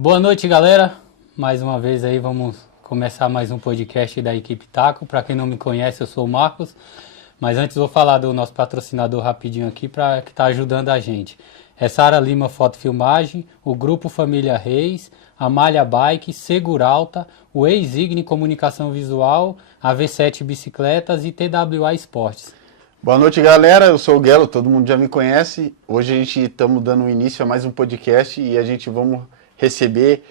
Boa noite, galera. Mais uma vez aí vamos começar mais um podcast da equipe Taco. Para quem não me conhece, eu sou o Marcos. Mas antes vou falar do nosso patrocinador rapidinho aqui para que está ajudando a gente. É Sara Lima Foto Filmagem, o Grupo Família Reis, a Malha Bike, Seguralta, o Exigni Comunicação Visual, a V7 Bicicletas e TWA Esportes. Boa noite, galera. Eu sou o Guelo, todo mundo já me conhece. Hoje a gente estamos dando início a mais um podcast e a gente vamos receber,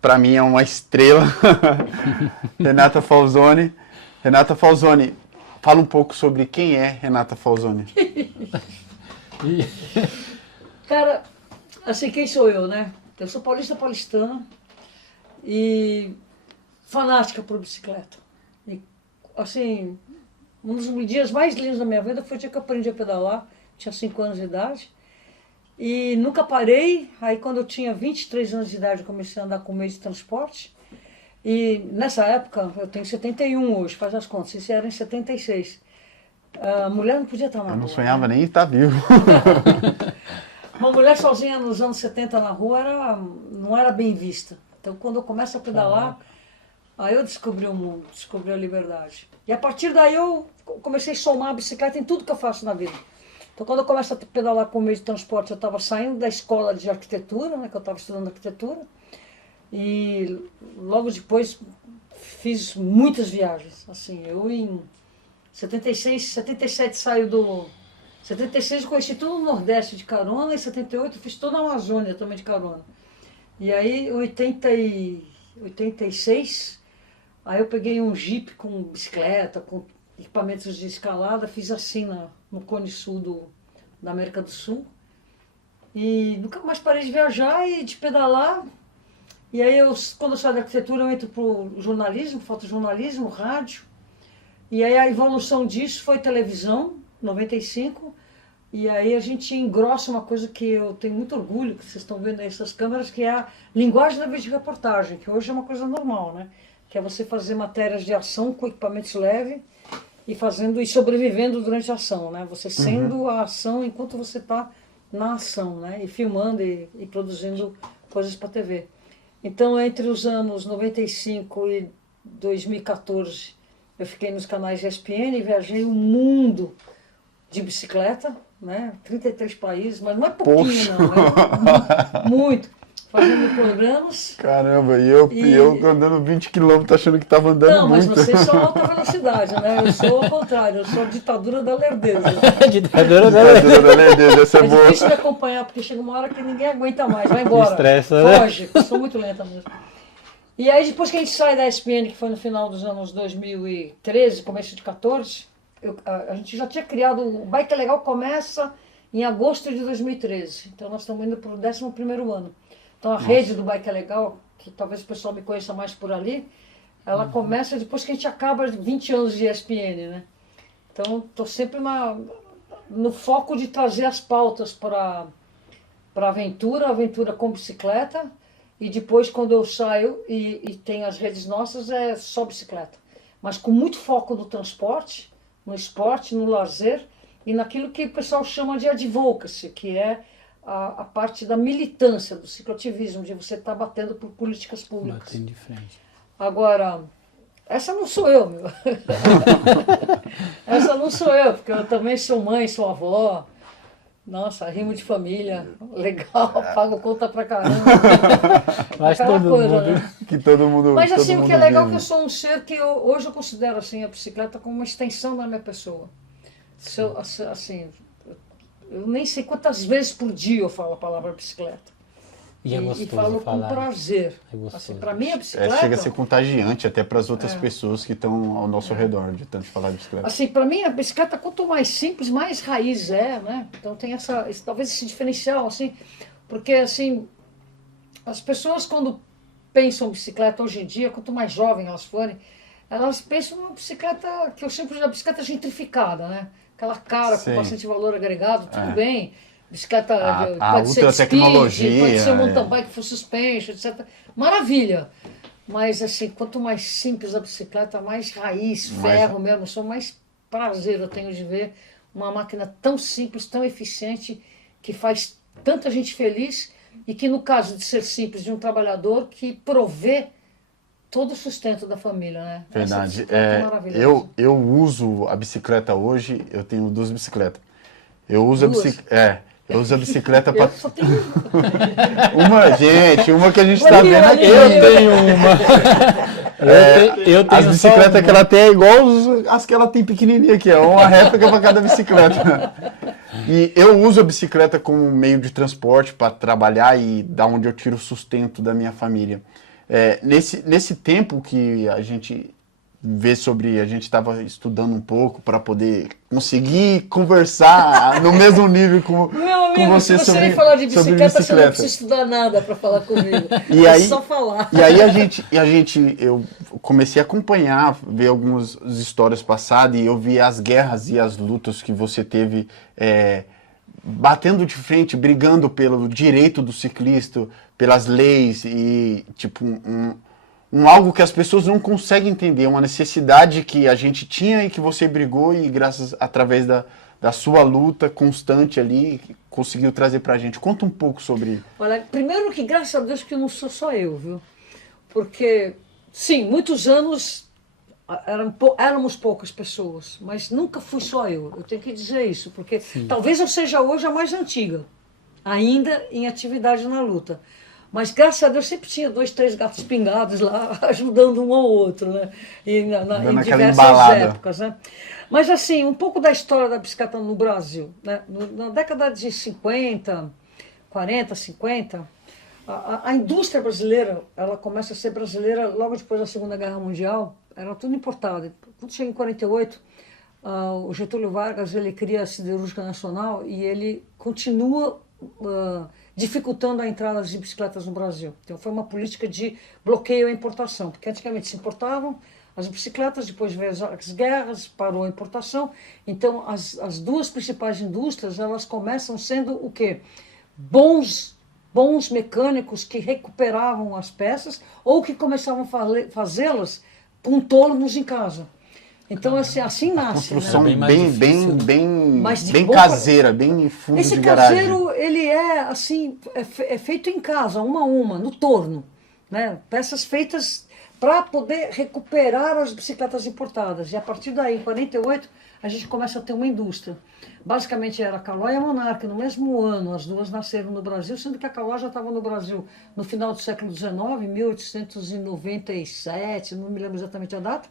para mim é uma estrela, Renata Falzoni. Renata Falzoni, fala um pouco sobre quem é Renata Falzoni. Cara, assim, quem sou eu, né? Eu sou paulistana e fanática por bicicleta. E, assim, um dos dias mais lindos da minha vida foi o dia que eu aprendi a pedalar, tinha 5 anos de idade. E nunca parei, aí quando eu tinha 23 anos de idade eu comecei a andar com meio de transporte. E nessa época, eu tenho 71 hoje, faz as contas, isso era em 76. A mulher não podia estar na rua. Eu não sonhava nem estar vivo. Uma mulher sozinha nos anos 70 na rua não era bem vista. Então quando eu começo a pedalar, aí eu descobri o mundo, descobri a liberdade. E a partir daí eu comecei a somar a bicicleta em tudo que eu faço na vida. Então quando eu começo a pedalar com o meio de transporte, eu estava saindo da escola de arquitetura, né, que eu estava estudando arquitetura. E logo depois fiz muitas viagens. Assim, eu em 76, 77 saio do... 76 eu conheci todo o Nordeste de carona, em 78 eu fiz toda a Amazônia também de carona. E aí em 86, aí eu peguei um Jeep com bicicleta, com equipamentos de escalada, fiz assim no Cone Sul da América do Sul. E nunca mais parei de viajar e de pedalar. E aí quando eu saio da arquitetura eu entro para o jornalismo, fotojornalismo, rádio. E aí a evolução disso foi televisão, 95. E aí a gente engrossa uma coisa que eu tenho muito orgulho, que vocês estão vendo aí essas câmeras, que é a linguagem da vídeo-reportagem, que hoje é uma coisa normal, né? Que é você fazer matérias de ação com equipamentos leves e sobrevivendo durante a ação, né? Você sendo a ação enquanto você está na ação, né? E filmando e produzindo coisas para TV. Então, entre os anos 95 e 2014, eu fiquei nos canais ESPN e viajei o mundo de bicicleta, né? 33 países, mas não é pouquinho, não, é muito. Fazendo programas. Caramba, e eu andando 20 km achando que estava andando não, muito. Não, mas vocês são alta velocidade, né? Eu sou ao contrário, eu sou a ditadura da lerdeza. Ditadura da lerdeza, essa é boa. É difícil de acompanhar, porque chega uma hora que ninguém aguenta mais, vai embora. Estressa, né? Foge, eu sou muito lenta mesmo. E aí depois que a gente sai da ESPN, que foi no final dos anos 2013, começo de 14, a gente já tinha criado, o Bike é Legal começa em agosto de 2013, então nós estamos indo para o 11º ano. Então a rede do Bike é Legal, que talvez o pessoal me conheça mais por ali, ela começa depois que a gente acaba 20 anos de ESPN, né? Então estou sempre no foco de trazer as pautas para a aventura com bicicleta, e depois quando eu saio e tem as redes nossas é só bicicleta. Mas com muito foco no transporte, no esporte, no lazer e naquilo que o pessoal chama de advocacy, que é a parte da militância, do cicloativismo, de você estar batendo por políticas públicas. Batendo de frente. Agora, essa não sou eu, meu. Essa não sou eu, porque eu também sou mãe, sou avó. Nossa, rimo de família, legal, pago conta pra caramba. Mas aquela todo coisa, mundo, né? Que todo mundo. Mas todo assim, o mundo que é legal é vive. que eu sou um ser que hoje eu considero assim, a bicicleta como uma extensão da minha pessoa. Se eu, assim, eu nem sei quantas vezes por dia eu falo a palavra bicicleta. E é gostoso falo falar. com prazer. É gostoso. Assim, para mim a bicicleta... Chega a ser contagiante até para as outras pessoas que estão ao nosso redor, de tanto falar de bicicleta. Assim, para mim a bicicleta, quanto mais simples, mais raiz é, né? Então tem talvez esse diferencial, assim, porque assim, as pessoas quando pensam em bicicleta hoje em dia, quanto mais jovem elas forem, elas pensam numa bicicleta, que eu sempre chamo de bicicleta gentrificada, né? Aquela cara com bastante valor agregado, tudo bem. Bicicleta pode ser ultra speed, tecnologia, pode ser mountain bike full suspension, etc. Maravilha! Mas assim, quanto mais simples a bicicleta, mais raiz, ferro mesmo, só mais prazer eu tenho de ver uma máquina tão simples, tão eficiente, que faz tanta gente feliz, e que, no caso de ser simples, de um trabalhador que provê todo o sustento da família, né? Essa Verdade. bicicleta é maravilhosa. Eu uso a bicicleta hoje, eu tenho 2 bicicletas. Eu uso eu uso a bicicleta para Eu só tenho uma. uma que a gente tá vendo aqui. Eu tenho uma. Eu tenho As só bicicletas uma. que ela tem é igual as que ela tem pequenininha aqui, é uma réplica para cada bicicleta. E eu uso a bicicleta como meio de transporte para trabalhar e da onde eu tiro o sustento da minha família. Nesse tempo que a gente a gente estava estudando um pouco para poder conseguir conversar no mesmo nível Meu amigo, com se você você sobre, nem falar de sobre bicicleta, você não precisa estudar nada para falar comigo. E É aí, só falar. E aí eu comecei a acompanhar, ver algumas histórias passadas e eu vi as guerras e as lutas que você teve batendo de frente, brigando pelo direito do ciclista, pelas leis e tipo algo que as pessoas não conseguem entender, uma necessidade que a gente tinha e que você brigou e através da sua luta constante ali, conseguiu trazer pra gente. Conta um pouco sobre... Olha, primeiro que graças a Deus que não sou só eu, viu? Porque, sim, muitos anos éramos poucas pessoas, mas nunca fui só eu. Eu tenho que dizer isso, porque talvez eu seja hoje a mais antiga, ainda em atividade na luta. Mas, graças a Deus, sempre tinha 2, 3 gatos pingados lá, ajudando um ao outro, né? E em diversas épocas, né? Mas, assim, um pouco da história da bicicleta no Brasil, né? Na década de 50, 40, 50, a indústria brasileira, ela começa a ser brasileira logo depois da Segunda Guerra Mundial, era tudo importado. Quando chega em 48, o Getúlio Vargas, ele cria a Siderúrgica Nacional e ele continua dificultando a entrada de bicicletas no Brasil. Então foi uma política de bloqueio à importação, porque antigamente se importavam as bicicletas, depois veio as guerras, parou a importação. Então as 2 principais indústrias, elas começam sendo o quê? Bons mecânicos que recuperavam as peças ou que começavam a fazê-las com tornos em casa. Então, assim nasce. Construção, né? bem caseira, bem fundo Esse de garagem. caseiro, ele é feito em casa, uma a uma, no torno. Né? Peças feitas para poder recuperar as bicicletas importadas. E a partir daí, em 48, a gente começa a ter uma indústria. Basicamente era a Caloi e a Monarch. No mesmo ano, as 2 nasceram no Brasil, sendo que a Caloi já estava no Brasil no final do século XIX, 1897, não me lembro exatamente a data.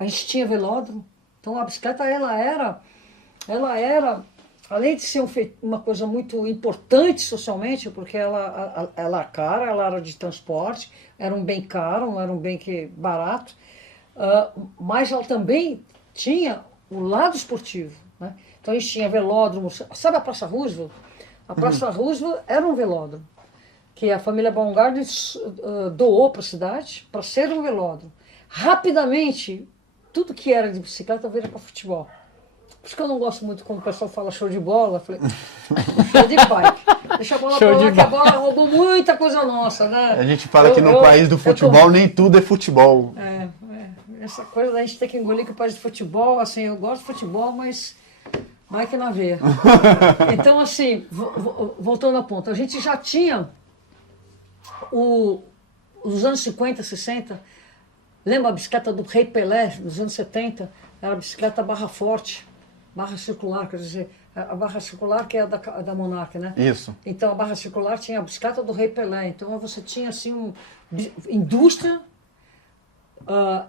A gente tinha velódromo, então a bicicleta ela era, além de ser uma coisa muito importante socialmente, porque ela é cara, ela era de transporte, era um bem caro, não era um bem barato, mas ela também tinha o lado esportivo. Né? Então a gente tinha velódromo, sabe a Praça Roosevelt? A Praça Roosevelt era um velódromo, que a família Baumgarten doou para a cidade para ser um velódromo. Rapidamente, tudo que era de bicicleta vira para futebol. Por isso que eu não gosto muito quando o pessoal fala show de bola. Eu falei, show de bike. Deixa a bola pra lá, que a bola roubou muita coisa nossa, né? A gente fala que no país do futebol nem tudo é futebol. Essa coisa da gente ter que engolir que o país do futebol, assim, eu gosto de futebol, mas vai que na veia. Então, assim, voltando ao ponto, a gente já tinha os anos 50, 60. Lembra a bicicleta do Rei Pelé, nos anos 70? Era a bicicleta barra forte, barra circular, quer dizer, a barra circular que é da Monarch, né? Isso. Então a barra circular tinha a bicicleta do Rei Pelé. Então você tinha assim indústria,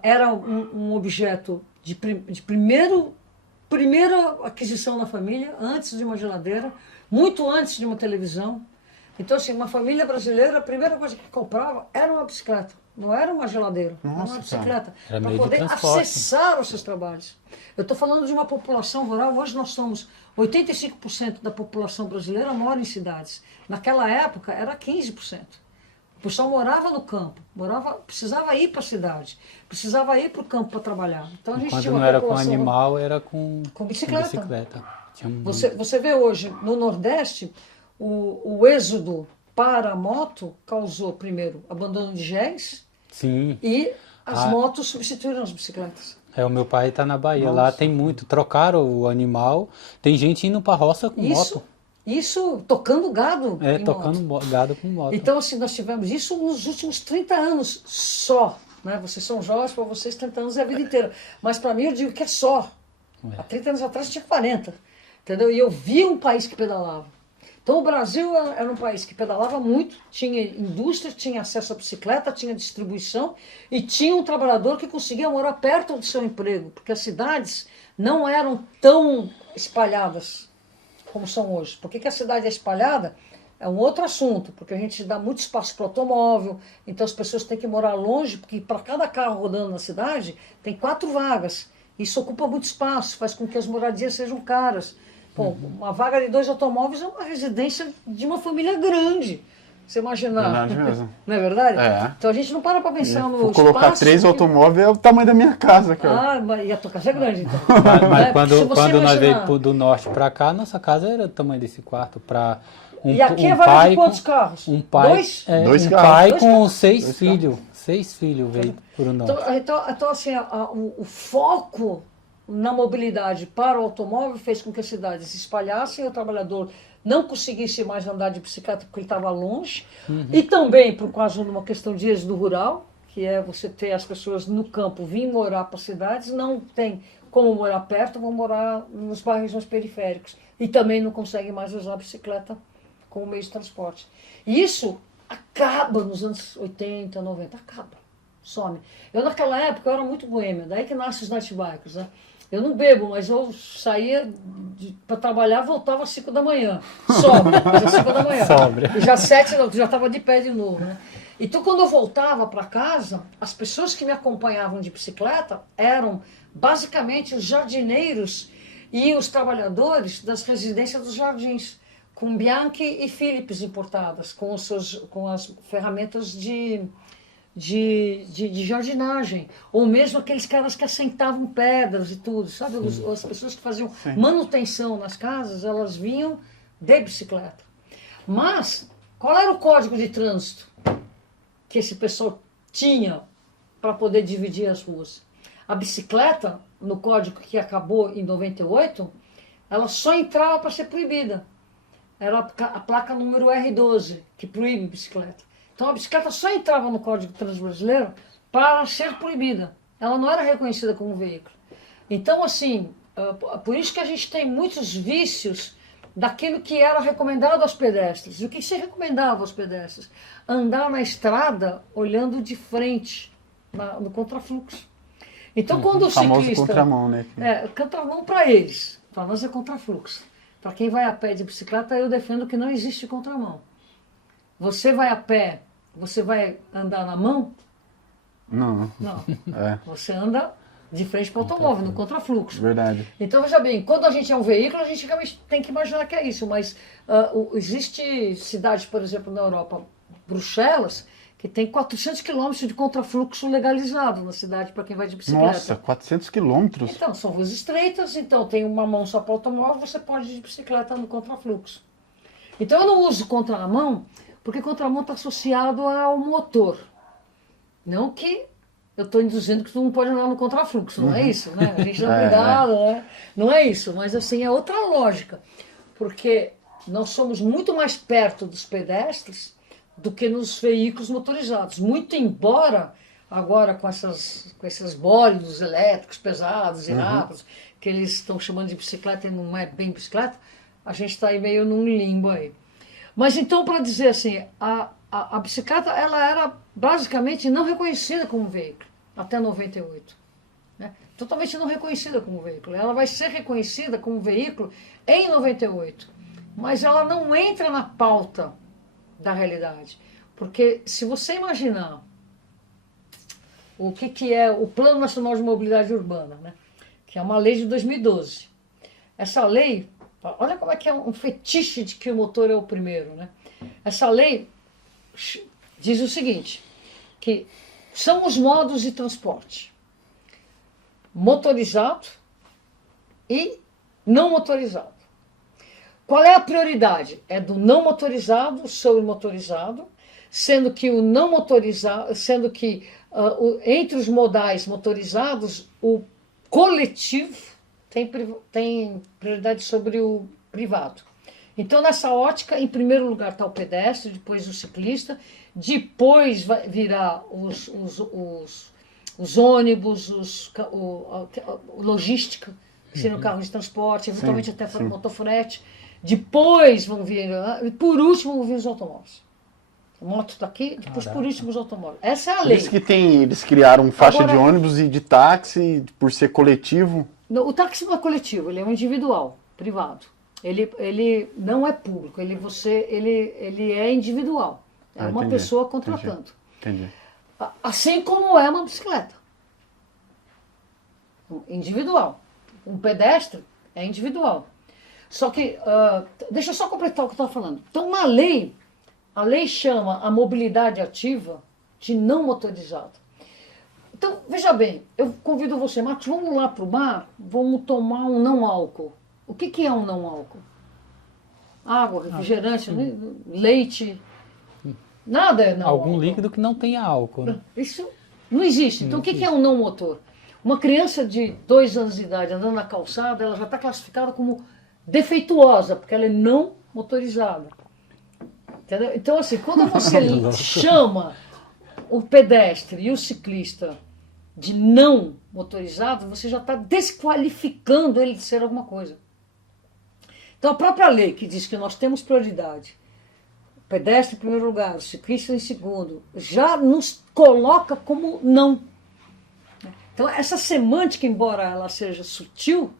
era um objeto de primeira aquisição na família, antes de uma geladeira, muito antes de uma televisão. Então assim, uma família brasileira, a primeira coisa que comprava era uma bicicleta. Não era uma geladeira, era uma bicicleta, para poder acessar os seus trabalhos. Eu estou falando de uma população rural, hoje nós somos 85% da população brasileira mora em cidades. Naquela época era 15%. O pessoal morava no campo, precisava ir para a cidade, precisava ir para o campo para trabalhar. Então a gente Quando tinha uma não era com população animal, era com bicicleta. Tinha Você vê hoje, no Nordeste, o êxodo para a moto causou, primeiro, abandono de géis. Sim. E as motos substituíram as bicicletas. O meu pai está na Bahia. Nossa. Lá tem muito. Trocaram o animal. Tem gente indo para a roça com moto. Isso tocando gado em tocando moto. gado com moto. Então, assim, nós tivemos isso nos últimos 30 anos só. Né? Vocês são jovens, para vocês 30 anos é a vida inteira. Mas para mim eu digo que é só. Há 30 anos atrás tinha 40. Entendeu? E eu vi um país que pedalava. Então o Brasil era um país que pedalava muito, tinha indústria, tinha acesso à bicicleta, tinha distribuição e tinha um trabalhador que conseguia morar perto do seu emprego, porque as cidades não eram tão espalhadas como são hoje. Por que a cidade é espalhada? É um outro assunto, porque a gente dá muito espaço para o automóvel, então as pessoas têm que morar longe, porque para cada carro rodando na cidade tem 4 vagas. Isso ocupa muito espaço, faz com que as moradias sejam caras. Pô, uma vaga de 2 automóveis é uma residência de uma família grande. Você imaginar. Verdade mesmo. Não é verdade? É. Então a gente não para pensar no Vou colocar espaço 3 que... automóveis, é o tamanho da minha casa, cara. E a tua casa é grande, então. Mas Né? quando nós veio do norte para cá, nossa casa era do tamanho desse quarto. Para E aqui é vaga de quantos carros? Um pai, 2? 2 um carros. pai 2 com carros. 6 filhos. 6 filhos veio por o norte. Então assim, o foco na mobilidade para o automóvel fez com que a cidade se espalhasse e o trabalhador não conseguisse mais andar de bicicleta porque ele estava longe. E também por causa de uma questão de êxodo rural, que é você ter as pessoas no campo vir morar para as cidades, não tem como morar perto, vão morar nos bairros mais periféricos. E também não conseguem mais usar a bicicleta como meio de transporte. E isso acaba nos anos 80, 90, acaba, some. Eu naquela época eu era muito boêmia, daí que nasce os night bikers, né? Eu não bebo, mas eu saía para trabalhar, voltava às 5 da manhã. Sobra, mas às 5 da manhã. Sobra. E já 7, já estava de pé de novo, né? Então, quando eu voltava para casa, as pessoas que me acompanhavam de bicicleta eram basicamente os jardineiros e os trabalhadores das residências dos jardins, com Bianchi e Philips importadas, com as ferramentas de jardinagem, ou mesmo aqueles caras que assentavam pedras e tudo, sabe? As pessoas que faziam manutenção nas casas, elas vinham de bicicleta. Mas, qual era o código de trânsito que esse pessoal tinha para poder dividir as ruas? A bicicleta, no código que acabou em 98, ela só entrava para ser proibida. Era a placa número R12, que proíbe bicicleta. Então a bicicleta só entrava no Código de Trânsito Brasileiro para ser proibida. Ela não era reconhecida como veículo. Então, assim, por isso que a gente tem muitos vícios daquilo que era recomendado aos pedestres. E o que se recomendava aos pedestres? Andar na estrada olhando de frente, no contrafluxo. Então, quando o ciclista... contramão, né? Contramão para eles. Para nós é contrafluxo. Para quem vai a pé de bicicleta, eu defendo que não existe contramão. Você vai a pé, você vai andar na mão? Não. Você anda de frente para o automóvel, no contrafluxo. Verdade. Então, veja bem, quando a gente é um veículo, a gente realmente tem que imaginar que é isso. Mas existe cidade, por exemplo, na Europa, Bruxelas, que tem 400 quilômetros de contrafluxo legalizado na cidade para quem vai de bicicleta. Nossa, 400 quilômetros? Então, são ruas estreitas, então tem uma mão só para o automóvel, você pode ir de bicicleta no contrafluxo. Então eu não uso contramão, porque contramão está associado ao motor. Não que eu estou induzindo que tu não pode andar no contrafluxo, não é isso, né? A gente dá cuidado, né? Não é isso, mas assim, é outra lógica. Porque nós somos muito mais perto dos pedestres do que nos veículos motorizados. Muito embora, agora com esses bólidos elétricos pesados e rápidos, que eles estão chamando de bicicleta e não é bem bicicleta, a gente está aí meio num limbo aí. Mas então, para dizer assim, a bicicleta ela era basicamente não reconhecida como veículo, até 98. Né? Totalmente não reconhecida como veículo. Ela vai ser reconhecida como veículo em 98. Mas ela não entra na pauta da realidade. Porque se você imaginar o que é o Plano Nacional de Mobilidade Urbana, né? Que é uma lei de 2012. Essa lei, olha como é que é um fetiche de que o motor é o primeiro, né? Essa lei diz o seguinte, que são os modos de transporte: motorizado e não motorizado. Qual é a prioridade? É do não motorizado sobre o motorizado, sendo que o não motorizado, entre os modais motorizados, o coletivo tem prioridade sobre o privado. Então, nessa ótica, em primeiro lugar está o pedestre, depois o ciclista, depois vai virar os ônibus, logística, que seria o carro de transporte, eventualmente até motofrete. Depois vão vir, e por último vão vir os automóveis. A moto está aqui, depois por último os automóveis. Essa é a Por lei. isso que eles criaram faixa Agora, de ônibus e de táxi, por ser coletivo. O táxi não é coletivo, ele é um individual, privado. Ele não é público, ele é individual. É uma entendi, pessoa contratando. Entendi. Assim como é uma bicicleta. Individual. Um pedestre é individual. Só que, deixa eu só completar o que eu estava falando. Então, a lei chama a mobilidade ativa de não motorizada. Então, veja bem, eu convido você, Marcos, vamos lá para o bar, vamos tomar um não álcool. O que é um não álcool? Água, refrigerante, leite, nada é não álcool. Algum líquido que não tenha álcool. Né? Isso não existe. Então, o que é um não motor? Uma criança de 2 anos de idade andando na calçada, ela já está classificada como defeituosa, porque ela é não motorizada. Entendeu? Então, assim, quando você chama o pedestre e o ciclista de não motorizado, você já está desqualificando ele de ser alguma coisa. Então, a própria lei que diz que nós temos prioridade, o pedestre em primeiro lugar, o ciclista em segundo, já nos coloca como não. Então, essa semântica, embora ela seja sutil,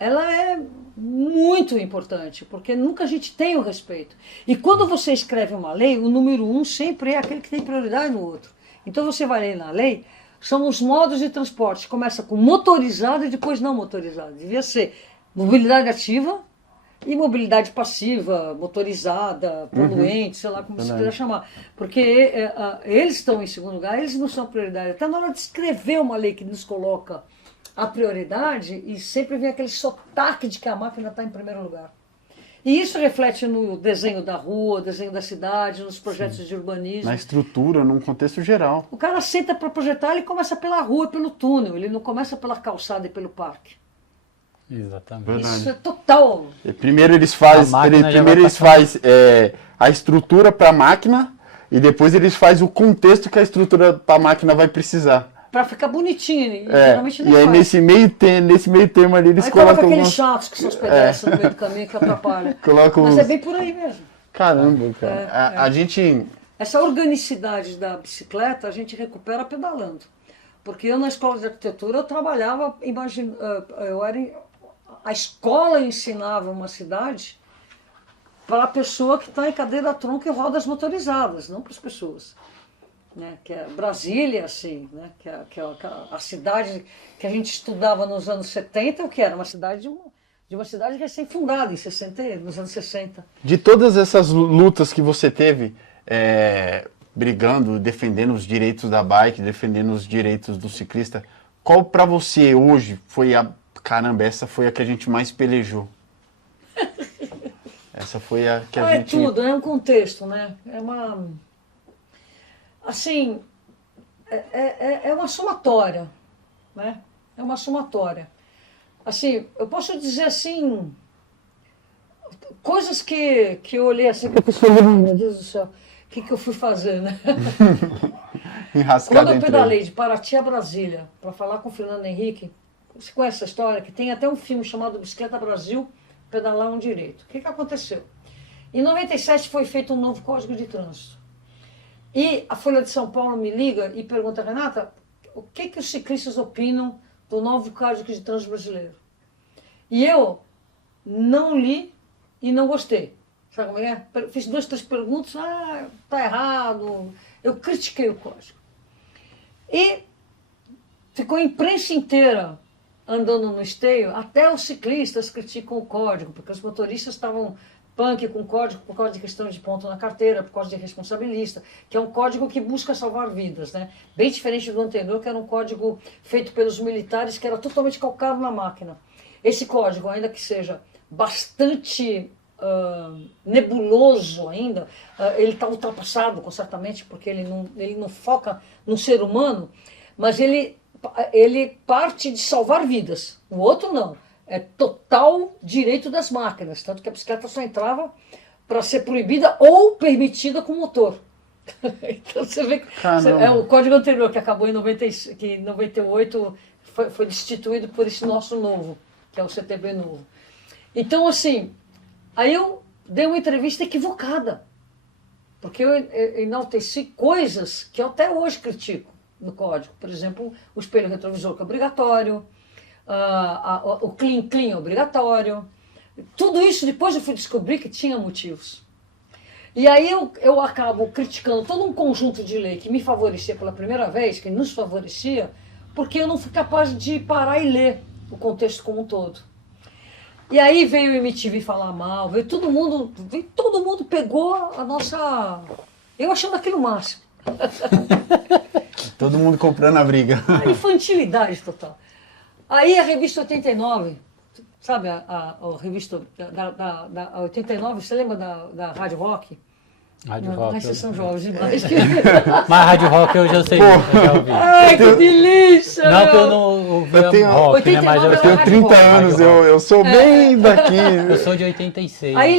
ela é muito importante, porque nunca a gente tem o respeito. E quando você escreve uma lei, o número 1 sempre é aquele que tem prioridade no outro. Então você vai ler na lei, são os modos de transporte. Começa com motorizado e depois não motorizado. Devia ser mobilidade ativa e mobilidade passiva, motorizada, poluente, sei lá como você quiser chamar. Porque eles estão em segundo lugar, eles não são prioridade. Até na hora de escrever uma lei que nos coloca a prioridade, e sempre vem aquele sotaque de que a máquina está em primeiro lugar. E isso reflete no desenho da rua, desenho da cidade, nos projetos de urbanismo. Na estrutura, num contexto geral. O cara senta para projetar, ele começa pela rua e pelo túnel, ele não começa pela calçada e pelo parque. Exatamente. Verdade. Isso é total. Primeiro eles fazem a estrutura para a máquina e depois eles fazem o contexto que a estrutura para a máquina vai precisar. Para ficar bonitinho, e geralmente não e aí faz. nesse meio termo ali eles Aí colocam coloca aqueles algumas... chatos que são os pedestres no meio do caminho que atrapalham. Mas é bem por aí mesmo. Caramba, cara. A gente... Essa organicidade da bicicleta a gente recupera pedalando. Porque eu na escola de arquitetura eu trabalhava, a escola ensinava uma cidade para a pessoa que está em cadeira tronco e rodas motorizadas, não para as pessoas. Né? Que é Brasília, assim, né? que é a cidade que a gente estudava nos anos 70, o que era uma cidade de uma cidade recém-fundada, nos anos 60. De todas essas lutas que você teve, brigando, defendendo os direitos da bike, defendendo os direitos do ciclista, qual para você hoje foi caramba, essa foi a que a gente mais pelejou? Essa foi a que a gente... É tudo, é um contexto, né? É uma... Assim, é uma somatória, né? É uma somatória. Assim, eu posso dizer assim, coisas que eu olhei assim, que eu falei, meu Deus do céu, o que eu fui fazer, né? Quando eu pedalei de Paraty a Brasília para falar com o Fernando Henrique, você conhece essa história? Que tem até um filme chamado Bicicleta Brasil, Pedalar um Direito. O que aconteceu? Em 97 foi feito um novo Código de Trânsito. E a Folha de São Paulo me liga e pergunta, Renata, o que os ciclistas opinam do novo Código de Trânsito brasileiro? E eu não li e não gostei. Sabe como é? Fiz 2, 3 perguntas, tá errado. Eu critiquei o código. E ficou a imprensa inteira andando no esteio, até os ciclistas criticam o código, porque os motoristas estavam punk com o código por causa de questão de ponto na carteira, por causa de responsabilista, que é um código que busca salvar vidas, né? Bem diferente do anterior, que era um código feito pelos militares, que era totalmente calcado na máquina. Esse código, ainda que seja bastante nebuloso ainda, ele está ultrapassado, certamente, porque ele não foca no ser humano, mas ele parte de salvar vidas. O outro não. é total direito das máquinas, tanto que a bicicleta só entrava para ser proibida ou permitida com motor. Então você vê que o código anterior que acabou em 98 foi destituído por esse nosso novo, que é o CTB novo. Então assim, aí eu dei uma entrevista equivocada, porque eu enalteci coisas que eu até hoje critico no código. Por exemplo, o espelho retrovisor que é obrigatório, o clean é obrigatório. Tudo isso depois eu fui descobrir que tinha motivos. E aí eu acabo criticando todo um conjunto de lei que me favorecia pela primeira vez, que nos favorecia, porque eu não fui capaz de parar e ler o contexto como um todo. E aí veio o MTV falar mal, veio todo mundo pegou a nossa... Eu achando aquilo o máximo. Todo mundo comprando a briga. A infantilidade total. Aí a revista 89, sabe a revista da 89, você lembra da Rádio Rock? Rádio Rock. Vocês são jovens demais. Mas Rádio Rock eu já sei, eu já ouvi. Ai, que delícia! Não que eu não ouvi rock, né? Mas eu tenho 30 anos, eu sou bem daqui. Eu sou de 86. Aí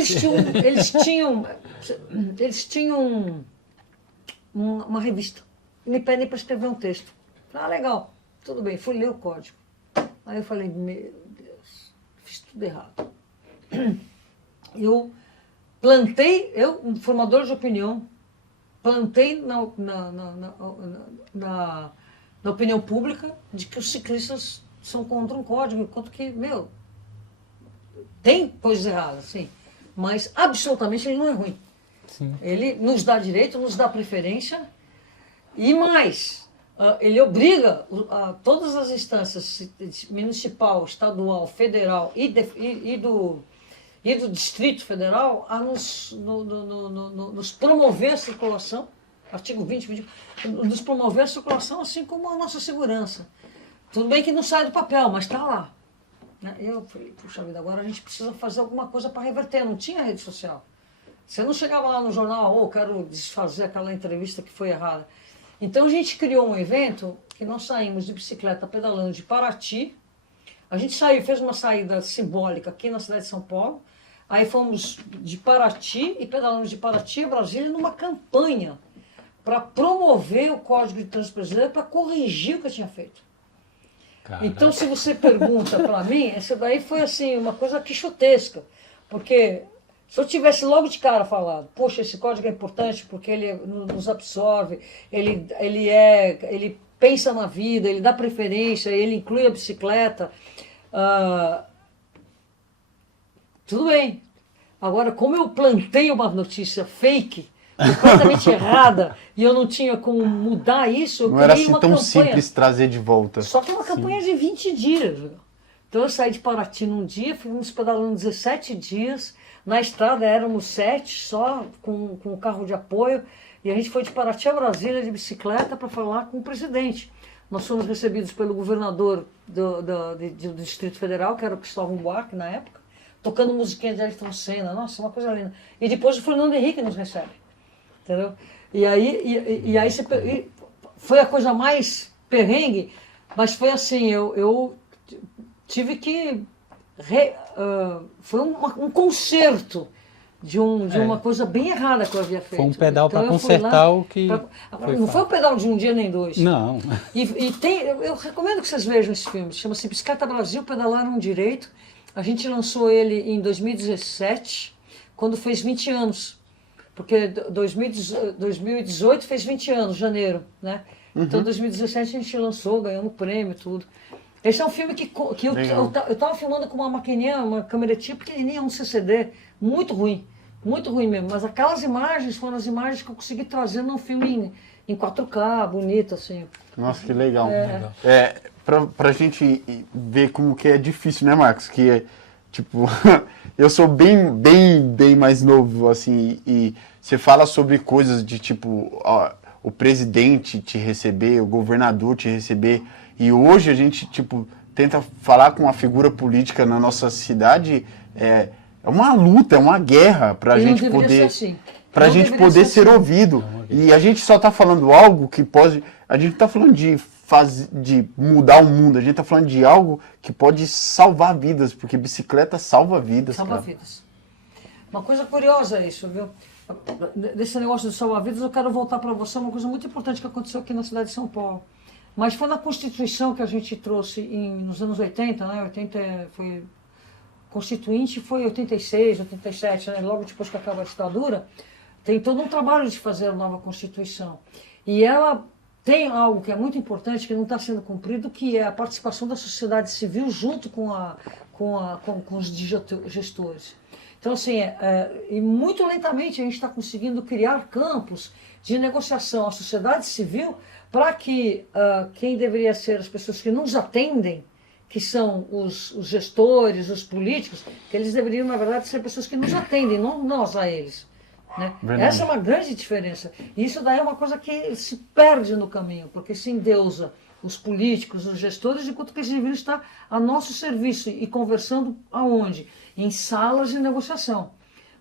eles tinham uma revista. Me pedem para escrever um texto. Legal, tudo bem, fui ler o código. Aí eu falei, meu Deus, fiz tudo errado. Eu um formador de opinião, plantei na opinião pública de que os ciclistas são contra um código, enquanto que, tem coisas erradas, sim, mas absolutamente ele não é ruim. Sim. Ele nos dá direito, nos dá preferência, e mais, ele obriga todas as instâncias municipal, estadual, federal e do Distrito Federal a nos promover a circulação, artigo 20, nos promover a circulação, assim como a nossa segurança. Tudo bem que não sai do papel, mas está lá. Eu falei, puxa vida, agora a gente precisa fazer alguma coisa para reverter. Não tinha rede social. Você não chegava lá no jornal, quero desfazer aquela entrevista que foi errada. Então a gente criou um evento que nós saímos de bicicleta pedalando de Paraty. A gente fez uma saída simbólica aqui na cidade de São Paulo. Aí fomos de Paraty e pedalamos de Paraty a Brasília numa campanha para promover o Código de Trânsito Brasileiro, para corrigir o que eu tinha feito. Caraca. Então, se você pergunta para mim, essa daí foi assim, uma coisa quixotesca. Porque se eu tivesse logo de cara falado, poxa, esse código é importante porque ele nos absorve, ele pensa na vida, ele dá preferência, ele inclui a bicicleta. Tudo bem. Agora, como eu plantei uma notícia fake, completamente errada, e eu não tinha como mudar isso, eu não era criei assim uma tão campanha. simples trazer de volta. Só que uma campanha de 20 dias. Viu? Então eu saí de Paraty num dia, fomos pedalando 17 dias, na estrada éramos 7, só com o carro de apoio, e a gente foi de Paraty a Brasília de bicicleta para falar com o presidente. Nós fomos recebidos pelo governador do Distrito Federal, que era o Cristóvão Buarque na época, tocando musiquinha de Ayrton Senna, nossa, uma coisa linda. E depois o Fernando Henrique nos recebe, entendeu? E aí foi a coisa mais perrengue, mas foi assim, eu tive que... foi um conserto de uma coisa bem errada que eu havia feito. Foi um pedal então, para consertar o que... Não foi um pedal de um dia nem dois. Não. Eu recomendo que vocês vejam esse filme. Chama-se Bicicleta Brasil, Pedalaram Direito. A gente lançou ele em 2017, quando fez 20 anos. Porque 2018 fez 20 anos, janeiro, né? Uhum. Então, em 2017 a gente lançou, ganhamos prêmio e tudo. Esse é um filme que eu estava filmando com uma maquininha, uma câmera pequenininha, um CCD, muito ruim mesmo. Mas aquelas imagens foram as imagens que eu consegui trazer num filme em 4K, bonito, assim. Nossa, que legal. Pra gente ver como que é difícil, né, Marcos? Que, tipo, eu sou bem mais novo, assim, e você fala sobre coisas de, tipo, o presidente te receber, o governador te receber, e hoje a gente, tipo, tenta falar com uma figura política na nossa cidade, é uma luta, é uma guerra pra gente poder... Ser assim. para a Não gente deveria poder ser ser assim. ouvido. E a gente só está falando algo que pode. A gente não está falando de mudar o mundo, a gente está falando de algo que pode salvar vidas, porque bicicleta salva vidas. Salva cara. vidas. Uma coisa curiosa isso, viu? Desse negócio de salvar vidas, eu quero voltar para você uma coisa muito importante que aconteceu aqui na cidade de São Paulo. Mas foi na Constituição que a gente trouxe nos anos 80, né? 80 foi Constituinte, foi 86, 87, né? Logo depois que acaba a ditadura, tem todo um trabalho de fazer a nova Constituição. E ela tem algo que é muito importante, que não está sendo cumprido, que é a participação da sociedade civil junto com os gestores. Então, assim, e muito lentamente a gente está conseguindo criar campos de negociação à sociedade civil para que quem deveria ser as pessoas que nos atendem, que são os gestores, os políticos, que eles deveriam, na verdade, ser pessoas que nos atendem, não nós a eles. Né? Essa é uma grande diferença. E isso daí é uma coisa que se perde no caminho, porque se endeusa os políticos, os gestores, enquanto que eles deveriam estar a nosso serviço e conversando aonde? Em salas de negociação.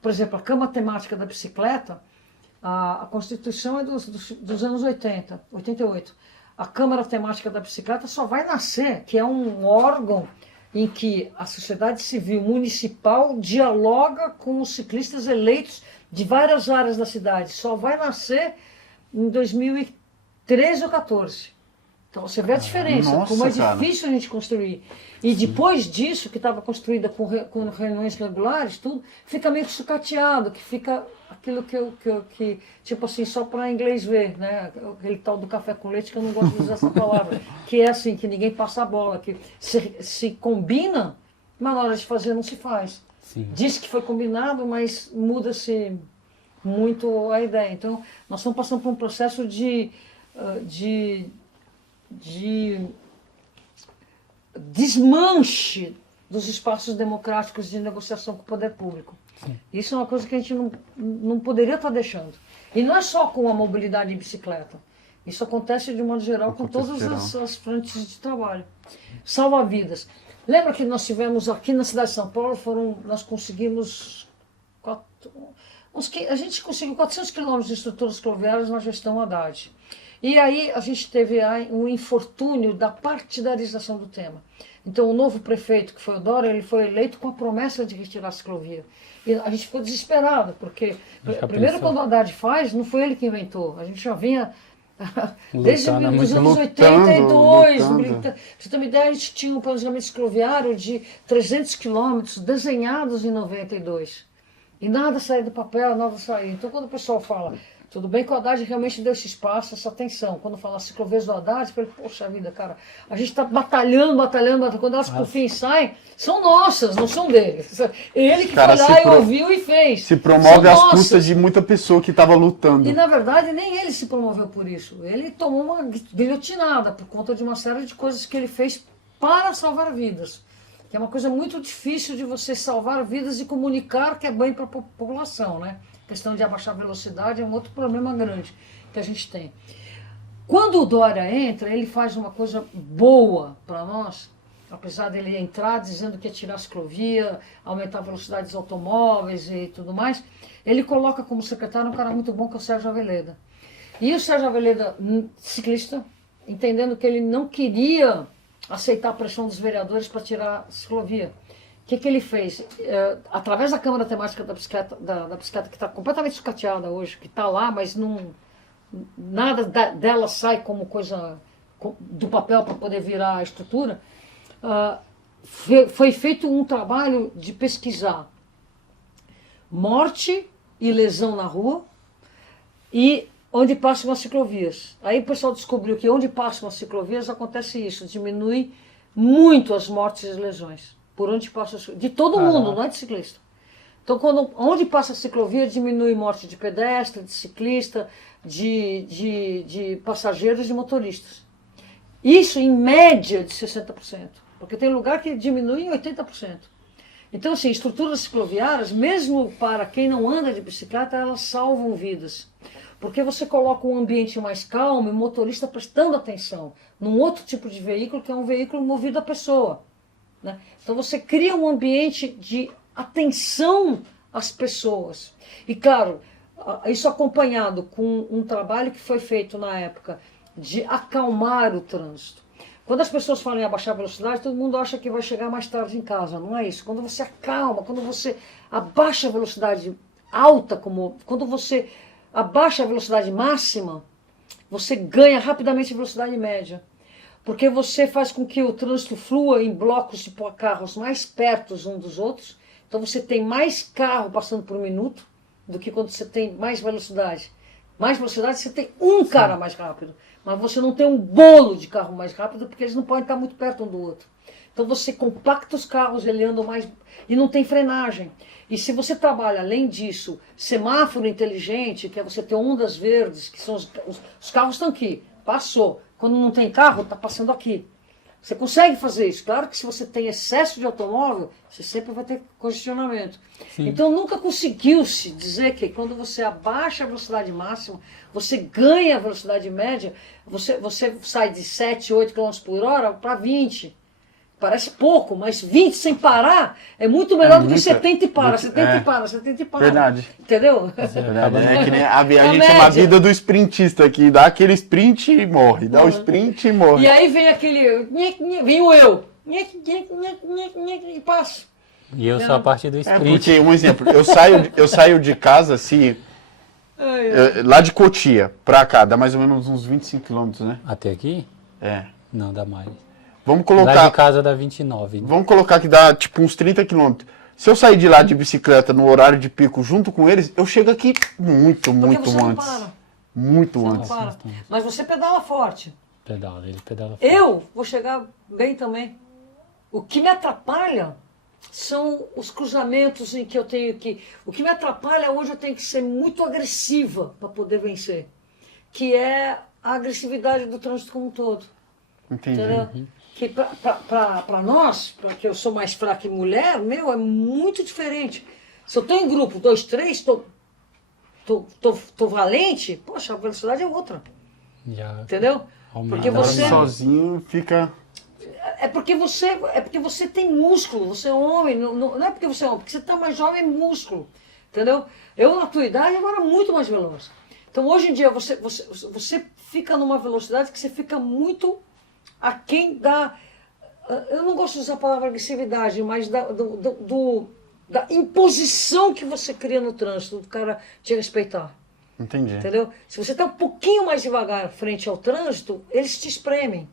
Por exemplo, a Cama Temática da Bicicleta, a Constituição é dos anos 80, 88. A Câmara Temática da Bicicleta só vai nascer, que é um órgão em que a sociedade civil municipal dialoga com os ciclistas eleitos de várias áreas da cidade. Só vai nascer em 2013 ou 2014. Então você vê a diferença, Nossa, como é cara. difícil a gente construir. E depois disso, que estava construída com reuniões regulares, tudo, fica meio sucateado, que fica aquilo que tipo assim, só para inglês ver, né? Aquele tal do café com leite, que eu não gosto de usar essa palavra, que é assim, que ninguém passa a bola, que se combina, mas na hora de fazer não se faz. Sim. Diz que foi combinado, mas muda-se muito a ideia. Então, nós estamos passando por um processo de desmanche dos espaços democráticos de negociação com o poder público. Sim. Isso é uma coisa que a gente não poderia estar deixando. E não é só com a mobilidade em bicicleta. Isso acontece de modo geral com todas as frentes de trabalho. Salva vidas. Lembra que nós tivemos aqui na cidade de São Paulo, nós conseguimos a gente conseguiu 400 quilômetros de estruturas cicloviárias na gestão Haddad. E aí a gente teve um infortúnio da partidarização do tema. Então o novo prefeito, que foi o Dória, ele foi eleito com a promessa de retirar a ciclovia. E a gente ficou desesperado, porque primeiro quando o Haddad faz, não foi ele que inventou. A gente já vinha desde os anos 82. Pra você ter uma ideia, a gente tinha um planejamento cicloviário de 300 quilômetros desenhados em 92. E nada saía do papel, nada saía. Então quando o pessoal fala... Tudo bem que o Haddad realmente deu esse espaço, essa atenção. Quando fala ciclovias do Haddad, eu falei, poxa vida, cara, a gente está batalhando. Quando elas por fim saem, são nossas, não são deles. Ele que foi lá e ouviu e fez. Se promove às custas de muita pessoa que estava lutando. E na verdade nem ele se promoveu por isso. Ele tomou uma guilhotinada por conta de uma série de coisas que ele fez para salvar vidas. Que é uma coisa muito difícil de você salvar vidas e comunicar que é bem para a população, né? A questão de abaixar a velocidade é um outro problema grande que a gente tem. Quando o Dória entra, ele faz uma coisa boa para nós, apesar dele entrar dizendo que ia tirar a ciclovia, aumentar a velocidade dos automóveis e tudo mais, ele coloca como secretário um cara muito bom que é o Sérgio Aveleda. E o Sérgio Aveleda, ciclista, entendendo que ele não queria aceitar a pressão dos vereadores para tirar a ciclovia. O que ele fez? Através da Câmara Temática da Bicicleta, da bicicleta que está completamente sucateada hoje, que está lá, mas nada dela sai como coisa do papel para poder virar a estrutura, foi feito um trabalho de pesquisar morte e lesão na rua e onde passam as ciclovias. Aí o pessoal descobriu que onde passam as ciclovias acontece isso, diminui muito as mortes e lesões. Por onde passa de todo mundo, não é de ciclista. Então, onde passa a ciclovia, diminui morte de pedestre, de ciclista, de passageiros e motoristas. Isso em média de 60%, porque tem lugar que diminui em 80%. Então, assim, estruturas cicloviárias, mesmo para quem não anda de bicicleta, elas salvam vidas. Porque você coloca um ambiente mais calmo e o motorista prestando atenção num outro tipo de veículo, que é um veículo movido a pessoa. Né? Então você cria um ambiente de atenção às pessoas. E claro, Isso acompanhado com um trabalho que foi feito na época de acalmar o trânsito. Quando as pessoas falam em abaixar a velocidade, todo mundo acha que vai chegar mais tarde em casa. Não é isso. Quando você acalma, quando você abaixa a velocidade alta, quando você abaixa a velocidade máxima, você ganha rapidamente a velocidade média. Porque você faz com que o trânsito flua em blocos de carros mais perto uns dos outros. Então você tem mais carro passando por minuto do que quando você tem mais velocidade. Mais velocidade, você tem um cara mais rápido. Mas você não tem um bolo de carro mais rápido, porque eles não podem estar muito perto um do outro. Então você compacta os carros, ele anda mais... E não tem frenagem. E se você trabalha, além disso, semáforo inteligente, que é você ter ondas verdes, que são os carros estão aqui, passou. Quando não tem carro, está passando aqui. Você consegue fazer isso. Claro que se você tem excesso de automóvel, você sempre vai ter congestionamento. Sim. Então nunca conseguiu-se dizer que quando você abaixa a velocidade máxima, você ganha a velocidade média, você sai de 7, 8 km por hora para 20. Parece pouco, mas 20 sem parar é muito melhor do que 70 e para, 70 e para, 70 e para. Verdade. Entendeu? Verdade. É que nem a gente média. chama a vida do sprintista, que dá aquele sprint e morre. Dá o sprint e morre. E aí vem aquele... Vem o eu. E passo. E eu sou a parte do sprint. Porque, um exemplo, eu saio de casa, assim, lá de Cotia pra cá, dá mais ou menos uns 25 quilômetros, né? Até aqui? É. Não, dá mais. Vamos Lá de colocar, casa dá 29. Né? vamos colocar que dá tipo uns 30 quilômetros. Se eu sair de lá de bicicleta no horário de pico junto com eles, eu chego aqui muito Porque você não antes. para. Muito Você não antes. para. Mas você pedala forte. Ele pedala forte. Eu vou chegar bem também. O que me atrapalha são os cruzamentos em que eu tenho que... O que me atrapalha é onde eu tenho que ser muito agressiva para poder vencer. Que é a agressividade do trânsito como um todo. Entendi. Entendeu? Que para nós, porque eu sou mais fraca e mulher, meu, é muito diferente. Se eu estou em grupo 2, 3, tô valente, poxa, a velocidade é outra. Já Entendeu? aumenta. Porque Agora você... sozinho fica... É porque você tem músculo, você é homem, não é porque você é homem, porque você está mais jovem é músculo, entendeu? Eu na tua idade agora muito mais veloz. Então hoje em dia você fica numa velocidade que você fica muito aquém da... Eu não gosto de usar a palavra agressividade, mas da imposição que você cria no trânsito, do cara te respeitar. Entendi. Entendeu? Se você está um pouquinho mais devagar frente ao trânsito, eles te espremem.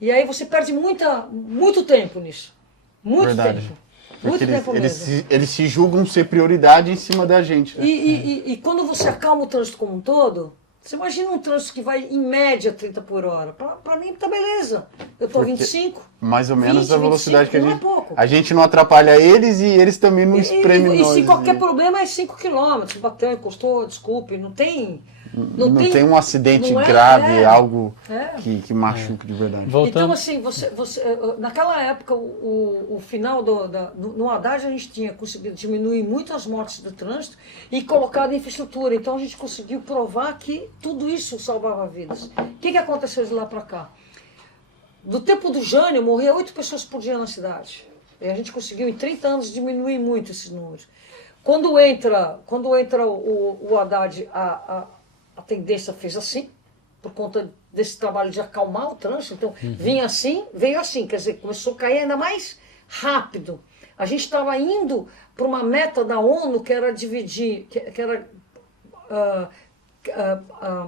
E aí você perde muito tempo nisso. Muito Verdade. tempo. Porque Muito tempo mesmo. eles se julgam ser prioridade em cima da gente. Né? E quando você acalma o trânsito como um todo, você imagina um trânsito que vai em média 30 por hora. Para mim tá beleza. Eu estou 25. Mais ou menos 20, a velocidade 25, que a não gente... é pouco. A gente não atrapalha eles e eles também não espremem E nós. se qualquer né? problema é 5 km, bateu, encostou, desculpe, não tem... Não tem um acidente não grave, algo É. que machuque de verdade. Voltando. Então, assim, naquela época, o final no Haddad a gente tinha conseguido diminuir muito as mortes do trânsito e colocado em infraestrutura. Então a gente conseguiu provar que tudo isso salvava vidas. O que aconteceu de lá para cá? Do tempo do Jânio, morria 8 pessoas por dia na cidade. E a gente conseguiu, em 30 anos, diminuir muito esses números. Quando entra o Haddad, a tendência fez assim, por conta desse trabalho de acalmar o trânsito. Então, veio assim, quer dizer, começou a cair ainda mais rápido. A gente estava indo para uma meta da ONU que era dividir, que era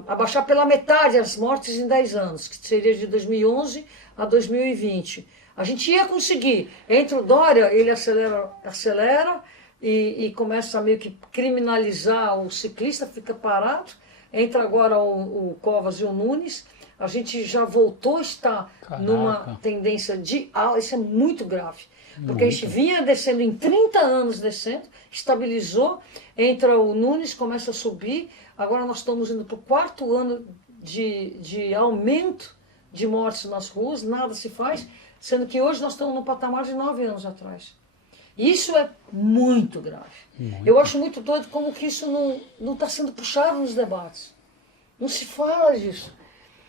abaixar pela metade as mortes em 10 anos, que seria de 2011 a 2020. A gente ia conseguir. Entra o Dória, ele acelera e começa a meio que criminalizar o ciclista, fica parado. Entra agora o Covas e o Nunes, a gente já voltou a estar numa tendência de alta, isso é muito grave, porque a gente vinha descendo em 30 anos descendo, estabilizou, entra o Nunes, começa a subir, agora nós estamos indo para o 4º ano de aumento de mortes nas ruas, nada se faz, sendo que hoje nós estamos no patamar de 9 anos atrás. Isso é muito grave. Eu acho muito doido como que isso não está sendo puxado nos debates. Não se fala disso.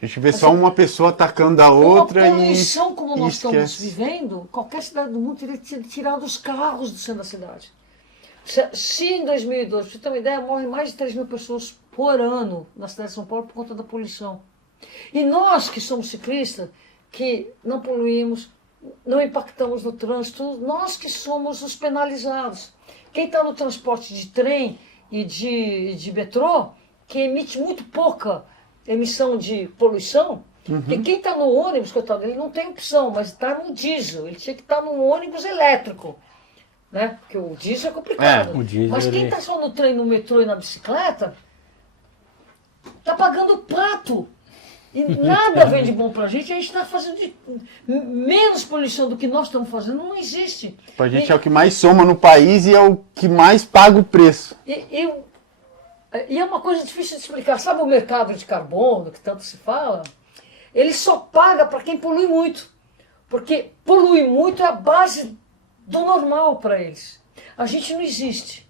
A gente vê só uma pessoa atacando a outra Uma poluição como nós estamos esquece. vivendo, qualquer cidade do mundo teria tirado os carros do centro da cidade. Se em 2012, pra você ter uma ideia, morrem mais de 3 mil pessoas por ano na cidade de São Paulo por conta da poluição. E nós que somos ciclistas, que não poluímos, não impactamos no trânsito, nós que somos os penalizados. Quem está no transporte de trem e de metrô, que emite muito pouca emissão de poluição, porque quem está no ônibus, coitado, ele não tem opção, mas está no diesel, ele tinha que estar num ônibus elétrico. Né? Porque o diesel é complicado. O diesel, mas quem está só no trem, no metrô e na bicicleta, está pagando pato. E nada vem de bom para a gente está fazendo menos poluição do que nós estamos fazendo, não existe. A gente é o que mais soma no país e é o que mais paga o preço. E é uma coisa difícil de explicar. Sabe o mercado de carbono, que tanto se fala? Ele só paga para quem polui muito. Porque polui muito é a base do normal para eles. A gente não existe.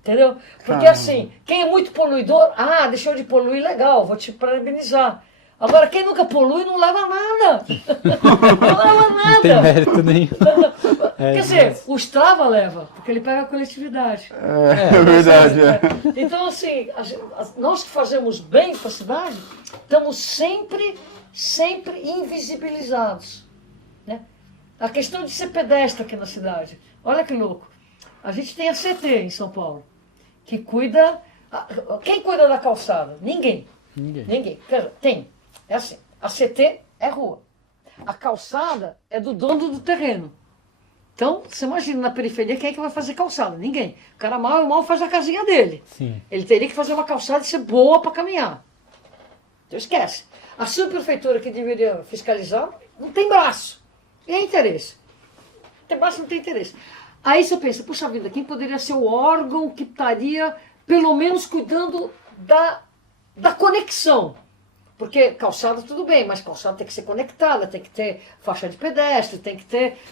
Entendeu? Porque assim, quem é muito poluidor, deixou de poluir, legal, vou te parabenizar. Agora, quem nunca polui não leva nada. Não leva nada. Não tem mérito nenhum. Quer dizer, o Strava leva, porque ele pega a coletividade. É verdade. Então, assim, nós que fazemos bem para a cidade, estamos sempre invisibilizados. Né? A questão de ser pedestre aqui na cidade. Olha que louco. A gente tem a CT em São Paulo, que cuida... Quem cuida da calçada? Ninguém. Ninguém. Tem. É assim, a CT é rua. A calçada é do dono do terreno. Então, você imagina, na periferia, quem é que vai fazer calçada? Ninguém. O cara mal faz a casinha dele. Sim. Ele teria que fazer uma calçada e ser boa para caminhar. Então esquece. A subprefeitura que deveria fiscalizar não tem braço. E é interesse. Tem braço, não tem interesse. Aí você pensa, puxa vida, quem poderia ser o órgão que estaria, pelo menos, cuidando da conexão? Porque calçada tudo bem, mas calçada tem que ser conectada, tem que ter faixa de pedestre,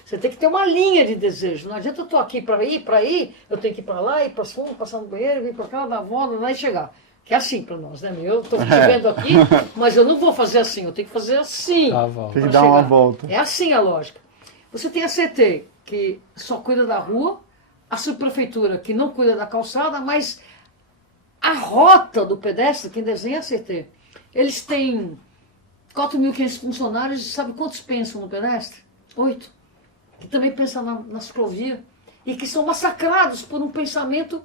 você tem que ter uma linha de desejo. Não adianta eu estou aqui para ir, eu tenho que ir para lá, ir para fundo, passar no banheiro, vir para cá, dar a volta, e chegar. Que é assim para nós, né? Eu estou vivendo aqui, mas eu não vou fazer assim, eu tenho que fazer assim. Tem que dar uma volta. É assim a lógica. Você tem a CT, que só cuida da rua, a subprefeitura, que não cuida da calçada, mas a rota do pedestre, quem desenha é a CT. Eles têm 4.500 funcionários e sabe quantos pensam no pedestre? 8. Que também pensam na ciclovia e que são massacrados por um pensamento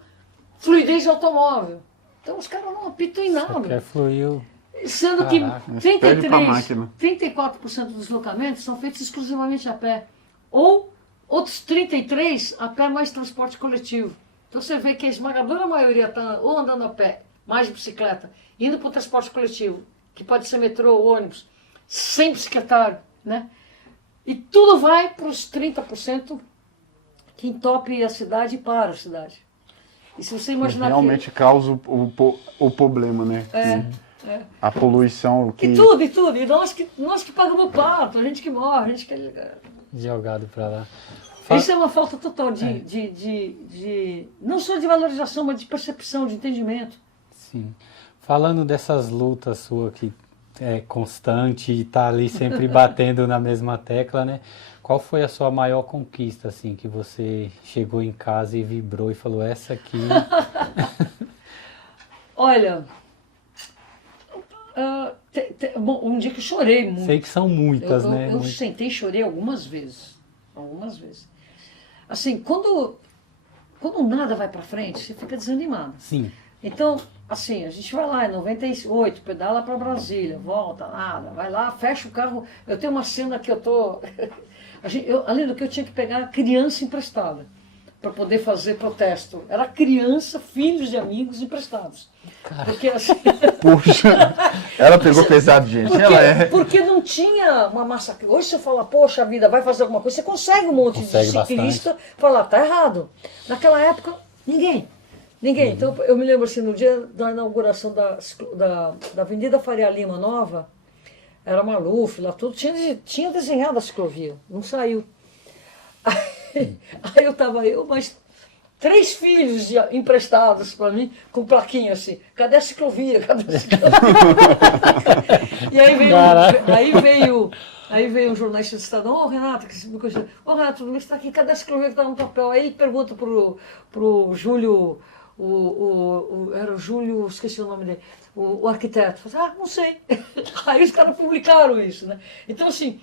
fluidez de automóvel. Então os caras não apitam em nada. Quer fluir. Sendo que 34% dos deslocamentos são feitos exclusivamente a pé. Ou outros 33% a pé mais transporte coletivo. Então você vê que a esmagadora maioria está ou andando a pé, mais de bicicleta, indo para o transporte coletivo, que pode ser metrô ou ônibus, sem bicicletário, né? E tudo vai para os 30% que entope a cidade e para a cidade. E se você imaginar realmente causa o problema, né? A poluição que... E tudo. E nós que pagamos pato, a gente que morre, a gente que... Jogado para lá. Isso é uma falta total não só de valorização, mas de percepção, de entendimento. Sim. Falando dessas lutas sua que é constante e tá ali sempre batendo na mesma tecla, né? Qual foi a sua maior conquista, assim, que você chegou em casa e vibrou e falou, essa aqui... Olha, bom, um dia que eu chorei muito. Sei que são muitas, né? Eu sentei e chorei algumas vezes. Assim, quando nada vai para frente, você fica desanimado. Sim. Então, assim, a gente vai lá em 98, pedala para Brasília, volta, nada, vai lá, fecha o carro. Eu tenho uma cena que eu tô... além do que eu tinha que pegar criança emprestada para poder fazer protesto. Era criança, filhos de amigos emprestados. Porque assim... Puxa, ela pegou pesado, gente. Porque não tinha uma massa... Hoje você fala, poxa vida, vai fazer alguma coisa, você consegue um monte de ciclista falar, tá errado. Naquela época, ninguém. Então, eu me lembro assim, no dia da inauguração da Avenida Faria Lima Nova, era Maluf, lá tudo, tinha desenhado a ciclovia, não saiu. Aí eu estava mais 3 filhos emprestados para mim, com plaquinha assim, cadê a ciclovia? Cadê a ciclovia? E aí veio um jornalista do Estadão, ô Renato, ô Renato, tudo bem, você está aqui, cadê a ciclovia que está no papel? Aí ele pergunta pro Júlio, era o Júlio, esqueci o nome dele, o arquiteto. Fala, não sei. Aí os caras publicaram isso, né? Então, assim,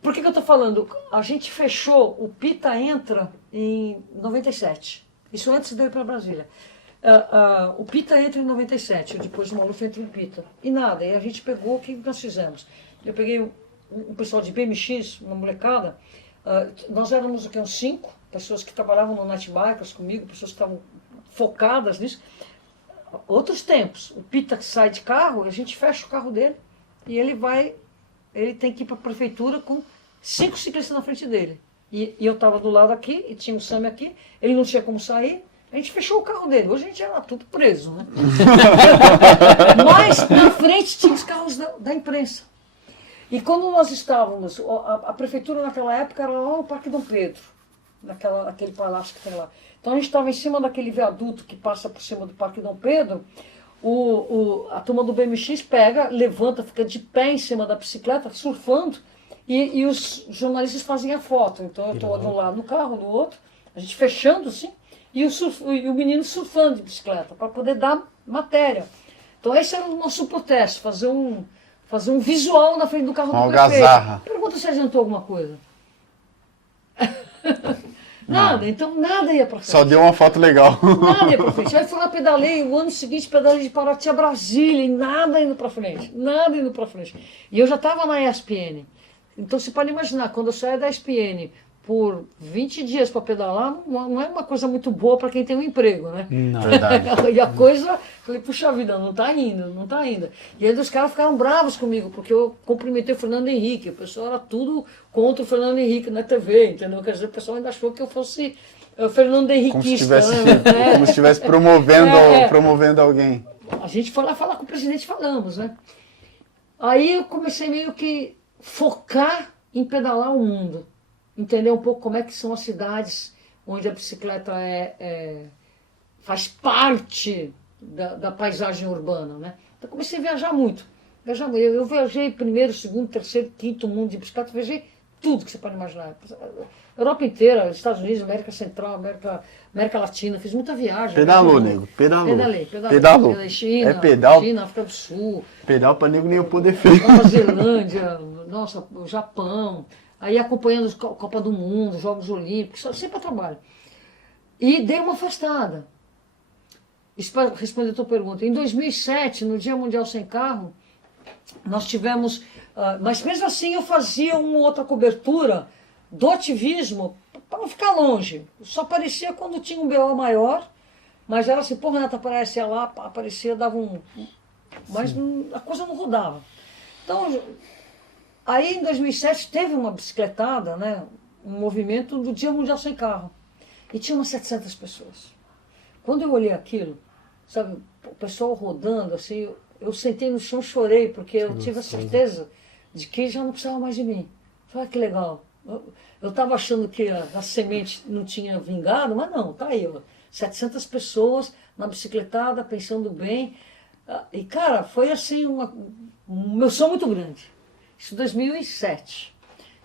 por que eu estou falando? A gente fechou, o Pita entra em 97. Isso antes de eu ir para Brasília. O Pita entra em 97, depois o Maluf entra em Pita. E nada, aí a gente pegou, o que nós fizemos? Eu peguei um pessoal de BMX, uma molecada, nós éramos o quê? Uns 5 pessoas que trabalhavam no Night Bikers comigo, pessoas que estavam focadas nisso. Outros tempos, o Pita sai de carro, a gente fecha o carro dele e ele tem que ir para a prefeitura com 5 ciclistas na frente dele. E eu estava do lado aqui, e tinha o Sami aqui, ele não tinha como sair, a gente fechou o carro dele. Hoje a gente era tudo preso, né? Mas na frente tinha os carros da imprensa. E quando nós estávamos, a prefeitura naquela época era lá no Parque Dom Pedro, aquele palácio que tem lá. Então a gente estava em cima daquele viaduto que passa por cima do Parque Dom Pedro, a turma do BMX pega, levanta, fica de pé em cima da bicicleta, surfando, e os jornalistas fazem a foto. Então eu estou de um lado no carro, no outro, a gente fechando assim, e o menino surfando de bicicleta, para poder dar matéria. Então esse era o nosso protesto, fazer um visual na frente do carro do prefeito. Pergunta se adiantou alguma coisa. Nada, então nada ia para frente. Só deu uma foto legal. Nada ia para frente. Aí fui lá, pedalei, o ano seguinte pedalei de Paraty a Brasília, e nada indo para frente, nada indo para frente. E eu já estava na ESPN. Então você pode imaginar, quando eu saio da ESPN por 20 dias para pedalar, não é uma coisa muito boa para quem tem um emprego, né? Não. Verdade. E a coisa, falei, puxa vida, não está indo, não está indo. E aí os caras ficaram bravos comigo, porque eu cumprimentei o Fernando Henrique, o pessoal era tudo contra o Fernando Henrique na TV, entendeu? Quer dizer, o pessoal ainda achou que eu fosse Fernando Henriquista. Como se estivesse promovendo alguém. A gente foi lá falar com o presidente, falamos, né? Aí eu comecei meio que focar em pedalar o mundo. Entender um pouco como é que são as cidades onde a bicicleta faz parte da paisagem urbana, né? Então comecei a viajar muito. Eu viajei primeiro, segundo, terceiro, quinto mundo de bicicleta, viajei tudo que você pode imaginar. Europa inteira, Estados Unidos, América Central, América Latina, fiz muita viagem. Pedalou, nego, pedalou. Pedalei. China, pedal. China, África do Sul. Pedal para nego nem eu poder feio. Nova Zelândia, nossa, o Japão. Aí acompanhando a Copa do Mundo, Jogos Olímpicos, sempre a trabalho. E dei uma afastada. Isso para responder a tua pergunta. Em 2007, no Dia Mundial Sem Carro, nós tivemos... mas mesmo assim eu fazia uma outra cobertura do ativismo para não ficar longe. Só aparecia quando tinha um BO maior, mas era assim, pô, Renata, aparecia lá, aparecia, dava mas a coisa não rodava. Então... Aí, em 2007, teve uma bicicletada, né, um movimento do Dia Mundial Sem Carro. E tinha umas 700 pessoas. Quando eu olhei aquilo, sabe, o pessoal rodando, assim, eu sentei no chão e chorei, porque eu tive a certeza de que já não precisava mais de mim. Falei, que legal. Eu estava achando que a semente não tinha vingado, mas não, tá aí, ó, 700 pessoas na bicicletada, pensando bem. E, cara, foi assim, uma emoção muito grande. Isso em 2007.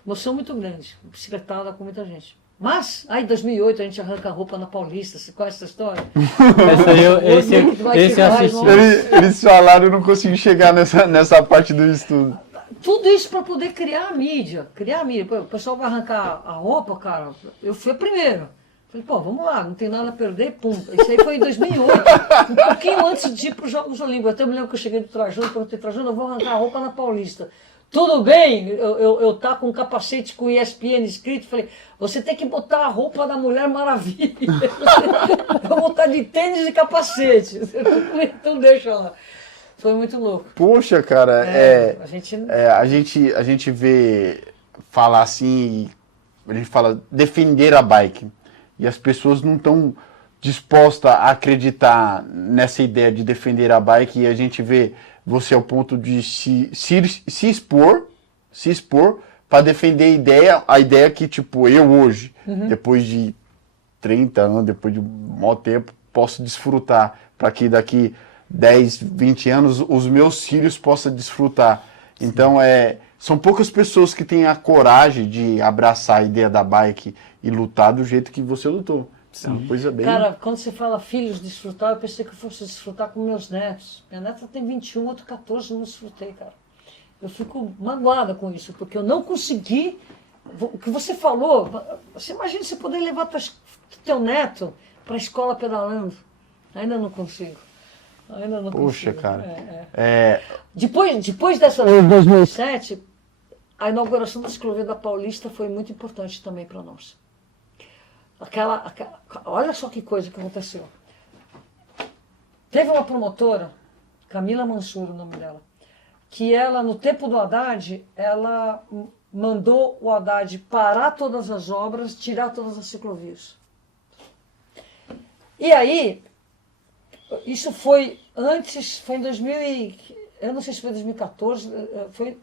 Emoção muito grande. Bicicletada com muita gente. Mas, aí em 2008 a gente arranca a roupa na Paulista. Você conhece essa história? Esse eu assisti. Eles falaram, eu não consegui chegar nessa parte do estudo. Tudo isso para poder criar a mídia. O pessoal vai arrancar a roupa, cara. Eu fui a primeira. Falei, pô, vamos lá, não tem nada a perder, pum. Isso aí foi em 2008, um pouquinho antes de ir para os Jogos Olímpicos. Até me lembro que eu cheguei do Trajano, perguntei, Trajano, eu vou arrancar a roupa na Paulista. Tudo bem, eu tá com um capacete com ESPN escrito, falei, você tem que botar a roupa da Mulher Maravilha. Eu vou botar de tênis e capacete. Então deixa lá. Foi muito louco. Poxa, cara, a gente vê falar assim, a gente fala defender a bike. E as pessoas não estão dispostas a acreditar nessa ideia de defender a bike, e a gente vê você ao ponto de se expor para defender a ideia que, tipo, eu hoje, depois de 30 anos, depois de um maior tempo, posso desfrutar, para que daqui 10, 20 anos os meus filhos possam desfrutar. Então, são poucas pessoas que têm a coragem de abraçar a ideia da bike e lutar do jeito que você lutou. É uma coisa bem... Cara, quando você fala filhos desfrutar, eu pensei que eu fosse desfrutar com meus netos. Minha neta tem 21, outro 14, não desfrutei, cara. Eu fico magoada com isso, porque eu não consegui... O que você falou, você imagina você poder levar teu neto para a escola pedalando. Ainda não consigo. Ainda não Poxa, consigo. cara. Depois dessa 2007, a inauguração da ciclovia da Paulista foi muito importante também para nós. Olha só que coisa que aconteceu. Teve uma promotora, Camila Mansur, o nome dela, que ela, no tempo do Haddad, ela mandou o Haddad parar todas as obras, tirar todas as ciclovias. E aí, isso foi antes, foi em 2000 eu não sei se foi 2014, foi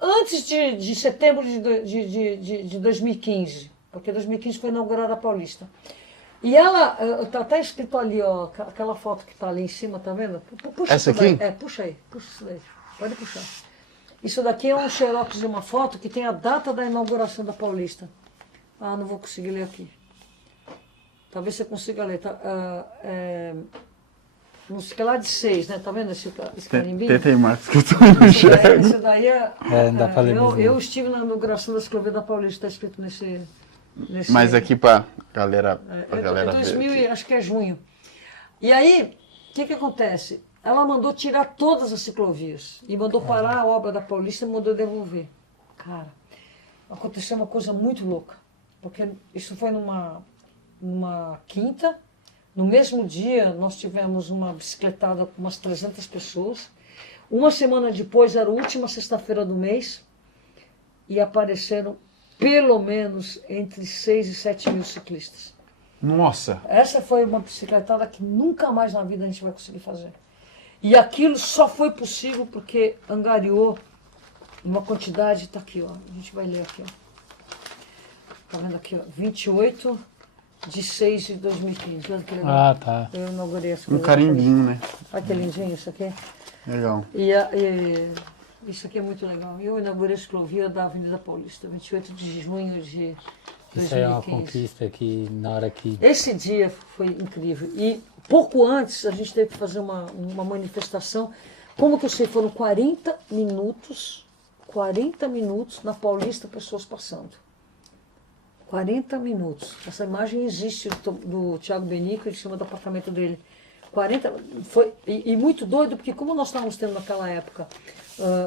antes de setembro de 2015. Porque 2015 foi inaugurada a Paulista. E ela, está até escrito ali, ó, aquela foto que está ali em cima, tá vendo? Puxa essa aqui? Daí. Puxa aí, puxa isso daí. Pode puxar. Isso daqui é um xerox de uma foto que tem a data da inauguração da Paulista. Ah, não vou conseguir ler aqui. Talvez você consiga ler. Não sei que lá de 6, né? Tá vendo esse carimbinho? Tenta aí, Marcos, que eu tô enxergando. Isso daí não dá pra ler mesmo. eu estive na inauguração da ciclovia da Paulista, está escrito nesse... Mas aqui pra galera ver. 2000, acho que é junho. E aí, o que acontece? Ela mandou tirar todas as ciclovias e mandou parar a obra da Paulista e mandou devolver. Cara, aconteceu uma coisa muito louca, porque isso foi numa quinta. No mesmo dia, nós tivemos uma bicicletada com umas 300 pessoas. Uma semana depois, era a última sexta-feira do mês, e apareceram pelo menos entre 6 e 7 mil ciclistas. Nossa! Essa foi uma bicicletada que nunca mais na vida a gente vai conseguir fazer. E aquilo só foi possível porque angariou uma quantidade, está aqui, ó, a gente vai ler aqui, ó. Tá vendo aqui, ó, 28 de 6 de 2015. Olha que legal. Ah, tá. Eu inaugurei essa Um coisa. carimbinho, né? Olha que lindinho isso aqui. Legal. E isso aqui é muito legal. Eu inaugurei a ciclovia da Avenida Paulista, 28 de junho de 2015. Isso aí é uma conquista que na hora que... Esse dia foi incrível. E pouco antes a gente teve que fazer uma manifestação. Como que eu sei? Foram 40 minutos na Paulista, pessoas passando. 40 minutos. Essa imagem existe do Thiago Benico, em cima do apartamento dele. 40, e muito doido, porque como nós estávamos tendo naquela época,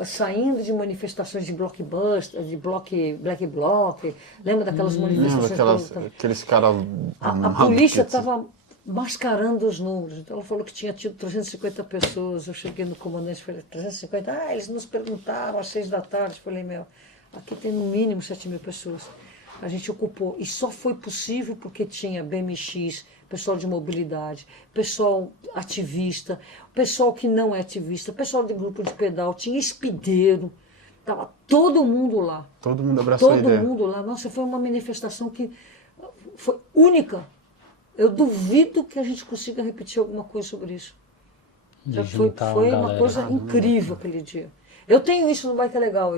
saindo de manifestações de blockbuster, de black bloc, lembra daquelas manifestações? Aqueles caras... A polícia estava mascarando os números. Então ela falou que tinha tido 350 pessoas. Eu cheguei no comandante e falei, 350? Ah, eles nos perguntaram às 6 da tarde. Eu falei, meu, aqui tem no mínimo 7 mil pessoas. A gente ocupou. E só foi possível porque tinha BMX, pessoal de mobilidade, pessoal ativista, pessoal que não é ativista, pessoal de grupo de pedal, tinha espideiro. Estava todo mundo lá. Todo mundo abraçou a ideia. Todo mundo lá. Nossa, foi uma manifestação que foi única. Eu duvido que a gente consiga repetir alguma coisa sobre isso. Foi uma coisa incrível aquele dia. Eu tenho isso no Bike é Legal.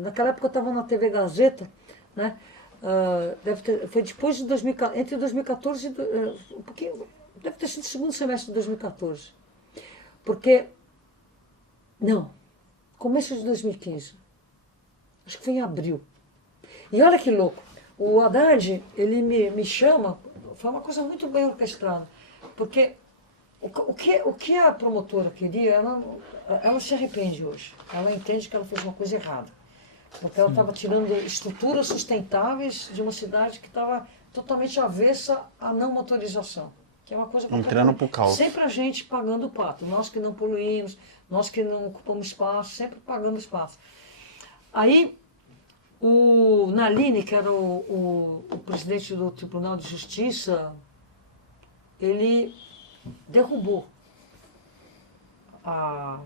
Naquela época eu estava na TV Gazeta, né? Foi depois de 2014, entre 2014 e um pouquinho, deve ter sido o segundo semestre de 2014. Porque, não, começo de 2015. Acho que foi em abril. E olha que louco, o Haddad, ele me chama, foi uma coisa muito bem orquestrada, porque o que a promotora queria, ela se arrepende hoje. Ela entende que ela fez uma coisa errada. Porque ela estava tirando estruturas sustentáveis de uma cidade que estava totalmente avessa à não motorização. Que é uma coisa entrando por caos. Sempre a gente pagando o pato. Nós que não poluímos, nós que não ocupamos espaço, sempre pagando espaço. Aí, o Nalini, que era o presidente do Tribunal de Justiça, ele derrubou o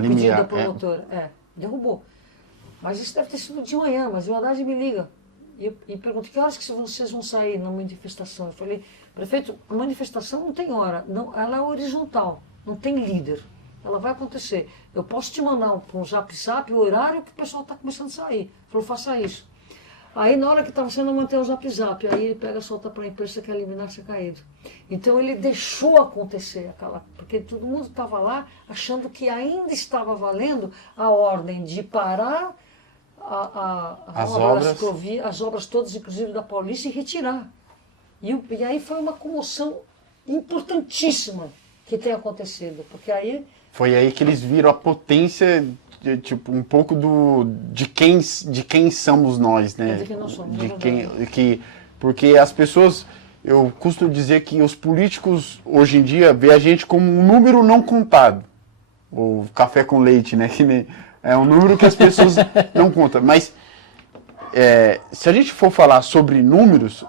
pedido da promotora. Derrubou. Mas isso deve ter sido de manhã, mas o Haddad me liga e pergunta, que horas que vocês vão sair na manifestação? Eu falei, prefeito, a manifestação não tem hora, não, ela é horizontal, não tem líder. Ela vai acontecer. Eu posso te mandar um zap o horário que o pessoal está começando a sair. Ele falou, faça isso. Aí na hora que estava sendo manter o zap, aí ele pega e solta para a imprensa que a liminar tinha caído. Então ele deixou acontecer porque todo mundo estava lá achando que ainda estava valendo a ordem de parar as obras todas, inclusive da Paulista, e retirar. E aí foi uma comoção importantíssima que tem acontecido, porque aí... Foi aí que eles viram a potência, tipo, um pouco de quem somos nós, né? De quem nós somos, porque as pessoas, eu costumo dizer que os políticos hoje em dia vê a gente como um número não contado. O café com leite, né? É um número que as pessoas não contam. Mas se a gente for falar sobre números,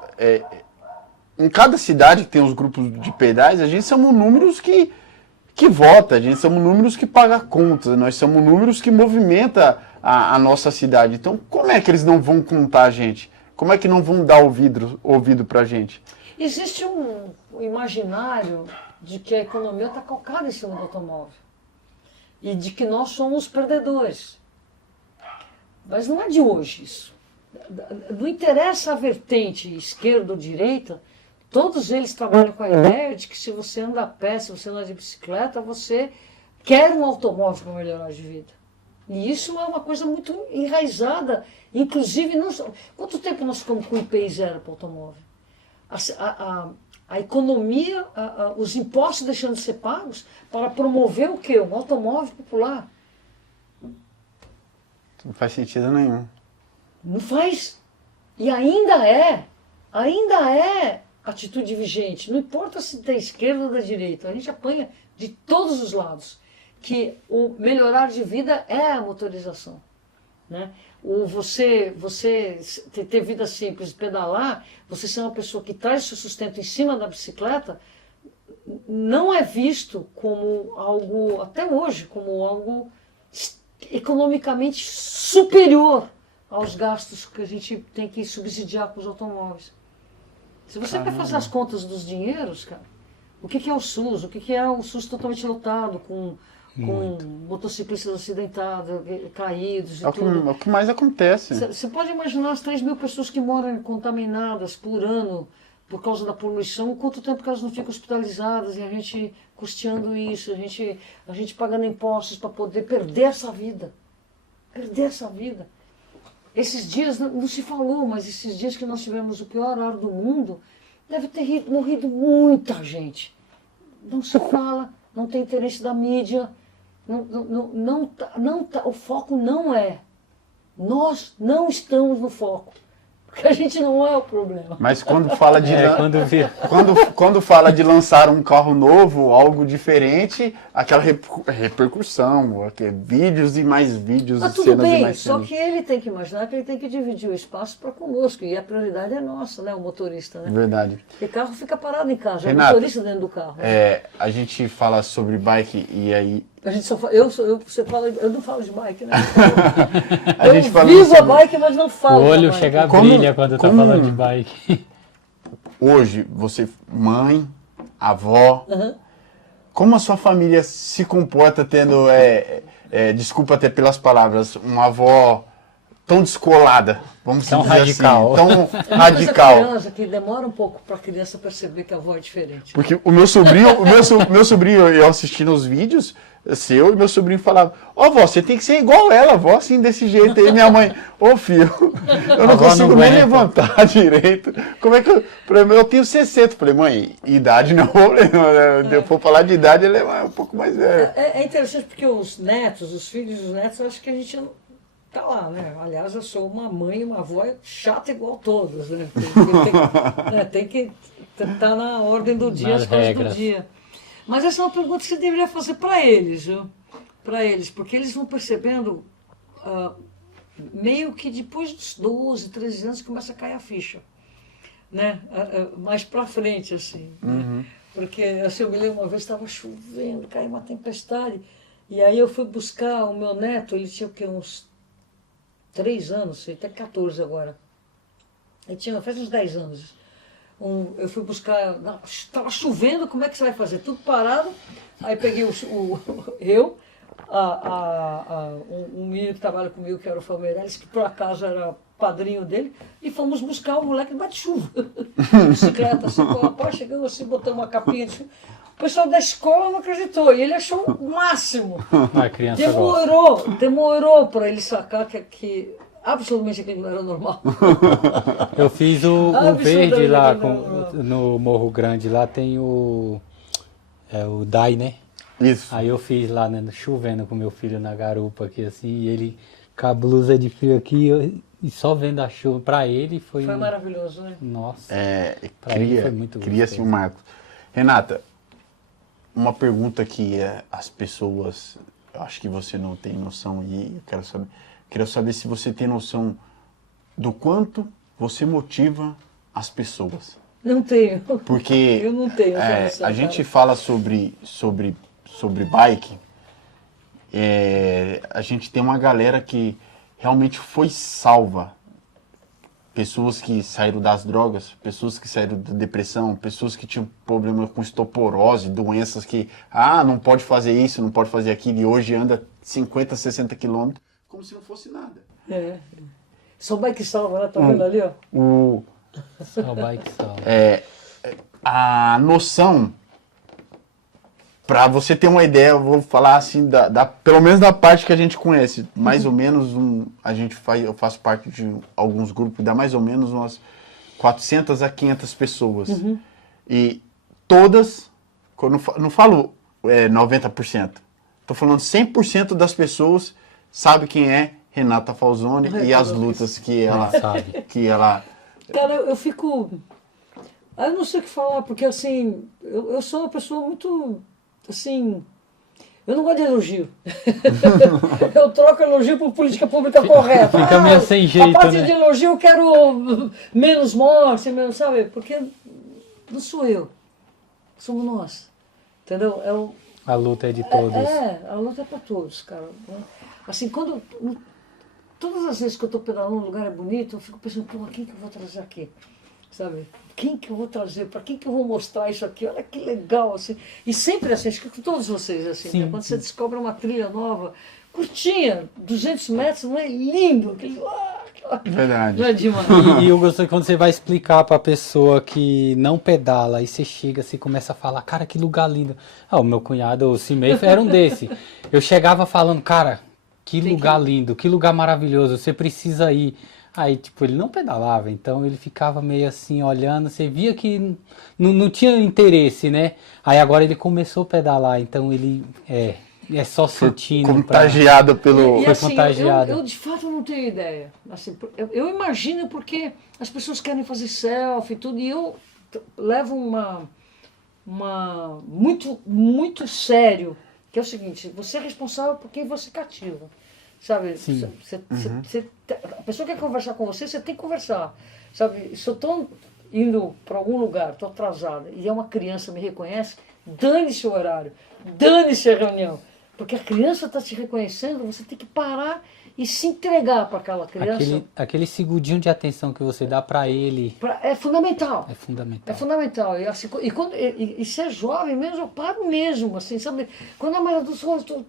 em cada cidade que tem os grupos de pedais, a gente somos números que vota, a gente somos números que paga contas, nós somos números que movimenta a nossa cidade. Então, como é que eles não vão contar a gente? Como é que não vão dar ouvido pra gente? Existe um imaginário de que a economia está calcada em cima do automóvel e de que nós somos perdedores. Mas não é de hoje isso. Não interessa a vertente esquerda ou direita, todos eles trabalham com a ideia de que se você anda a pé, se você anda de bicicleta, você quer um automóvel para melhorar de vida. E isso é uma coisa muito enraizada, inclusive, quanto tempo nós ficamos com IPI zero para o automóvel? A economia, os impostos deixando de ser pagos para promover o quê? Um automóvel popular. Não faz sentido nenhum. Não faz. E ainda é atitude vigente. Não importa se da esquerda ou da direita, a gente apanha de todos os lados. Que o melhorar de vida é a motorização. Né? Você ter vida simples, pedalar, você ser uma pessoa que traz seu sustento em cima da bicicleta, não é visto como algo, até hoje, como algo economicamente superior aos gastos que a gente tem que subsidiar com os automóveis. Se você quer fazer as contas dos dinheiros, cara, o que é o SUS? O que é o SUS totalmente lotado, com motociclistas acidentados, caídos e tudo? É o que mais acontece. Você pode imaginar as 3 mil pessoas que moram contaminadas por ano por causa da poluição, quanto tempo que elas não ficam hospitalizadas e a gente custeando isso, a gente pagando impostos para poder perder essa vida. Perder essa vida. Esses dias, não se falou, mas esses dias que nós tivemos o pior ar do mundo, deve ter morrido muita gente. Não se fala, não tem interesse da mídia, o foco não é. Nós não estamos no foco, porque a gente não é o problema. Mas quando fala de quando fala de lançar um carro novo, algo diferente, aquela repercussão, vídeos e mais vídeos, Mas tudo cenas bem, e mais só cenas. que ele tem que imaginar que ele tem que dividir o espaço para conosco, e a prioridade é nossa, né, o motorista, né? Verdade. Porque o carro fica parado em casa, Renato, o motorista dentro do carro. A gente fala sobre bike e aí... A gente só fala, eu não falo de bike, né? A gente fala vivo a sobre- bike, mas não O falo olho da bike. chega a Como- brilha quando tá como- falando de bike. Hoje, você, mãe, avó, Aham. como a sua família se comporta tendo, desculpa até pelas palavras, uma avó tão descolada, vamos Tão dizer radical. assim, tão É uma coisa radical. criança que demora um pouco para a criança perceber que a avó é diferente. Porque o meu sobrinho, meu sobrinho, eu assistindo os vídeos seu, e meu sobrinho falava, ó vó, você tem que ser igual ela, vó, assim, desse jeito. Aí minha mãe, ô filho, eu não A avó consigo não nem aguenta. levantar direito. Como é que eu tenho 60. Falei, mãe, idade não é problema, né? Se eu for falar de idade, ele é um pouco mais velho. É interessante porque os netos, os filhos dos netos, eu acho que a gente não tá lá, né? Aliás, eu sou uma mãe e uma avó chata igual todos, né? Tem que estar na ordem do dia, Nas as coisas regras. do dia. Mas essa é uma pergunta que você deveria fazer para eles, viu? Para eles, porque eles vão percebendo, meio que depois dos 12, 13 anos começa a cair a ficha, né? Mais para frente, assim, né? Porque assim, eu me lembro uma vez, estava chovendo, caiu uma tempestade, e aí eu fui buscar o meu neto, ele tinha o quê, uns 3 anos, até 14 agora. Aí faz uns 10 anos. Eu fui buscar, estava chovendo, como é que você vai fazer? Tudo parado. Aí peguei um menino que trabalha comigo, que era o Palmeirense, que por acaso era padrinho dele, e fomos buscar o moleque debaixo de chuva. Bicicleta, assim, com a pá, chegando assim, botando uma capinha de chuva. O pessoal da escola não acreditou, e ele achou o máximo. A criança gosta. Demorou para ele sacar que absolutamente aquilo não era normal. Eu fiz o verde lá no Morro Grande, lá tem o DAI, né? Isso. Aí eu fiz lá, né, chovendo com meu filho na garupa aqui, assim, e ele com a blusa de frio aqui, e só vendo a chuva, pra ele foi... Foi maravilhoso, né? Nossa, pra ele foi muito Cria-se um marco. Renata, uma pergunta que as pessoas, eu acho que você não tem noção, e eu quero saber se você tem noção do quanto você motiva as pessoas. Não tenho. Porque eu não tenho. a gente fala sobre bike, a gente tem uma galera que realmente foi salva. Pessoas que saíram das drogas, pessoas que saíram da depressão, pessoas que tinham problema com osteoporose, doenças que, não pode fazer isso, não pode fazer aquilo, e hoje anda 50, 60 quilômetros como se não fosse nada. Só bike salva, né? Tá vendo ali, ó? Só bike salva. A noção, para você ter uma ideia, eu vou falar assim, pelo menos da parte que a gente conhece, mais ou menos, eu faço parte de alguns grupos, dá mais ou menos umas 400 a 500 pessoas. E todas, não falo 90%, estou falando 100% das pessoas sabe quem é Renata Falzoni e as lutas que ela sabe. Cara, eu fico... Eu não sei o que falar, porque assim, eu sou uma pessoa muito... Assim, eu não gosto de elogio. Eu troco elogio por política pública correta. Fica meio sem jeito, a parte né? de elogio eu quero menos morte, menos, sabe? Porque não sou eu. Somos nós. Entendeu? A luta é de todos. A luta é para todos, cara. Assim, todas as vezes que eu estou pedalando, um lugar é bonito, eu fico pensando, pô, quem que eu vou trazer aqui? Sabe? Quem que eu vou trazer? Para quem que eu vou mostrar isso aqui? Olha que legal, assim. E sempre assim, acho que com todos vocês, assim, Sim, né? Quando você descobre uma trilha nova, curtinha, 200 metros, não é lindo? Verdade. Não é demais? E eu gosto quando você vai explicar pra pessoa que não pedala, aí você chega, você começa a falar, cara, que lugar lindo. O meu cunhado, o Cimei, era um desse. Eu chegava falando, cara, que lugar lindo, que lugar maravilhoso, você precisa ir. Aí, tipo, ele não pedalava, então ele ficava meio assim, olhando, você via que não tinha interesse, né? Aí agora ele começou a pedalar, então ele é só sentindo. Contagiado pelo... E assim, contagiado. eu de fato não tenho ideia. Assim, eu imagino porque as pessoas querem fazer selfie e tudo, e eu levo muito, muito sério, que é o seguinte, você é responsável por quem você cativa. Sabe, a pessoa quer conversar com você, você tem que conversar. Sabe, se eu estou indo para algum lugar, estou atrasada, e uma criança me reconhece, dane-se o horário, dane-se a reunião. Porque a criança está te reconhecendo, você tem que parar e se entregar para aquela criança. Aquele segundinho de atenção que você dá para ele. É fundamental. É fundamental. É fundamental. E, assim, e ser jovem mesmo, eu paro mesmo. Assim, sabe? Quando a maioria dos outros,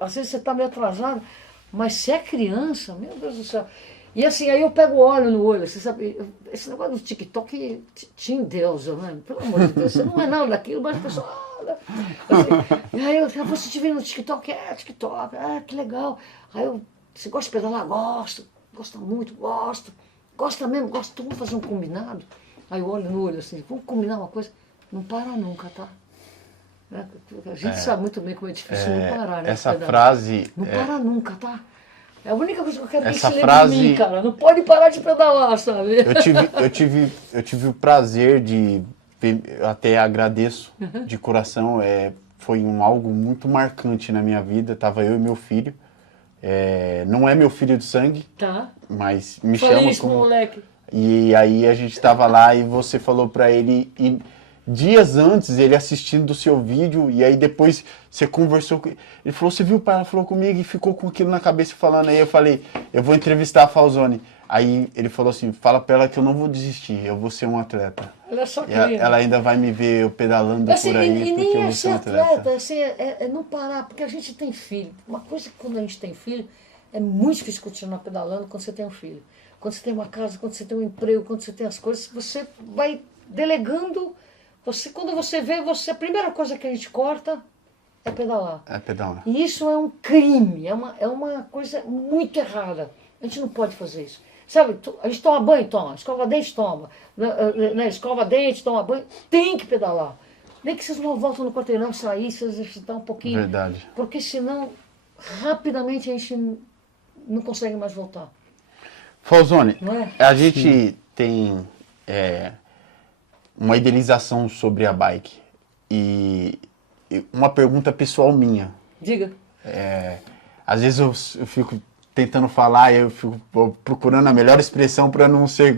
às vezes você está meio atrasado, mas se é criança, meu Deus do céu. E assim, aí eu pego óleo no olho, você sabe, esse negócio do TikTok te endeusa, né? Pelo amor de Deus, você não é nada daquilo, mas a pessoa... Assim, e aí você te vê no TikTok, TikTok, que legal. Aí você gosta de pedalar? Gosta muito, gosta mesmo, gosta, vamos fazer um combinado. Aí eu olho no olho assim, vamos combinar uma coisa, não para nunca, tá? A gente sabe muito bem como é difícil não parar, né? Essa frase... Não para nunca, tá? É a única coisa que eu quero que essa se frase, lembre de mim, cara. Não pode parar de pedalar, sabe? Eu tive o prazer de... Eu até agradeço de coração. Foi algo muito marcante na minha vida. Tava eu e meu filho. Não é meu filho de sangue, Tá. mas me Falei chama isso com o como... moleque. E aí a gente estava lá e você falou para ele... dias antes, ele assistindo do seu vídeo, e aí depois você conversou com ele. Ele falou, você viu, pai? Ela falou comigo e ficou com aquilo na cabeça falando. Aí eu falei, eu vou entrevistar a Falzone. Aí ele falou assim, fala pra ela que eu não vou desistir, eu vou ser um atleta. Olha só que E lindo. ela ainda vai me ver eu pedalando Assim, por aí, e porque nem eu é vou ser ser um atleta. atleta, assim, é não parar, porque a gente tem filho. Uma coisa que quando a gente tem filho, é muito difícil continuar pedalando quando você tem um filho. Quando você tem uma casa, quando você tem um emprego, quando você tem as coisas, você vai delegando. Quando você vê, a primeira coisa que a gente corta é pedalar. É pedalar. E isso é um crime, é uma coisa muito errada. A gente não pode fazer isso. Sabe, a gente toma banho, toma. Escova dente, toma. Escova dente, toma banho. Tem que pedalar. Nem que vocês não voltam no quarteirão, sair, se exercitar um pouquinho. Verdade. Porque senão, rapidamente a gente não consegue mais voltar. Falzone, Não é? a gente tem uma idealização sobre a bike. E uma pergunta pessoal minha. Diga. Às vezes eu fico tentando falar e eu fico procurando a melhor expressão para não ser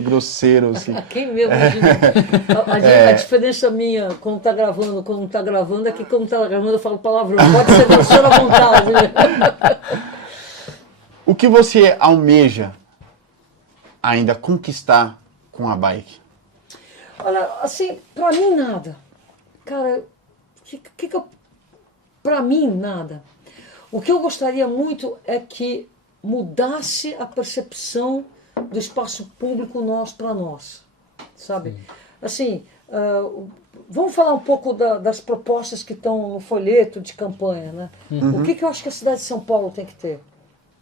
grosseiro. Assim. Quem mesmo? A diferença minha quando tá gravando, quando não tá gravando, é que quando tá gravando eu falo palavrão. Pode ser grosseiro à vontade. O que você almeja ainda conquistar com a bike? Olha, assim, pra mim nada. Cara, pra mim nada. O que eu gostaria muito é que mudasse a percepção do espaço público para nós, sabe? Sim. Assim, vamos falar um pouco das propostas que estão no folheto de campanha, né? Uhum. O que eu acho que a cidade de São Paulo tem que ter,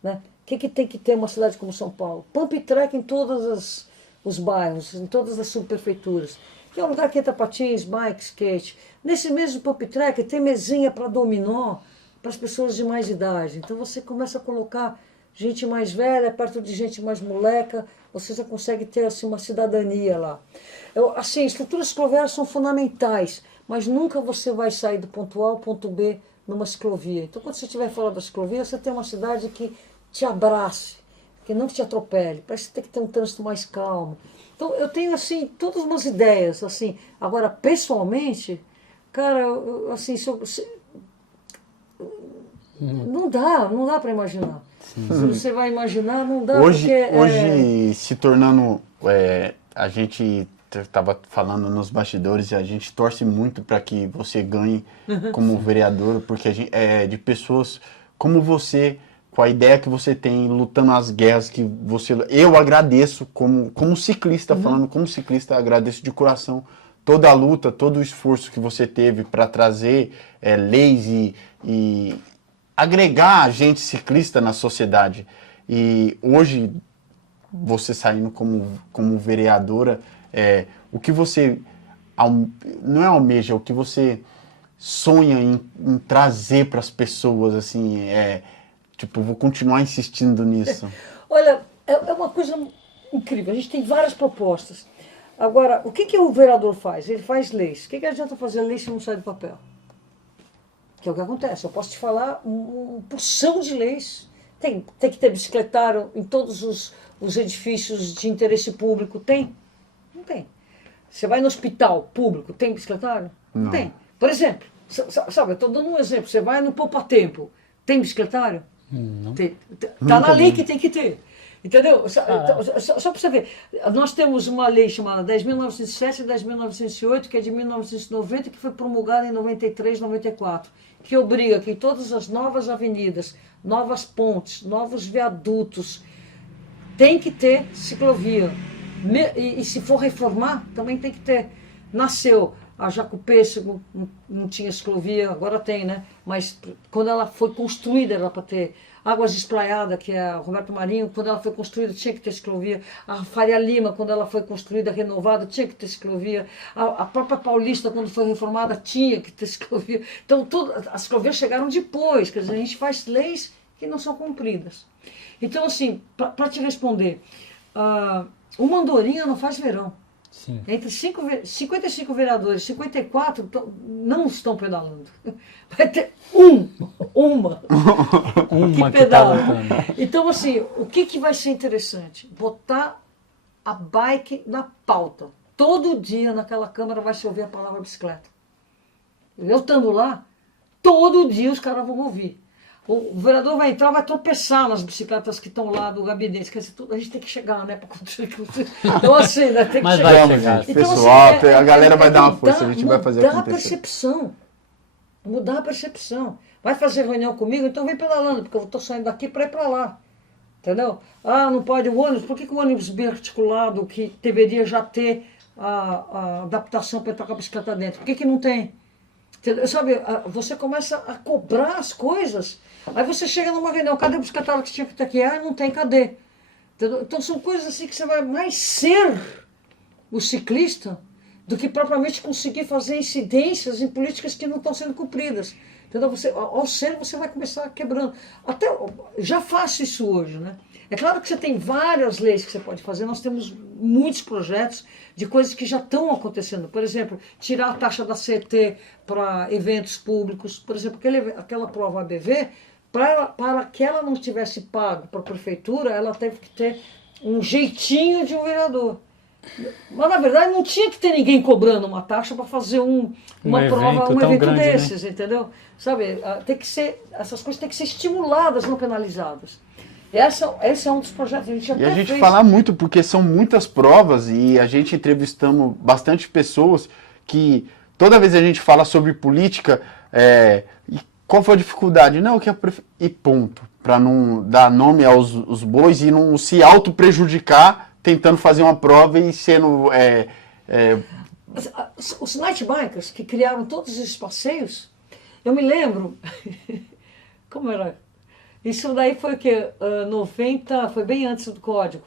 né? O que tem que ter uma cidade como São Paulo? Pump track em todos os bairros, em todas as subprefeituras. Que é um lugar que entra patins, bike, skate. Nesse mesmo pump track tem mesinha para dominó, para as pessoas de mais idade. Então você começa a colocar gente mais velha perto de gente mais moleca, você já consegue ter assim, uma cidadania lá. Assim, estruturas cicloviárias são fundamentais, mas nunca você vai sair do ponto A ao ponto B numa ciclovia. Então quando você estiver fora da ciclovia, você tem uma cidade que te abrace, que não te atropele, parece que tem que ter um trânsito mais calmo. Então eu tenho assim, todas umas ideias, assim. Agora, pessoalmente, cara, assim, não dá para imaginar. Sim. Se você vai imaginar, não dá. Hoje porque, se tornando, a gente estava falando nos bastidores e a gente torce muito para que você ganhe como vereador, porque a gente, de pessoas como você, com a ideia que você tem, lutando as guerras que você... Eu agradeço, como ciclista, falando como ciclista, agradeço de coração toda a luta, todo o esforço que você teve para trazer leis e agregar a gente ciclista na sociedade. E hoje, você saindo como vereadora, o que você... Não é almeja, o que você sonha em trazer para as pessoas, assim, tipo, vou continuar insistindo nisso. Olha, é uma coisa incrível. A gente tem várias propostas. Agora, o que o vereador faz? Ele faz leis. O que adianta fazer lei se não sai do papel? Que é o que acontece. Eu posso te falar uma porção de leis. Tem que ter bicicletário em todos os edifícios de interesse público. Tem? Não tem. Você vai no hospital público, tem bicicletário? Não tem. Por exemplo, sabe, eu estou dando um exemplo. Você vai no Poupa Tempo, tem bicicletário? Não. Está na lei que tem que ter. Entendeu? Só para você ver. Nós temos uma lei chamada 10.907 e 10.908, que é de 1990, que foi promulgada em 93, 94, que obriga que em todas as novas avenidas, novas pontes, novos viadutos, tem que ter ciclovia. E se for reformar, também tem que ter. Nasceu a Jacopêssego, não tinha ciclovia, agora tem, né? Mas quando ela foi construída era para ter. Águas de Espraiada, que é a Roberto Marinho, quando ela foi construída tinha que ter ciclovia. A Faria Lima, quando ela foi construída, renovada, tinha que ter ciclovia. A própria Paulista, quando foi reformada, tinha que ter ciclovia. Então, as ciclovias chegaram depois, quer dizer, a gente faz leis que não são cumpridas. Então, assim, para te responder, uma andorinha não faz verão. Sim. Entre 55 vereadores, 54 não estão pedalando. Vai ter uma que pedala. Então, assim, o que vai ser interessante? Botar a bike na pauta. todo dia naquela Câmara vai se ouvir a palavra bicicleta. Eu estando lá, todo dia os caras vão ouvir. O vereador vai entrar, vai tropeçar nas bicicletas que estão lá do gabinete. Quer dizer, a gente tem que chegar, né? Então, assim, né? Tem que Mas chegar. vai Vamos, chegar. gente. Então, Pessoal, assim, a galera vai dar uma mudar- força, a gente vai fazer mudar a acontecer. percepção. Mudar a percepção. Vai fazer reunião comigo, então vem pedalando, porque eu estou saindo daqui para ir para lá. Entendeu? Ah, não pode o ônibus. Por que o ônibus bem articulado, que deveria já ter a adaptação para entrar com a bicicleta dentro, por que não tem? Entendeu? Sabe, você começa a cobrar as coisas, aí você chega numa reunião, cadê a bicicleta que tinha que ter aqui? Ah, não tem, cadê? Entendeu? Então são coisas assim que você vai mais ser o ciclista do que propriamente conseguir fazer incidências em políticas que não estão sendo cumpridas. Entendeu? Você, ao ser, você vai começar quebrando. Até, já faço isso hoje, né? É claro que você tem várias leis que você pode fazer, nós temos muitos projetos de coisas que já estão acontecendo. Por exemplo, tirar a taxa da CET para eventos públicos. Por exemplo, aquela prova ABV, para que ela não tivesse pago para a prefeitura, ela teve que ter um jeitinho de um vereador. Mas, na verdade, não tinha que ter ninguém cobrando uma taxa para fazer uma prova, um tão evento grande, né? desses, entendeu? Sabe, tem que ser, essas coisas têm que ser estimuladas, não penalizadas. Esse é um dos projetos. A gente E até a gente fez. fala muito, porque são muitas provas e a gente entrevistamos bastante pessoas que toda vez a gente fala sobre política, e qual foi a dificuldade? Não, que e ponto. Para não dar nome aos bois e não se auto-prejudicar tentando fazer uma prova e sendo... Os night bikers que criaram todos esses passeios, eu me lembro, como era? Isso daí foi o quê? 90, foi bem antes do código.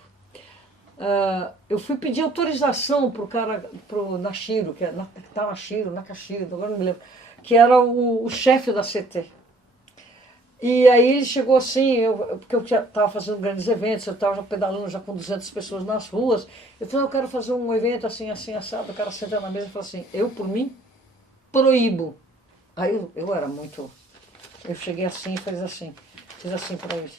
Eu fui pedir autorização pro cara, pro Nashiro, que é Nakashiro, agora não me lembro, que era o chefe da CT. E aí ele chegou assim, porque eu estava fazendo grandes eventos, eu estava já pedalando já com 200 pessoas nas ruas. Eu falei, eu quero fazer um evento assim, assim, assado. O cara senta na mesa e fala assim, eu por mim proíbo. Aí eu era muito... Eu cheguei assim e fiz assim para ele.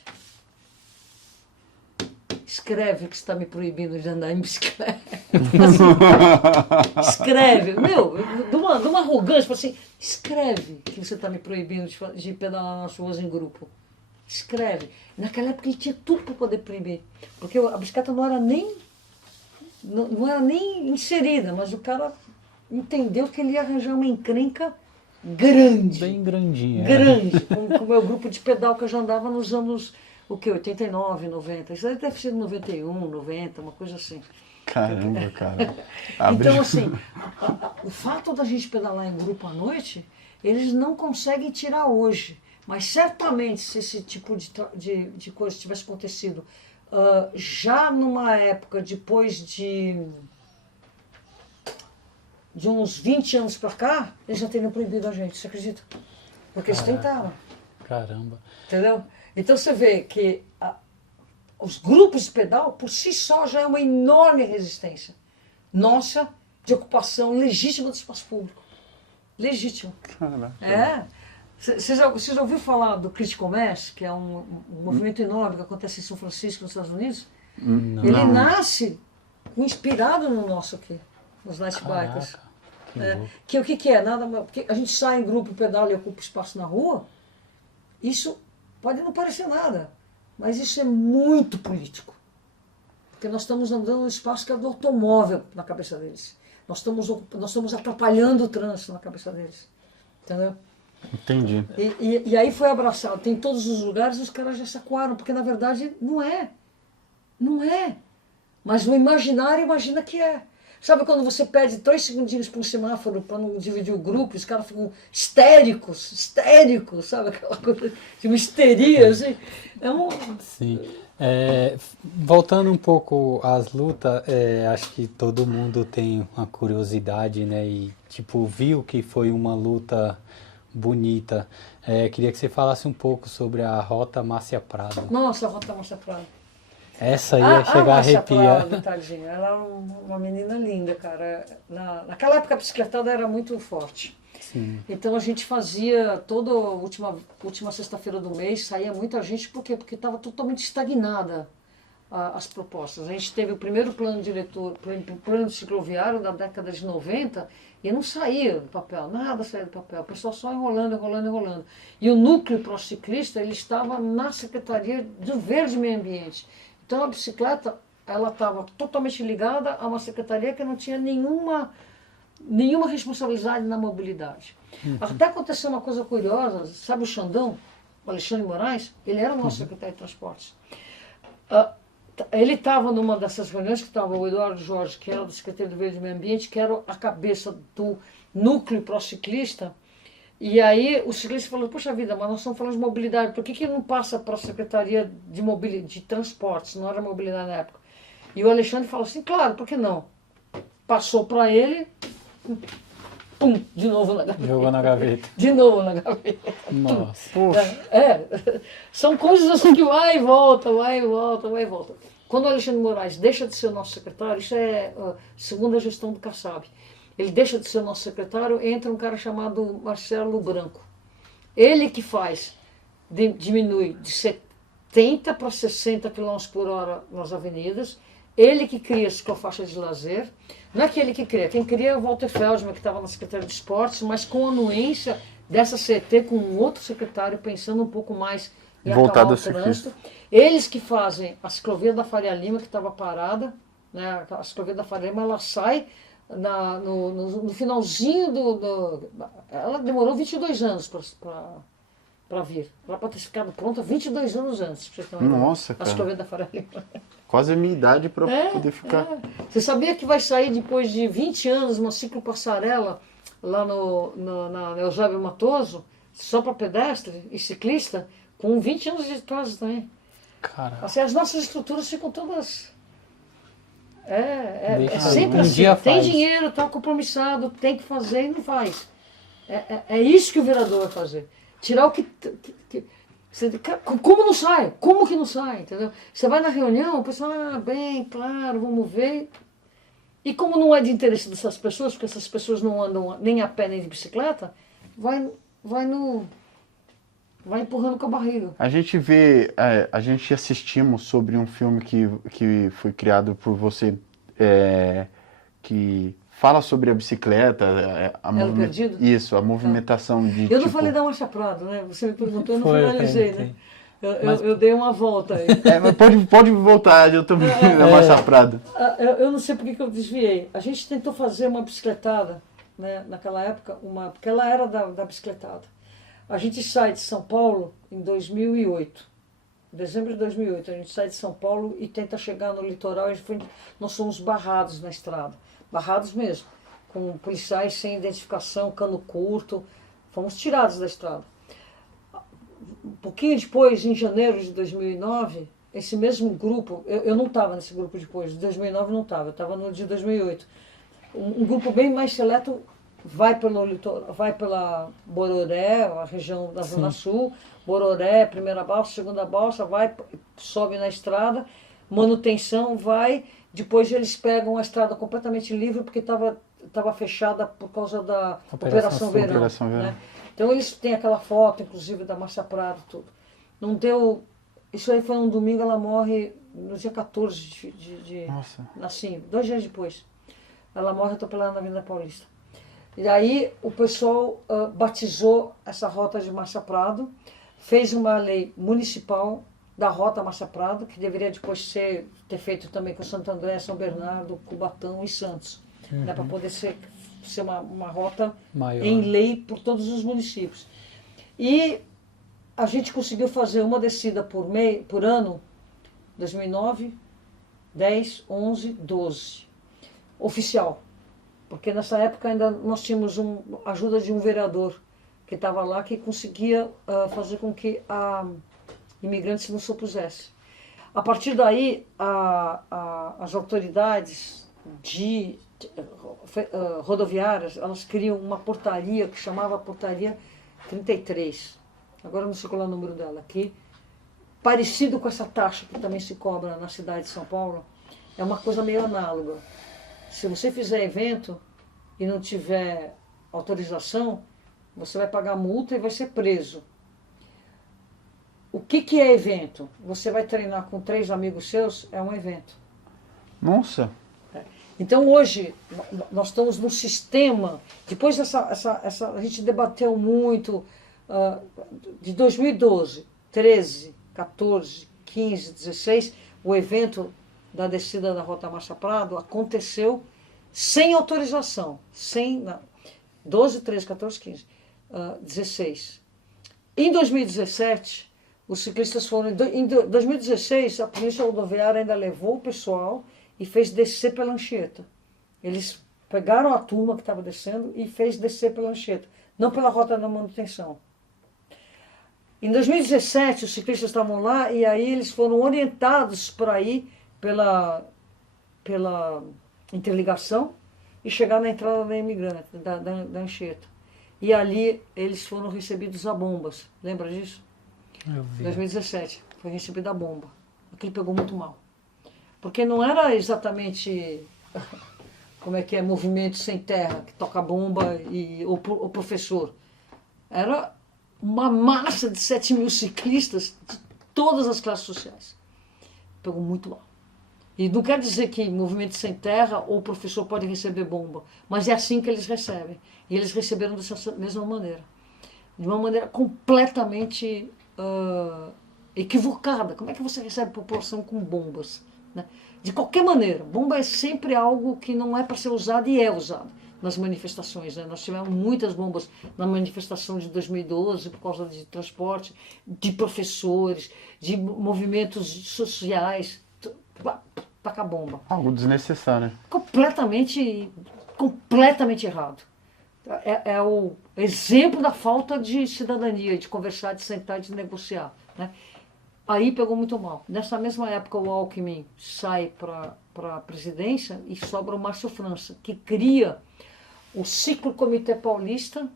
Escreve que você está me proibindo de andar em bicicleta. Assim, escreve. Meu, de uma arrogância, assim, escreve que você está me proibindo de pedalar nas ruas em grupo. Escreve. Naquela época ele tinha tudo para poder proibir. Porque a bicicleta não era nem inserida, mas o cara entendeu que ele ia arranjar uma encrenca grande. Bem grandinha. Grande. Com o meu grupo de pedal que eu já andava nos anos... O que? 89, 90. Isso aí deve ser 91, 90, uma coisa assim. Caramba, cara. Então, assim, o fato da gente pedalar em grupo à noite, eles não conseguem tirar hoje. Mas certamente, se esse tipo de coisa tivesse acontecido já numa época depois de uns 20 anos pra cá, eles já teriam proibido a gente, você acredita? Porque eles tentaram. Caramba. Entendeu? Então você vê que os grupos de pedal, por si só, já é uma enorme resistência nossa de ocupação legítima do espaço público. Legítima. Caraca. Você já ouviu falar do Critical Mass, que é um movimento enorme que acontece em São Francisco, nos Estados Unidos? Não. Ele nasce inspirado no nosso aqui, nos night bikers. Caraca, Que o que é? Nada, porque a gente sai em grupo, pedala e ocupa espaço na rua, isso pode não parecer nada, mas isso é muito político. Porque nós estamos andando no espaço que é do automóvel na cabeça deles. Nós estamos atrapalhando o trânsito na cabeça deles. Entendeu? Entendi. E aí foi abraçado. Tem em todos os lugares, os caras já se acuaram, porque na verdade não é. Não é. Mas o imaginário imagina que é. Sabe quando você pede 3 segundinhos para um semáforo para não dividir o grupo, os caras ficam histéricos, sabe? Aquela coisa de uma histeria, assim. Sim. Voltando um pouco às lutas, acho que todo mundo tem uma curiosidade, né? E, tipo, viu que foi uma luta bonita. Queria que você falasse um pouco sobre a Rota Márcia Prado. Nossa, a Rota Márcia Prado. Essa aí ia chegar a Márcia arrepiar. Prado, tadinha, ela é uma menina linda, cara. Naquela época a bicicletada era muito forte. Sim. Então a gente fazia toda a última sexta-feira do mês, saía muita gente, por quê? Porque estava totalmente estagnada as propostas. A gente teve o primeiro plano diretor, plano cicloviário da década de 90, e não saía do papel, nada saía do papel, o pessoal só enrolando, enrolando, enrolando. E o núcleo pró-ciclista, ele estava na Secretaria do Verde e Meio Ambiente. Então a bicicleta, ela estava totalmente ligada a uma secretaria que não tinha nenhuma responsabilidade na mobilidade. Até aconteceu uma coisa curiosa, sabe o Xandão, o Alexandre Moraes? Ele era o nosso secretário de transportes. Ele estava numa dessas reuniões que estava o Eduardo Jorge, que era do Secretaria do Verde e Meio Ambiente, que era a cabeça do núcleo pró-ciclista, e aí o ciclista falou, poxa vida, mas nós estamos falando de mobilidade, por que não passa para a Secretaria de Transportes, não era mobilidade na época? E o Alexandre falou assim, claro, por que não? Passou para ele, pum, de novo na gaveta. Jogou na gaveta. De novo na gaveta. Nossa. São coisas assim que vai e volta, vai e volta, vai e volta. Quando o Alexandre Moraes deixa de ser nosso secretário, isso é segunda gestão do Kassab, ele deixa de ser nosso secretário, entra um cara chamado Marcelo Branco. Ele que faz, diminui de 70 para 60 km por hora nas avenidas, ele que cria a ciclofaixa de lazer. Não é que ele que cria, quem cria é o Walter Feldman, que estava na Secretaria de Esportes, mas com a anuência dessa CT, com um outro secretário, pensando um pouco mais em voltado acalmar ao o trânsito. Eles que fazem a ciclovia da Faria Lima, que estava parada, né? A ciclovia da Faria Lima, ela sai no finalzinho ela demorou 22 anos para vir. Ela pode ter ficado pronta 22 anos antes. Pra você ter uma ideia. Nossa, a ciclovia da Faria Lima. Quase a minha idade para poder ficar. Você sabia que vai sair depois de 20 anos uma ciclopassarela lá na Eusébio Matoso, só para pedestre e ciclista, com 20 anos de atraso também. Cara. Assim, as nossas estruturas ficam todas... Deixa sempre um assim. dia Tem faz. dinheiro, está compromissado, tem que fazer e não faz. É isso que o vereador vai fazer. Tirar o que como não sai? Como que não sai? Entendeu? Você vai na reunião, o pessoal, bem, claro, vamos ver. E como não é de interesse dessas pessoas, porque essas pessoas não andam nem a pé nem de bicicleta, vai empurrando com a barriga. A gente assistimos sobre um filme que foi criado por você, que fala sobre a bicicleta, Perdido? Isso, a movimentação de Eu não falei da Marcha Prado, né? Você me perguntou, eu não finalizei, né? Mas- Eu dei uma volta aí. mas pode voltar, eu também na Marcha Prado. Eu não sei por que eu desviei. A gente tentou fazer uma bicicletada, né, naquela época, porque ela era da bicicletada. A gente sai de São Paulo em 2008, em dezembro de 2008, a gente sai de São Paulo e tenta chegar no litoral. Nós fomos barrados na estrada, barrados mesmo, com policiais sem identificação, cano curto, fomos tirados da estrada. Um pouquinho depois, em janeiro de 2009, esse mesmo grupo, eu não estava nesse grupo depois, de 2009 não estava, eu estava no de 2008. Um grupo bem mais seleto vai pelo litoral, vai pela Bororé, a região da Zona Sul, Bororé, primeira balsa, segunda balsa, sobe na estrada, manutenção, depois eles pegam a estrada completamente livre porque estava fechada por causa da Operação Verão. Né? Então eles têm aquela foto, inclusive, da Marcha Prado, tudo. Não deu... Isso aí foi um domingo, ela morre no dia 14 Nossa. assim, 2 dias depois. Ela morre atropelada na Avenida Paulista. E aí o pessoal batizou essa rota de Marcha Prado, fez uma lei municipal da rota Marcha Prado, que deveria depois ter feito também com Santo André, São Bernardo, Cubatão e Santos, né, para poder ser uma rota maior, em lei por todos os municípios. E a gente conseguiu fazer uma descida por ano, 2009, 10, 11, 12, oficial. Porque nessa época ainda nós tínhamos a ajuda de um vereador que estava lá, que conseguia fazer com que imigrantes não se opusessem. A partir daí, as autoridades rodoviárias, elas criam uma portaria que chamava Portaria 33. Agora não sei qual é o número dela aqui. Parecido com essa taxa que também se cobra na cidade de São Paulo, é uma coisa meio análoga. Se você fizer evento e não tiver autorização, você vai pagar multa e vai ser preso. o que é evento? Você vai treinar com 3 amigos seus, é um evento. Nossa. Então hoje nós estamos num sistema, depois a gente debateu muito de 2012, 13, 14, 15, 16, o evento da descida da Rota Marcha Prado aconteceu sem autorização, 12, 13, 14, 15, 16. Em 2017, os ciclistas foram, em 2016 a Polícia Rodoviária ainda levou o pessoal e fez descer pela Anchieta. Eles pegaram a turma que estava descendo e fez descer pela Anchieta, não pela rota da manutenção. Em 2017, os ciclistas estavam lá e aí eles foram orientados para ir pela interligação e chegar na entrada da imigrante, da Anchieta. E ali eles foram recebidos a bombas. Lembra disso? Eu vi. 2017, foi recebido a bomba. Aquilo pegou muito mal. Porque não era exatamente, como é que é, movimento sem terra, que toca bomba e o professor. Era uma massa de 7 mil ciclistas de todas as classes sociais. Pegou muito mal. E não quer dizer que movimento sem terra ou o professor pode receber bomba, mas é assim que eles recebem. E eles receberam dessa mesma maneira. De uma maneira completamente equivocada. Como é que você recebe população com bombas? Né? De qualquer maneira, bomba é sempre algo que não é para ser usado e é usado nas manifestações. Né? Nós tivemos muitas bombas na manifestação de 2012 por causa de transporte, de professores, de movimentos sociais. Tacar bomba. Algo desnecessário. Completamente errado. É o exemplo da falta de cidadania, de conversar, de sentar, de negociar. Né? Aí pegou muito mal. Nessa mesma época, o Alckmin sai para a presidência e sobra o Márcio França, que cria o Ciclo Comitê Paulista,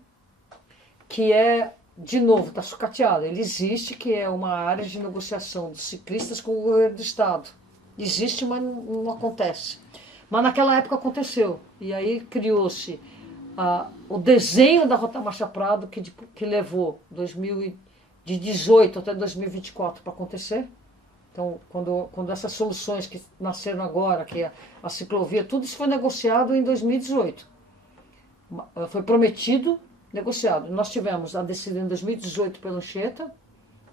que é, de novo, está sucateado. Ele existe, que é uma área de negociação dos ciclistas com o governo do Estado. Existe, mas não acontece. Mas naquela época aconteceu. E aí criou-se o desenho da Rota Marcha Prado, que levou de 18 até 2024 para acontecer. Então, quando essas soluções que nasceram agora, que é a ciclovia, tudo isso foi negociado em 2018. Foi prometido, negociado. Nós tivemos a descida em 2018 pela Anchieta,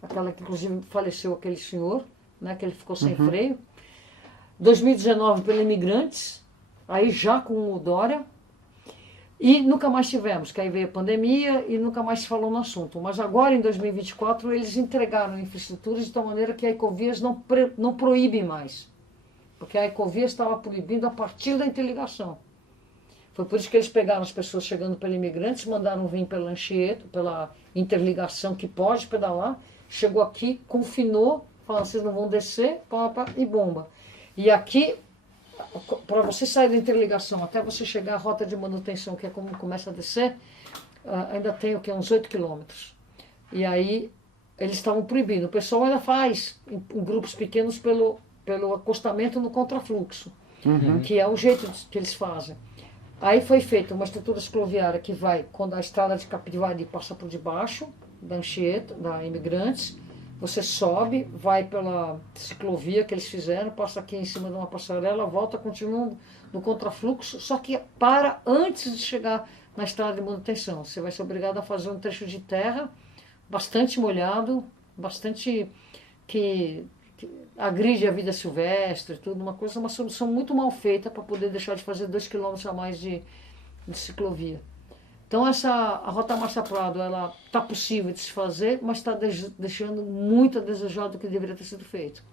aquela que inclusive faleceu aquele senhor, né, que ele ficou sem freio. 2019 pela Imigrantes, aí já com o Dória. E nunca mais tivemos, que aí veio a pandemia e nunca mais se falou no assunto. Mas agora, em 2024, eles entregaram infraestruturas de tal maneira que a Ecovias não proíbe mais. Porque a Ecovias estava proibindo a partir da interligação. Foi por isso que eles pegaram as pessoas chegando pela Imigrantes, mandaram vir pela Anchieta, pela interligação que pode pedalar, chegou aqui, confinou, falou, vocês não vão descer, e bomba. E aqui, para você sair da interligação até você chegar à rota de manutenção, que é como começa a descer, ainda tem o que? Uns 8 quilômetros. E aí eles estavam proibindo. O pessoal ainda faz em grupos pequenos pelo acostamento no contrafluxo, que é o jeito que eles fazem. Aí foi feita uma estrutura cicloviária que vai, quando a estrada de Capivari passa por debaixo da Anchieta, da Imigrantes, você sobe, vai pela ciclovia que eles fizeram, passa aqui em cima de uma passarela, volta, continua no contrafluxo, só que para antes de chegar na estrada de manutenção. Você vai ser obrigado a fazer um trecho de terra bastante molhado, bastante que agride a vida silvestre, tudo, uma solução muito mal feita para poder deixar de fazer 2 quilômetros a mais de ciclovia. Então a Rota Marcha Prado, ela está possível de se fazer, mas está deixando muito a desejar do que deveria ter sido feito.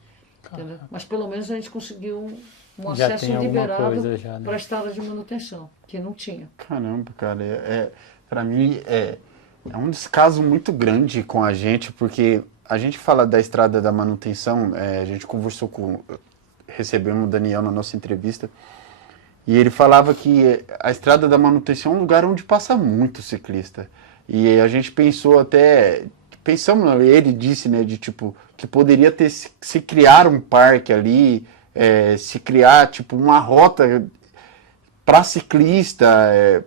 Entendeu? Mas pelo menos a gente conseguiu um acesso liberado para a estrada de manutenção, que não tinha. Caramba, cara, para mim é um descaso muito grande com a gente, porque a gente fala da estrada da manutenção, a gente conversou recebemos o Daniel na nossa entrevista, e ele falava que a estrada da manutenção é um lugar onde passa muito ciclista. E a gente pensamos, ele disse, né, de tipo, que poderia se criar um parque ali, se criar tipo uma rota para ciclista,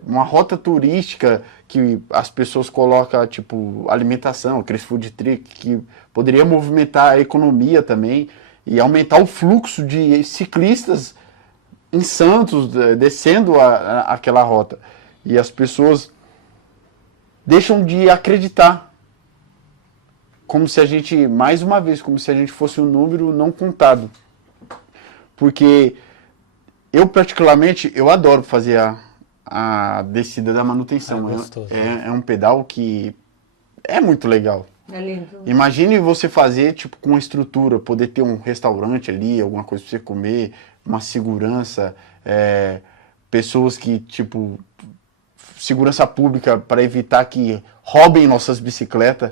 uma rota turística que as pessoas colocam, tipo, alimentação, aqueles food truck, que poderia movimentar a economia também e aumentar o fluxo de ciclistas em Santos, descendo aquela rota. E as pessoas deixam de acreditar, como se a gente, mais uma vez, como se a gente fosse um número não contado. Porque eu, particularmente, eu adoro fazer a descida da manutenção. É um pedal que é muito legal. É lindo. Imagine você fazer, tipo, com uma estrutura, poder ter um restaurante ali, alguma coisa para você comer, uma segurança, pessoas que, tipo, segurança pública para evitar que roubem nossas bicicletas,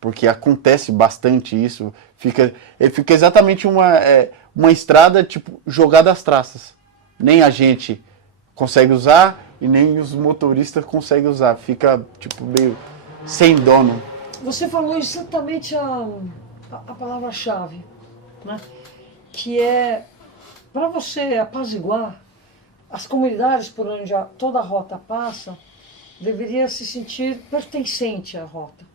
porque acontece bastante isso. Fica exatamente uma estrada, tipo, jogada às traças. Nem a gente consegue usar e nem os motoristas conseguem usar. Fica, tipo, meio sem dono. Você falou exatamente a palavra-chave, né? Que é para você apaziguar as comunidades por onde toda a rota passa, deveria se sentir pertencente à rota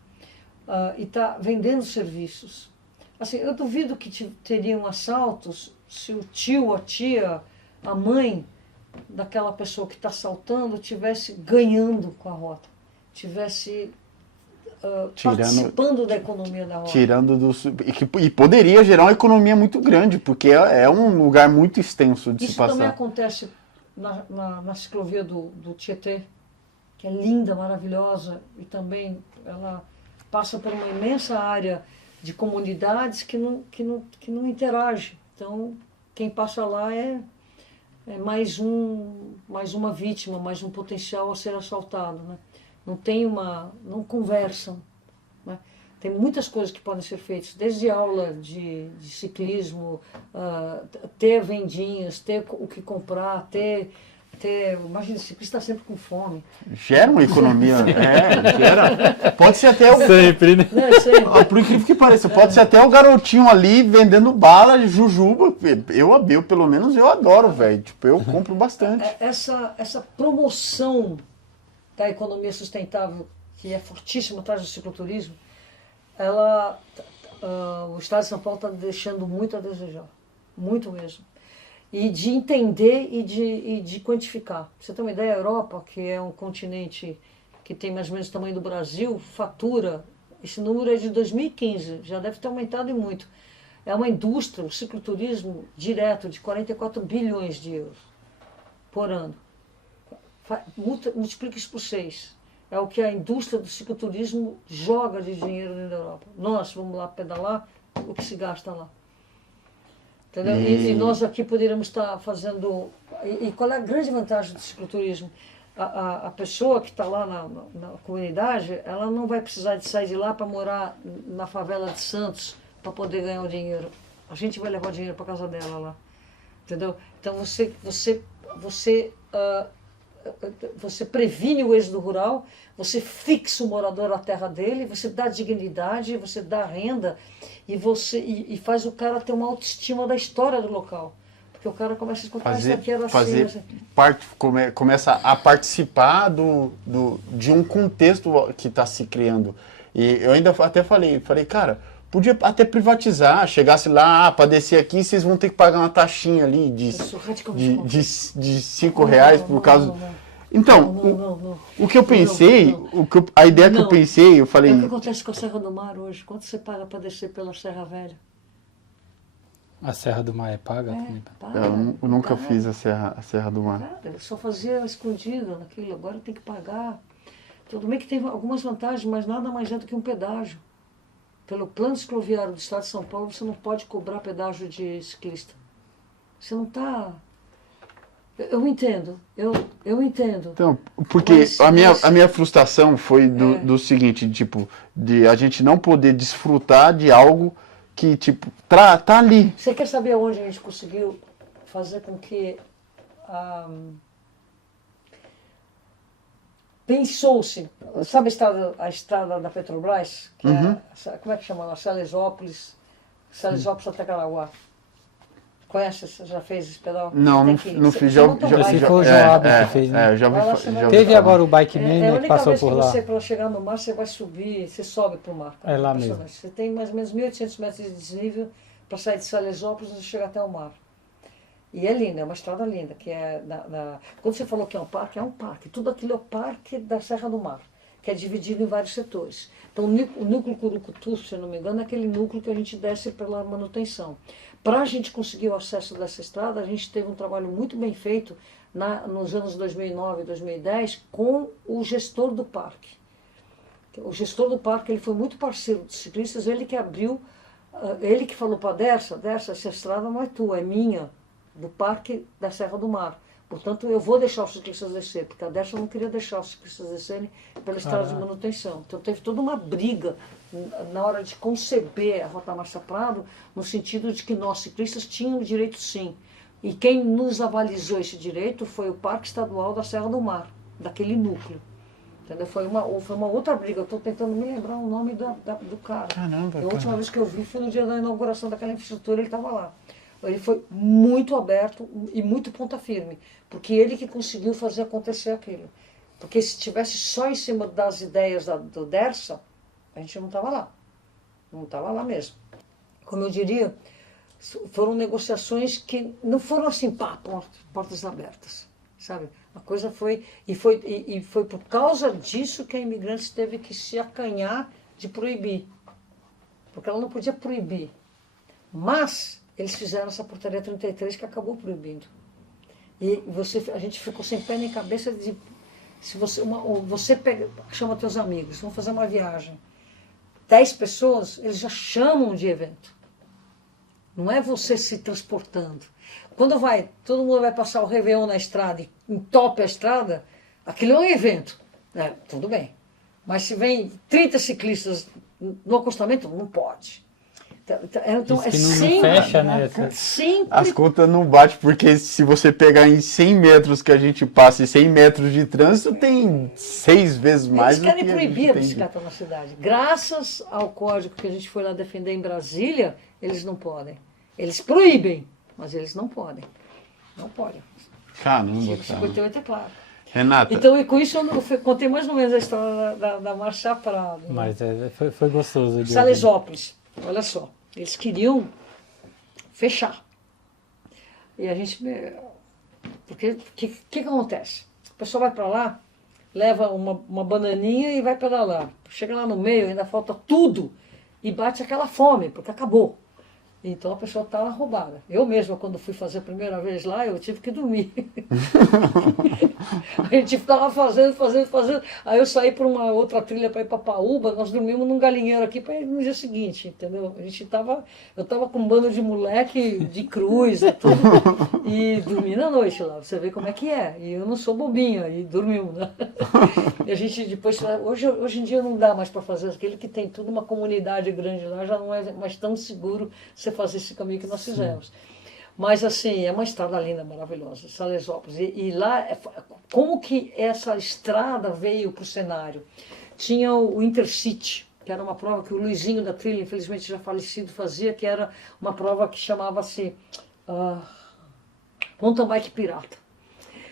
e tá vendendo serviços. Assim, eu duvido que teriam assaltos se o tio, a tia, a mãe daquela pessoa que está assaltando tivesse ganhando com a rota, tivesse participando da economia da rota. E poderia gerar uma economia muito grande, porque é um lugar muito extenso de se passar. Isso também acontece na ciclovia do Tietê, que é linda, maravilhosa, e também ela passa por uma imensa área de comunidades que não interage. Então, quem passa lá é mais uma vítima, mais um potencial a ser assaltado, né? Não conversam, né? Tem muitas coisas que podem ser feitas, desde aula de ciclismo, ter vendinhas, ter o que comprar, imagina, o ciclista está sempre com fome. Gera uma economia, gera. Pode ser até Sempre, né? Por incrível que pareça, pode ser até o garotinho ali vendendo bala de jujuba. Eu pelo menos, eu adoro, velho. Tipo, eu compro bastante. Essa promoção da economia sustentável, que é fortíssima atrás do cicloturismo, o Estado de São Paulo está deixando muito a desejar, muito mesmo. E de entender e de quantificar. Pra você ter uma ideia, a Europa, que é um continente que tem mais ou menos o tamanho do Brasil, fatura, esse número é de 2015, já deve ter aumentado e muito. É uma indústria, o cicloturismo direto, de 44 bilhões de euros por ano. Multiplica isso por 6. É o que a indústria do cicloturismo joga de dinheiro dentro da Europa. Nós vamos lá pedalar, o que se gasta lá. Entendeu? E nós aqui poderíamos estar fazendo... E qual é a grande vantagem do cicloturismo? A pessoa que está lá na comunidade, ela não vai precisar de sair de lá para morar na favela de Santos para poder ganhar o dinheiro. A gente vai levar o dinheiro para casa dela lá. Entendeu? Então você previne o êxodo rural, você fixa o morador na terra dele, você dá dignidade, você dá renda e faz o cara ter uma autoestima da história do local. Porque o cara começa a escutar isso aqui era assim. Começa a participar de um contexto que está se criando. E eu ainda até falei, cara, podia até privatizar, chegasse lá, para descer aqui, vocês vão ter que pagar uma taxinha ali de R$5 por causa... Então, o que eu pensei, a ideia que eu pensei, eu falei... É o que acontece com a Serra do Mar hoje. Quanto você paga para descer pela Serra Velha? A Serra do Mar é paga? Eu nunca fiz a Serra do Mar. Eu só fazia escondido naquilo, agora tem que pagar. Tudo bem que tem algumas vantagens, mas nada mais é do que um pedágio. Pelo plano cicloviário do Estado de São Paulo, você não pode cobrar pedágio de ciclista. Você não está... Eu entendo, eu entendo. Então, porque a minha frustração foi do seguinte, tipo, de a gente não poder desfrutar de algo que, tipo, tá ali. Você quer saber onde a gente conseguiu fazer com que pensou-se, sabe a estrada da Petrobras? Que como é que chama lá? Salesópolis até Carauá. Conhece? Você já fez esse pedal? Não, Tem não, que- não você- fiz. você monta um bike. Esse foi o João Abel que fez, né? eu já Vai lá, vi, você vai já ver. ouvi Teve falar. agora o Bike Man, É a né, que única passou vez que por lá. você, para chegar no mar, você vai subir, você sobe para o mar. É lá Impressionante. mesmo. Você tem mais ou menos 1.800 metros de desnível para sair de Salesópolis e chegar até o mar. E é lindo, é uma estrada linda, que é quando você falou que é um parque. Tudo aquilo é o parque da Serra do Mar, que é dividido em vários setores. Então, o núcleo Curucutu, se eu não me engano, é aquele núcleo que a gente desce pela manutenção. Para a gente conseguir o acesso dessa estrada, a gente teve um trabalho muito bem feito nos anos 2009 e 2010 com o gestor do parque. O gestor do parque ele foi muito parceiro dos ciclistas, ele que abriu, ele que falou para a Dersa, essa estrada não é tua, é minha, do Parque da Serra do Mar. Portanto, eu vou deixar os ciclistas descer, porque a Dersa não queria deixar os ciclistas descerem pela estrada de manutenção. Então, teve toda uma briga na hora de conceber a Rota Marcha Prado, no sentido de que nós, ciclistas, tínhamos o direito sim. E quem nos avalizou esse direito foi o Parque Estadual da Serra do Mar, daquele núcleo. Entendeu? Foi uma outra briga. Eu estou tentando me lembrar o nome do cara. Caramba, A última vez que eu vi foi no dia da inauguração daquela infraestrutura, ele estava lá. Ele foi muito aberto e muito ponta firme, porque ele que conseguiu fazer acontecer aquilo. Porque se tivesse só em cima das ideias do Dersa, a gente não estava lá. Não estava lá mesmo. Como eu diria, foram negociações que não foram assim, pá, portas abertas, sabe? A coisa foi por causa disso que a Imigrantes teve que se acanhar de proibir. Porque ela não podia proibir. Mas eles fizeram essa portaria 33 que acabou proibindo. E a gente ficou sem pé nem cabeça de... Se você chama teus amigos, vão fazer uma viagem. 10 pessoas, eles já chamam de evento. Não é você se transportando. Quando todo mundo vai passar o Réveillon na estrada e entope a estrada, aquilo é um evento. Tudo bem. Mas se vem 30 ciclistas no acostamento, não pode. Então, Diz que não fecha, né? Sempre. As contas não batem, porque se você pegar em 100 metros que a gente passa e 100 metros de trânsito, tem 6 vezes mais Eles do que querem a proibir gente a tem de- bicicleta na cidade. Graças ao código que a gente foi lá defender em Brasília, eles não podem. Eles proíbem, mas eles não podem. Não podem. Caramba, cara. 58 é claro. Renata, Então, e com isso, eu contei mais ou menos a história da Marcha Prado. Né? Mas foi gostoso. de Salesópolis, olha só, eles queriam fechar. E a gente... Porque o que acontece? A pessoa vai para lá, leva uma bananinha e vai pedalar. Chega lá no meio, ainda falta tudo, e bate aquela fome, porque acabou. Então a pessoa está roubada. Eu mesma, quando fui fazer a primeira vez lá, eu tive que dormir. A gente ficava fazendo. Aí eu saí para uma outra trilha para ir para Paúba, nós dormimos num galinheiro aqui para ir no dia seguinte, entendeu? Eu estava com um bando de moleque de cruz e tudo, e dormi na noite lá, você vê como é que é. E eu não sou bobinha, e dormiu, né? E a gente depois, hoje em dia não dá mais para fazer aquele que tem tudo uma comunidade grande lá, já não é mais tão seguro você fazer esse caminho que nós fizemos. Mas assim, é uma estrada linda, maravilhosa, Salesópolis. E lá, como que essa estrada veio para o cenário? Tinha o Intercity, que era uma prova que o Luizinho da trilha, infelizmente já falecido, fazia, que era uma prova que chamava-se Mountain Bike Pirata.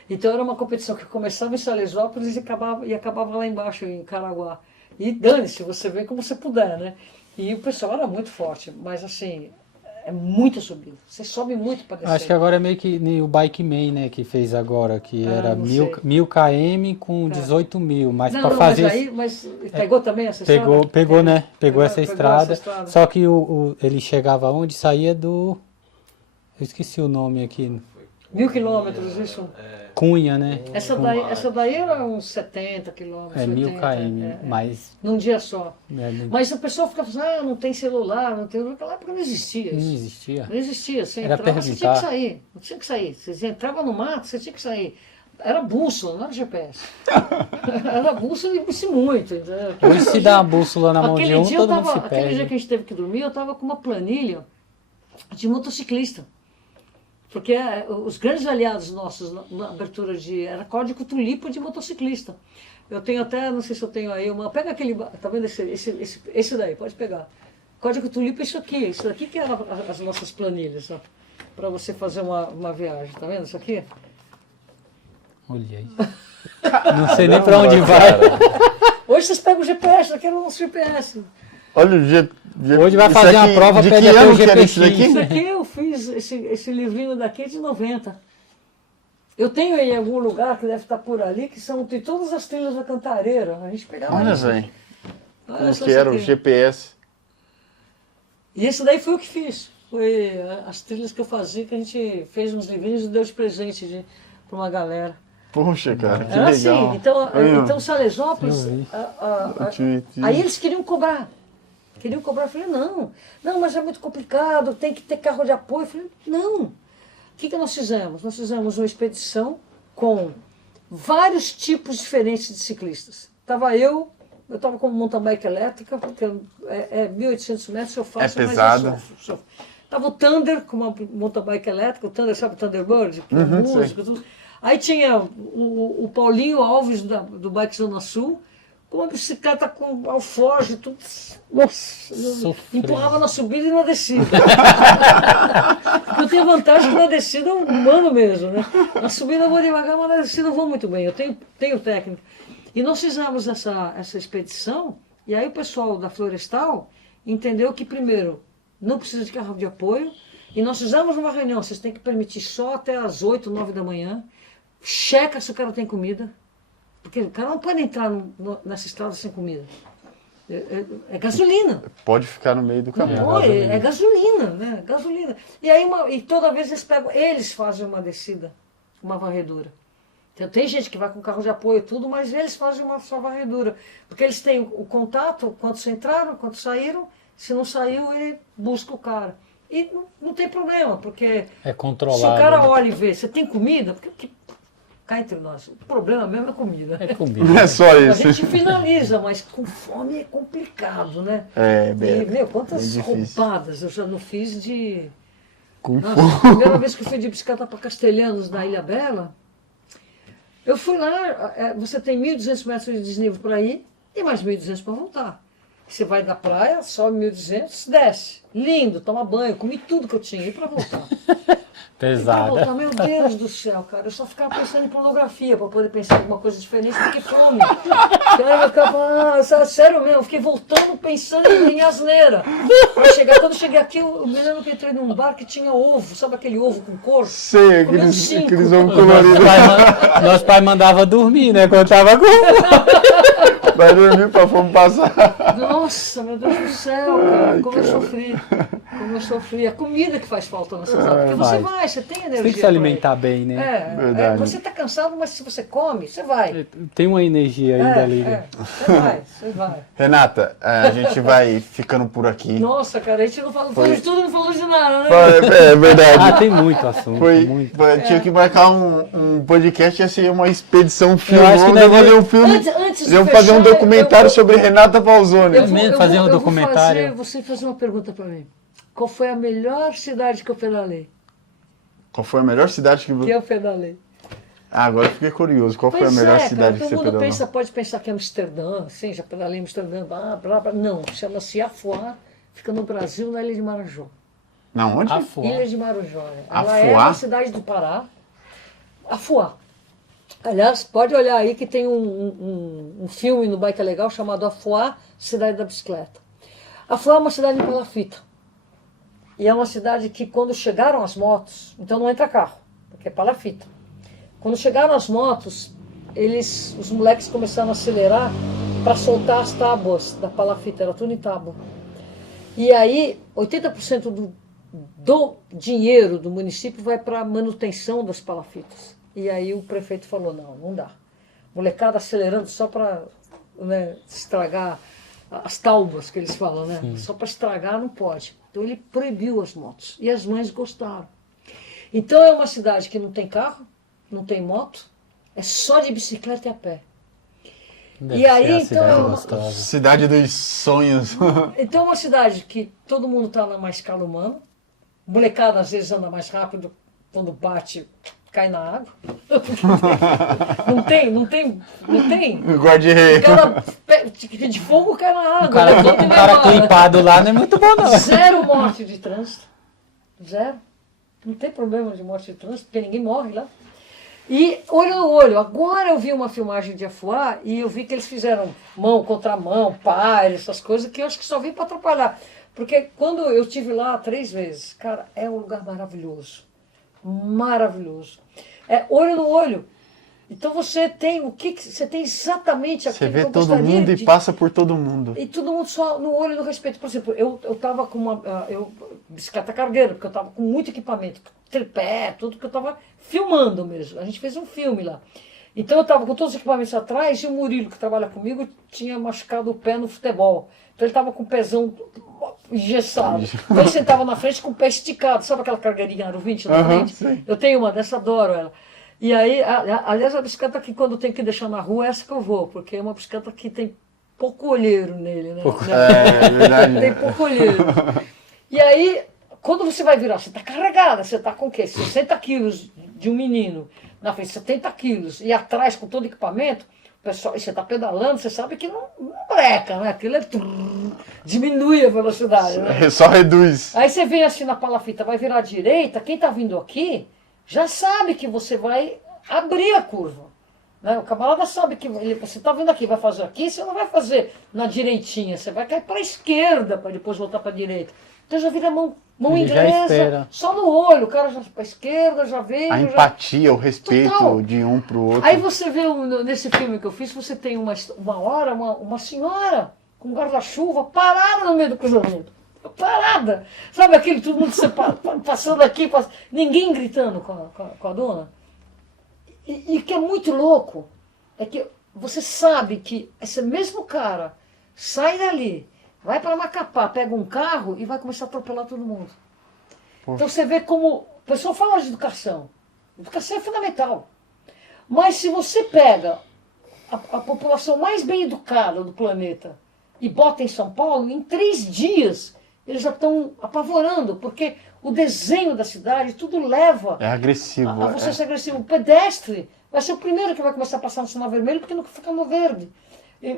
Então era uma competição que começava em Salesópolis e acabava lá embaixo, em Caraguá. E dane-se, você vê como você puder, né? E o pessoal era muito forte, mas assim... É muita subida. Você sobe muito para descer. Acho que agora é meio que nem o Bike Man, né, que fez agora, que era não 1000 km com 18 mil, mas para não, fazer... mas pegou também essa estrada? Pegou, né? Pegou essa estrada. essa estrada. Só que ele chegava onde? Saía do... Eu esqueci o nome aqui. 1000 quilômetros, isso. Cunha, né? Essa daí era uns 70 quilômetros. 1000 80, km, mas... Num dia só. Não Mas o pessoal fica falando, não tem celular, não tem... Naquela época não existia isso. existia. Não existia. Você Era entrava, você tinha que perguntar. sair. Não tinha que sair. Você entrava no mato, você tinha que sair. Era bússola, não era GPS. Era bússola e disse muito. Entendeu? Hoje se dá uma bússola na mão de Aquele um, dia todo mundo se aquele dia que perde. a gente teve que dormir, eu estava com uma planilha de motociclista. Porque os grandes aliados nossos na abertura era código tulipa de motociclista. Eu tenho até, não sei se eu tenho aí uma... Pega aquele... Tá vendo esse daí? Pode pegar. Código tulipa é isso aqui. Isso aqui que eram as nossas planilhas. Ó. para você fazer uma viagem. Tá vendo isso aqui? Olha aí. Não sei nem pra onde vai. Hoje vocês pegam o GPS, aqui era o nosso GPS. Olha o Hoje vai isso fazer aqui, uma prova, de pede que até o ano que era isso GPX. daqui? Isso aqui eu fiz, esse livrinho daqui é de 90. Eu tenho em algum lugar que deve estar por ali, que tem todas as trilhas da Cantareira. A gente pegava Olha, isso. velho, Olha como só que isso era o aqui. GPS. E esse daí foi o que fiz. Foi as trilhas que eu fazia, que a gente fez uns livrinhos e deu de presente para uma galera. Poxa, cara, que Era legal. assim, então Olha, Salesópolis, aí eles queriam cobrar. Eu falei, não, mas é muito complicado, tem que ter carro de apoio. Eu falei, não. O que nós fizemos? Nós fizemos uma expedição com vários tipos diferentes de ciclistas. Eu estava com mountain bike elétrica, porque é 1.800 metros, eu faço, É mas pesado. eu sofro. Estava o Thunder, com uma mountain bike elétrica, o Thunder, sabe o Thunderbird? Que é música, tudo. Aí tinha o Paulinho Alves, do Bike Zona Sul, com uma bicicleta com alforge, tudo. Nossa, empurrava na subida e na descida. Porque eu tenho a vantagem que na descida eu mando mesmo, né? Na subida eu vou devagar, mas na descida eu vou muito bem. Eu tenho técnica. E nós fizemos essa expedição, e aí o pessoal da Florestal entendeu que, primeiro, não precisa de carro de apoio, e nós fizemos uma reunião, vocês têm que permitir só até as 8, 9 da manhã, checa se o cara tem comida, porque o cara não pode entrar nessa estrada sem comida. É gasolina. Pode ficar no meio do caminho. Não, é gasolina, né? Gasolina. E aí toda vez eles fazem uma descida, uma varredura. Então, tem gente que vai com carro de apoio e tudo, mas eles fazem uma só varredura. Porque eles têm o contato, quantos entraram, quantos saíram. Se não saiu, ele busca o cara. E não tem problema, porque É controlado. se o cara né? olha e vê, você tem comida, porque cá entre nós, o problema mesmo é comida. É comigo. Não é só A isso. gente finaliza, mas com fome é complicado, né? É, E, meu, quantas bem difícil. roubadas eu já não fiz de... Com Nossa, a primeira vez que eu fui de bicicleta para Castelhanos, na Ilha Bela, eu fui lá, você tem 1.200 metros de desnível para ir e mais 1.200 para voltar. Você vai da praia, sobe 1.200, desce. Lindo, toma banho, comi tudo que eu tinha. E para voltar? Pesada. Meu Deus do céu, cara, eu só ficava pensando em pornografia para poder pensar em alguma coisa diferente, porque fome. Cara, eu ficava, sério mesmo, eu fiquei voltando pensando em asneira. Quando eu cheguei aqui, eu me lembro que eu entrei num bar que tinha ovo, sabe aquele ovo com cor? Sei, Comendo aqueles, cinco. aqueles ovos coloridos. Nosso pai mandava dormir, né? Quando tava com. Vai dormir pra fome passar. Nossa, meu Deus do céu, cara, como eu sofri. Como eu sofri. A comida que faz falta nessas horas. Porque você vai, você tem energia. Tem que se alimentar bem, né? Verdade. Você tá cansado, mas se você come, você vai. Tem uma energia ainda ali. né? Você vai. Renata, a gente vai ficando por aqui. Nossa, cara, a gente não falou de tudo, não falou de nada, né? É verdade. Ah, tem muito assunto. muito. Tinha que marcar um podcast, ia ser uma expedição acho que filmão, deve- fazer um filme. Antes de Iam fazer um fechar, documentário sobre Renata Falzoni. mesmo fazer um documentário. Você fazer uma pergunta pra mim. Qual foi a melhor cidade que eu pedalei? Qual foi a melhor cidade que Que você... eu pedalei. Ah, agora eu fiquei curioso. Qual foi a melhor cidade que todo você mundo pedalou? pode pensar que é Amsterdã, sim, já pedalei em Amsterdã, blá, blá, blá. Não, chama-se Afuá, fica no Brasil, na Ilha de Marajó. Não, onde? Afuá. Ilha de Marajó. Ela é Afuá? uma cidade do Pará. Afuá. Aliás, pode olhar aí que tem um filme no Bike é Legal chamado Afuá, Cidade da Bicicleta. Afuá é uma cidade em palafita. E é uma cidade que quando chegaram as motos, então não entra carro, porque é palafita. Quando chegaram as motos, os moleques começaram a acelerar para soltar as tábuas da palafita, era tudo em tábua. E aí, 80% do dinheiro do município vai para a manutenção das palafitas. E aí o prefeito falou, não dá. Molecada acelerando só para estragar as taubas que eles falam, né? Sim. Só para estragar não pode. Então ele proibiu as motos. E as mães gostaram. Então é uma cidade que não tem carro, não tem moto, é só de bicicleta e a pé. Deve E aí, ser a então, cidade é uma- gostosa. Cidade dos sonhos. Então é uma cidade que todo mundo está na mais escala humana. Molecada às vezes anda mais rápido, quando bate, cai na água. Não tem. Guarda-reio. Aquela de fogo cai na água. O cara, levanta e o vai cara embora. clipado lá não é muito bom, não. Zero morte de trânsito. Zero. Não tem problema de morte de trânsito, porque ninguém morre lá. E olho no olho, agora eu vi uma filmagem de Afuá e eu vi que eles fizeram mão contra mão, par, essas coisas que eu acho que só vim para atrapalhar. Porque quando eu estive lá 3 vezes, cara, é um lugar maravilhoso. Maravilhoso. É olho no olho. Então você tem você tem exatamente aquilo Você que vê eu todo gostaria mundo e de... passa por todo mundo. E todo mundo só no olho no respeito. Por exemplo, eu tava com uma bicicleta cargueira, porque eu tava com muito equipamento, tripé, tudo que eu tava filmando mesmo. A gente fez um filme lá. Então eu tava com todos os equipamentos atrás e o Murilo, que trabalha comigo, tinha machucado o pé no futebol. Então ele tava com o pezão engessado. Então ele sentava na frente com o pé esticado. Sabe aquela cargueirinha aro 20 na frente? Sim. Eu tenho uma dessa, adoro ela. E aí, aliás, a bicicleta que quando tem que deixar na rua, é essa que eu vou, porque é uma bicicleta que tem pouco olheiro nele, né? É verdade. Tem pouco olheiro. E aí, quando você vai virar, você está carregada, você está com o quê? 60 quilos de um menino, na frente 70 quilos, e atrás com todo o equipamento, o pessoal, e você está pedalando, você sabe que não breca, né? Aquilo diminui a velocidade, né? Só reduz. Aí você vem assim na palafita, vai virar à direita, quem está vindo aqui já sabe que você vai abrir a curva. Né? O camarada sabe que você está vindo aqui, vai fazer aqui, você não vai fazer na direitinha, você vai cair para a esquerda para depois voltar para a direita. Então já vira mão Ele já inglesa, espera. só no olho, o cara já para a esquerda, já veio. A empatia, o respeito Total. de um pro outro. Aí você vê nesse filme que eu fiz, você tem uma hora, uma senhora com um guarda-chuva parada no meio do cruzamento. Parada. Sabe aquele todo mundo passando aqui, ninguém gritando com a dona? E o que é muito louco é que você sabe que esse mesmo cara sai dali, vai para Macapá, pega um carro e vai começar a atropelar todo mundo. Poxa. Então você vê como... O pessoal fala de educação. Educação é fundamental. Mas se você pega a população mais bem educada do planeta e bota em São Paulo, em 3 dias eles já estão apavorando, porque o desenho da cidade, tudo leva É agressivo. a você ser agressivo. O pedestre vai ser o primeiro que vai começar a passar no sinal vermelho porque não fica no verde.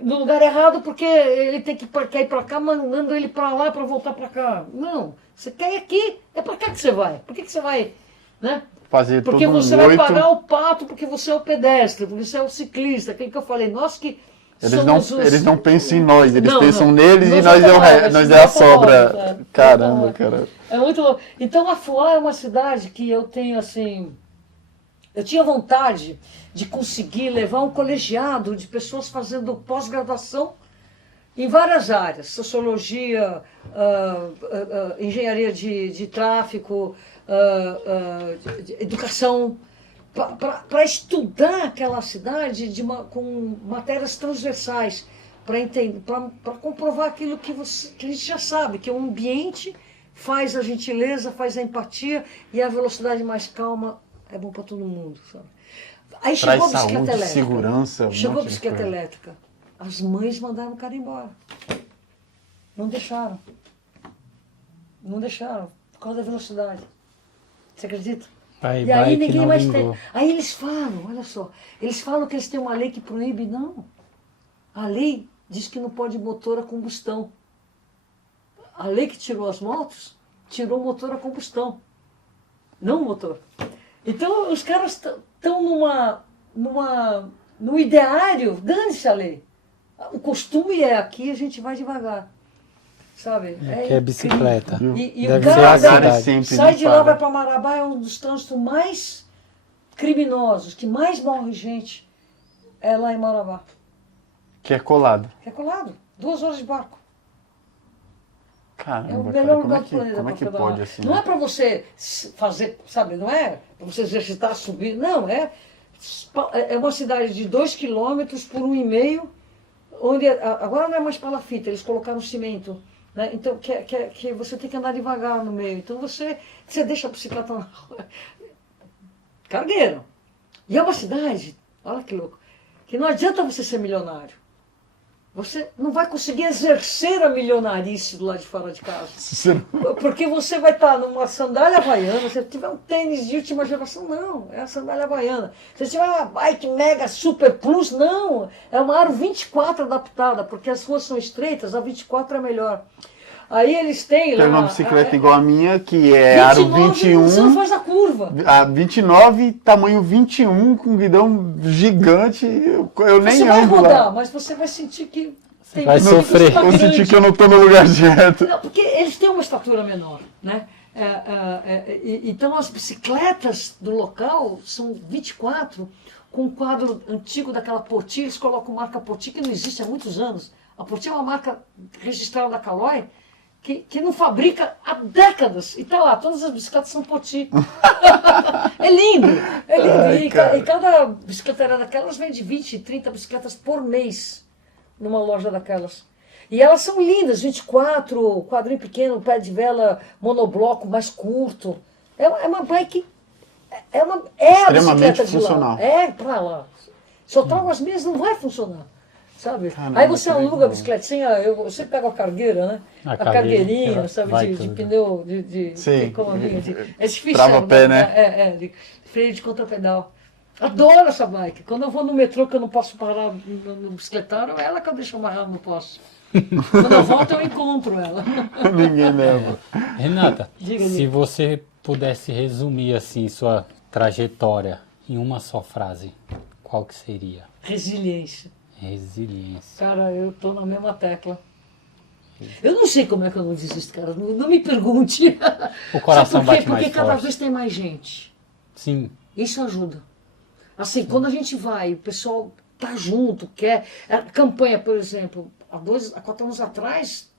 No lugar errado porque ele tem que quer ir para cá, mandando ele para lá para voltar para cá. Não, você quer ir aqui, é para cá que você vai. Por que você vai, né? Fazer Porque todo um você vai oito. pagar o pato, porque você é o pedestre, porque você é o ciclista, aquilo que eu falei, nós que Eles não pensam em nós, eles Não, pensam não. neles e Nós nós automóveis, é a nós sobra. automóveis, é. Caramba, cara. É muito louco. Então Afuá é uma cidade que eu tenho assim... Eu tinha vontade de conseguir levar um colegiado de pessoas fazendo pós-graduação em várias áreas. Sociologia, engenharia de tráfico, educação, para estudar aquela cidade com matérias transversais, para comprovar aquilo que a gente já sabe, que o ambiente faz a gentileza, faz a empatia e a velocidade mais calma é bom para todo mundo, sabe? Aí Traz chegou a bicicleta saúde, elétrica. segurança, Chegou a monte de bicicleta coisa. elétrica. As mães mandaram o cara embora. Não deixaram. Não deixaram, por causa da velocidade. Você acredita? Vai, E aí que ninguém não mais vingou. tem. Aí eles falam, olha só, eles falam que eles têm uma lei que proíbe, não. A lei diz que não pode motor a combustão. A lei que tirou as motos, tirou o motor a combustão. Não o motor. Então os caras estão no ideário, dane-se a lei. O costume é aqui, a gente vai devagar. Sabe? Que é incrível. bicicleta. E Deve o ser cara a cidade. sempre sai de não lá, para. vai para Marabá, é um dos trânsitos mais criminosos, que mais morre gente, é lá em Marabá. Que é colado. Que é colado, 2 horas de barco. É o Caramba, melhor cara, lugar do planeta como é para que pedalar. pode assim? Não é para você fazer, sabe, não é para você exercitar, subir, não, é uma cidade de 2 quilômetros por 1,5, onde agora não é mais palafita, eles colocaram cimento, né? Então que você tem que andar devagar no meio. Então você deixa a bicicleta na rua. Cargueiro. E é uma cidade, olha que louco, que não adianta você ser milionário. Você não vai conseguir exercer a milionarice do lado de fora de casa. Porque você vai estar numa sandália havaiana, se tiver um tênis de última geração, não, é a sandália havaiana. Se tiver uma bike mega super plus, não, é uma aro 24 adaptada, porque as ruas são estreitas, a 24 é melhor. Aí eles têm Tem lá... uma bicicleta igual a minha, que é aro 21. Você não faz a curva. A 29, tamanho 21, com guidão gigante. Eu nem Você vai ando rodar, lá. mas você vai sentir que... vai sofrer. Tá Eu senti grande. que eu não tô no lugar certo. Não, porque eles têm uma estatura menor, né? Então as bicicletas do local são 24, com um quadro antigo daquela Poti, eles colocam marca Poti, que não existe há muitos anos. A Poti é uma marca registrada da Caloi, que não fabrica há décadas. E tá lá, todas as bicicletas são Poti. É lindo, é lindo. Ai, cara. E cada bicicleteira daquelas vende 20, 30 bicicletas por mês numa loja daquelas. E elas são lindas, 24, quadrinho pequeno, pé de vela, monobloco mais curto. É uma bike, é a Extremamente bicicleta de funcional. lá. É pra lá. Se eu trago as minhas, não vai funcionar. Sabe? Caramba, Aí você que aluga legal. a bicicletinha, você pega a cargueira, né? A A cargueirinha, cargueirinha, sabe? vai De tudo. pneu, Sim. como a minha, é difícil. Trava-pé, né? De freio de contrapedal. Adoro essa bike. Quando eu vou no metrô que eu não posso parar no bicicletário, é ela que eu deixo amarrar, não posso. Quando eu volto, eu encontro ela. Ninguém leva. Renata, Diga-lhe. se você pudesse resumir assim sua trajetória em uma só frase, qual que seria? Resiliência. Resiliência. Cara, eu tô na mesma tecla. Eu não sei como é que eu não desisto, cara. Não me pergunte. O coração Sabe por quê? bate mais Porque cada forte. vez tem mais gente. Sim, Isso ajuda. Assim, quando a gente vai, o pessoal tá junto, quer. A campanha, por exemplo, há 4 anos atrás,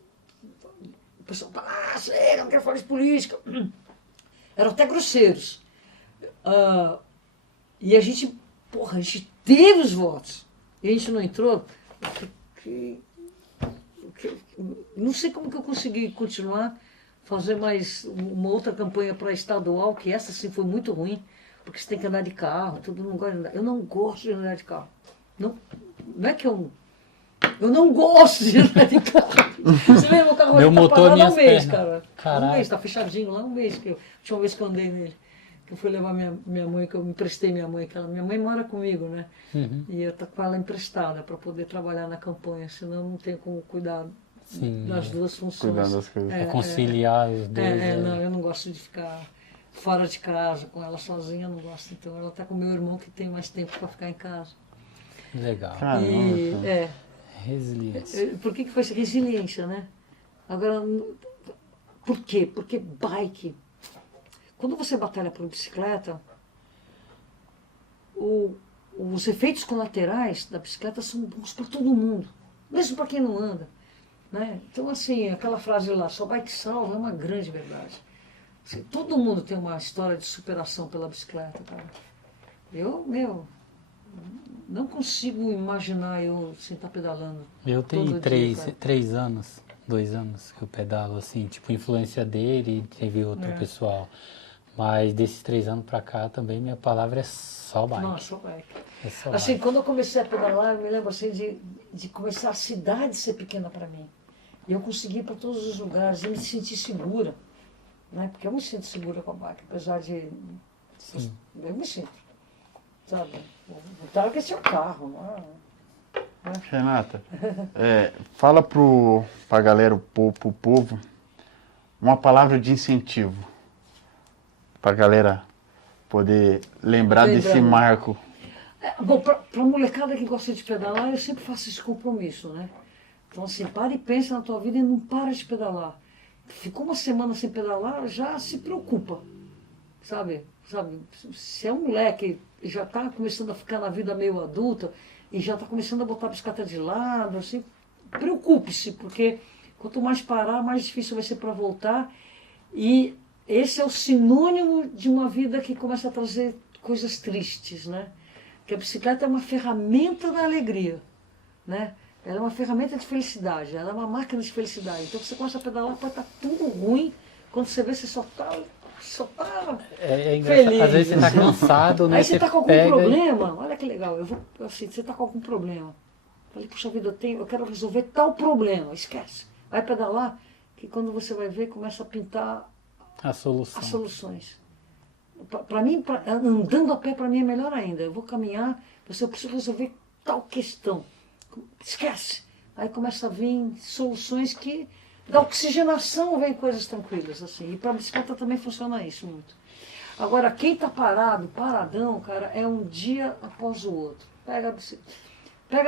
o pessoal tá lá, chega, não quero falar de política. Eram até grosseiros. E a gente teve os votos. E a gente não entrou. Não sei como que eu consegui continuar, fazer mais uma outra campanha para estadual, que essa sim foi muito ruim, porque você tem que andar de carro, tudo não gosta de andar. Eu não gosto de andar de carro. Não é que eu não gosto de andar de carro. Você vê, meu carro Meu tá motor, parado há minhas um mês, pernas. cara. Caralho. Um mês, tá fechadinho lá, um mês. Última vez que eu andei nele. Que eu fui levar minha mãe, que eu emprestei minha mãe, que minha mãe mora comigo, né? Uhum. E eu tô com ela emprestada para poder trabalhar na campanha, senão não tem como cuidar sim. das duas funções. Cuidar das coisas. É conciliar os dois. Não, eu não gosto de ficar fora de casa com ela sozinha, eu não gosto. Então ela tá com meu irmão que tem mais tempo para ficar em casa. Legal. Caramba. E, Resiliência. por que foi essa resiliência, né? Agora, por quê? Porque bike, quando você batalha por bicicleta, os efeitos colaterais da bicicleta são bons para todo mundo, mesmo para quem não anda. Né? Então, assim, aquela frase lá, só bike salva, é uma grande verdade. Assim, todo mundo tem uma história de superação pela bicicleta, cara. Eu não consigo imaginar eu sem estar pedalando. Eu tenho todo dia, cara. 3 anos, 2 anos que eu pedalo, assim, tipo, influência dele e teve outro pessoal. Mas desses 3 anos pra cá também minha palavra é só bike. Nossa, só bike. É só Assim, bike. quando eu comecei a pedalar, eu me lembro assim de começar a cidade ser pequena para mim. E eu consegui ir para todos os lugares, eu me senti segura. Né? Porque eu me sinto segura com a bike, apesar de... Sim. Eu me sinto, sabe? O cara que é seu carro, não é? Renata, fala pra galera, pro povo, uma palavra de incentivo. Pra galera poder lembrar desse marco. Bom, para a molecada que gosta de pedalar, eu sempre faço esse compromisso, né? Então, assim, para e pensa na tua vida e não para de pedalar. Ficou uma semana sem pedalar, já se preocupa, sabe? Se é um moleque e já está começando a ficar na vida meio adulta e já está começando a botar a bicicleta de lado, assim, preocupe-se, porque quanto mais parar, mais difícil vai ser para voltar. E esse é o sinônimo de uma vida que começa a trazer coisas tristes, né? Que a bicicleta é uma ferramenta da alegria, né? Ela é uma ferramenta de felicidade, ela é uma máquina de felicidade. Então você começa a pedalar, pode estar tudo ruim, quando você vê, você só tá É engraçado. feliz. Às vezes você tá cansado, né? Aí você tá com algum pega problema, olha que legal, assim, você tá com algum problema. Falei, puxa vida, eu quero resolver tal problema, esquece. Vai pedalar, que quando você vai ver, começa a pintar a solução. as soluções. Para mim, andando a pé, para mim é melhor ainda. Eu vou caminhar, eu preciso resolver tal questão. Esquece. Aí começa a vir soluções que Da oxigenação vem coisas tranquilas, assim. E para a bicicleta também funciona isso muito. Agora, quem está parado, paradão, cara, é um dia após o outro. Pega a bicicleta.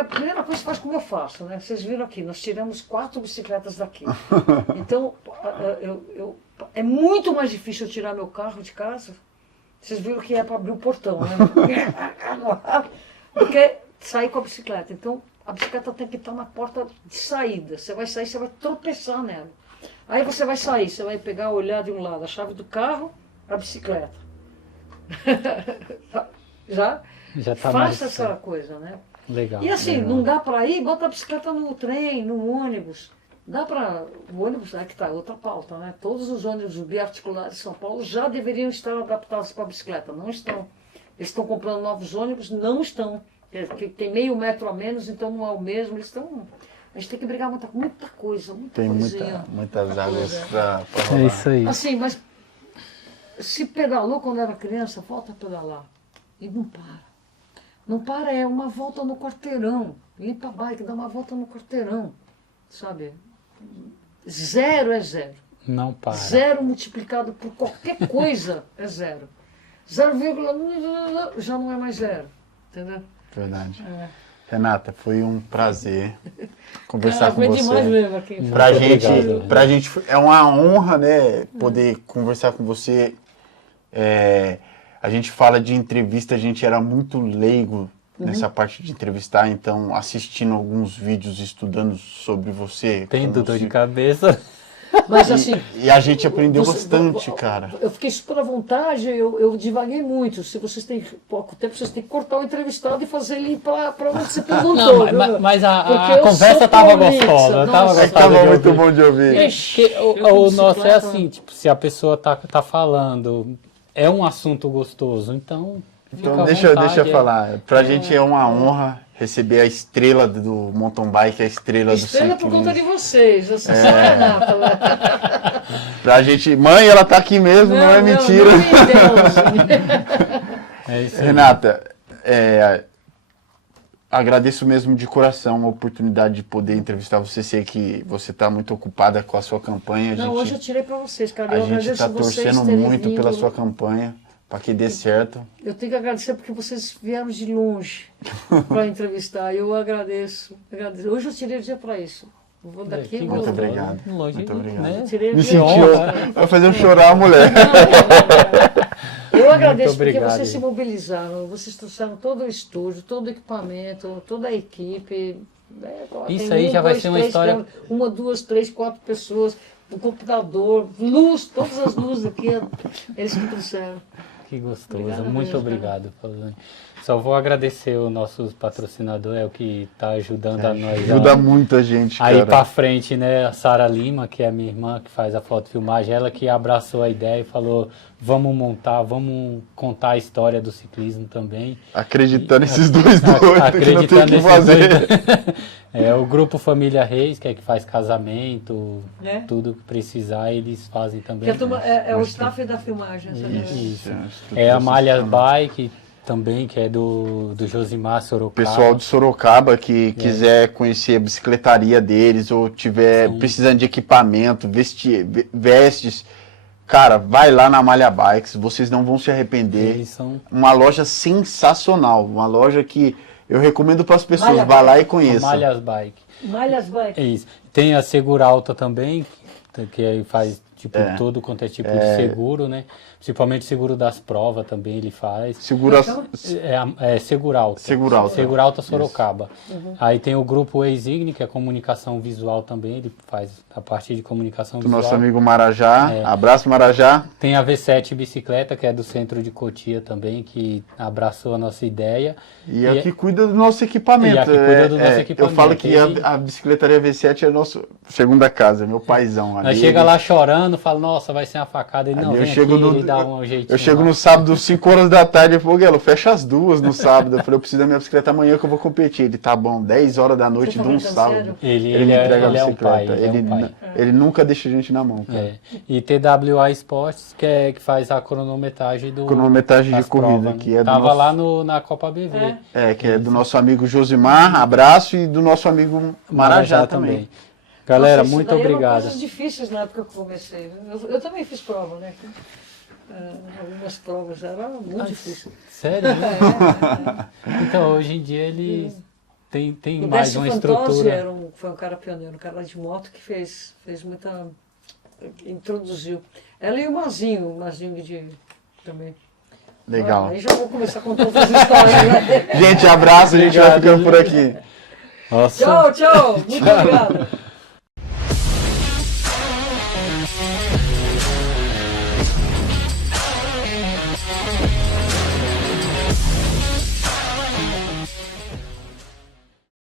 A primeira coisa que faz como eu faço, né? Vocês viram aqui, nós tiramos 4 bicicletas daqui. Então, é muito mais difícil eu tirar meu carro de casa. Vocês viram que é para abrir o portão, né? Do que sair com a bicicleta. Então, a bicicleta tem que estar na porta de saída. Você vai sair, você vai tropeçar nela. Aí você vai sair, você vai pegar, olhar de um lado a chave do carro, a bicicleta. Já tá faça mais essa coisa, né? legal. E assim, legal. não dá para ir, bota a bicicleta no trem, no ônibus. Dá para. O ônibus é que está outra pauta, né? Todos os ônibus biarticulares de São Paulo já deveriam estar adaptados para a bicicleta. Não estão. Eles estão comprando novos ônibus, não estão. Tem meio metro a menos, então não é o mesmo. Eles estão. A gente tem que brigar muita coisa, muita Tem coisinha. muitas águas coisa. para É rolar. isso aí. Assim, mas se pedalou quando era criança, volta a pedalar. E não para. Não para, é uma volta no quarteirão. Limpa a bike, dá uma volta no quarteirão. Sabe? 0 é 0. Não para. 0 multiplicado por qualquer coisa é 0. 0, já não é mais 0. Entendeu? Verdade. É. Renata, foi um prazer conversar com Foi demais você. mesmo aqui. Pra gente é uma honra, né, poder conversar com você. A gente fala de entrevista, a gente era muito leigo nessa parte de entrevistar, então assistindo alguns vídeos, estudando sobre você. Tem como dor de se- cabeça. Mas assim, E a gente aprendeu bastante, cara. eu fiquei super à vontade, eu divaguei muito. Se vocês têm pouco tempo, vocês têm que cortar o entrevistado e fazer ele ir para onde você perguntou. Não, viu? mas a Porque eu conversa sou tava prolixa. gostosa. Tava Nossa, É que tava gostosa de muito ouvir. bom de ouvir. Ixi, O eu com nosso é bicicleta- assim, tipo, se a pessoa tá falando, é um assunto gostoso, então fica Então à deixa vontade, eu falar. Pra gente é uma honra receber a estrela do mountain bike, a estrela do Estrela por ciclismo. conta de vocês, você só é nata. Pra gente, mãe, ela tá aqui mesmo, não é mentira. Não, assim. É isso aí. Renata, agradeço mesmo de coração a oportunidade de poder entrevistar você. Sei que você está muito ocupada com a sua campanha. Não, hoje eu tirei para vocês, cara. A Eu gente agradeço está vocês torcendo terem muito vindo. pela sua campanha, para que dê certo. Eu tenho que agradecer porque vocês vieram de longe para entrevistar. Eu agradeço. Hoje eu tirei o dia para isso. Eu vou daqui Que e vou. Muito gostoso. obrigado. Longe, Muito obrigado. né? Tirei o Me dia. sentiu, vai fazer eu chorar a mulher. Eu agradeço Muito obrigado, porque vocês Igor. se mobilizaram, vocês trouxeram todo o estúdio, todo o equipamento, toda a equipe. Isso Tem aí já vai ser uma história- câmeras, 1, 2, 3, 4 pessoas, o computador, luz, todas as luzes aqui, eles que trouxeram. Que gostoso. Obrigada Muito mesmo, obrigado, Paulane. Só vou agradecer o nosso patrocinador, é o que está ajudando a nós Ajuda muita gente, aí cara. para frente, né? A Sara Lima, que é a minha irmã, que faz a filmagem, ela que abraçou a ideia e falou: vamos montar, vamos contar a história do ciclismo também. Acreditando nesses dois doidos que não tem Acreditando o que nesses fazer. dois. É o grupo Família Reis, que é que faz casamento, Né? tudo que precisar, eles fazem também. Que a turma, é o staff da filmagem. sabe? Isso. Isso. É a Malha Bike também, que é do Josimar Sorocaba. Pessoal de Sorocaba que quiser conhecer a bicicletaria deles ou tiver precisando de equipamento, vestes, cara, vai lá na Malha Bikes, vocês não vão se arrepender. Eles são Uma loja sensacional, uma loja que eu recomendo para as pessoas, Malha vá lá e a conheça. Malhas Bike. Malhas É Bike. isso. Tem a Seguralta também, que aí faz tipo todo quanto é tipo de seguro, né? Principalmente seguro das provas também ele faz. Segura É Seguralta. Seguralta. Seguralta Sorocaba. Aí tem o grupo Exigni, que é comunicação visual também, ele faz a parte de comunicação do visual. nosso amigo Marajá. É. Abraço, Marajá. Tem a V7 Bicicleta, que é do centro de Cotia também, que abraçou a nossa ideia. E é que cuida do nosso equipamento. E a que cuida do nosso equipamento. Eu falo que Ele- a bicicletaria V7 é nossa segunda casa, é meu paizão. Nós ali. chega lá chorando, fala, nossa, vai ser uma facada. Ele não, Ali vem aqui, ele dá um jeitinho. eu chego lá. no sábado, 5 horas da tarde, ele falou, Guelo, fecha as 2 no sábado. Eu falei, eu preciso da minha bicicleta amanhã que eu vou competir. Ele, tá bom, 10 horas da noite Você tá de um brincando sábado. sério? Ele me é- entrega ele a é um bicicleta. pai, ele é um pai. Ele nunca deixa a gente na mão, cara. É. E TWA Esportes, que faz a cronometragem do. Cronometragem de das corrida, provas, né? que é do Tava nosso- lá na Copa BV. Que é do nosso amigo Josimar, abraço, e do nosso amigo Marajá também. Galera, Nossa, isso muito daí eram obrigado. coisas difíceis na época que eu comecei. Eu também fiz prova, né? Algumas provas eram muito difíceis. Sério? É. Então, hoje em dia ele tem O mais Décio uma Fantozzi estrutura. foi um cara pioneiro, um cara de moto que fez muita. Introduziu. Ela e o Mazinho Guidi também. Legal. Aí já vou começar a contar outras histórias, né? Gente, abraço, a gente vai ficando por aqui. Nossa. Tchau, tchau. Muito obrigado.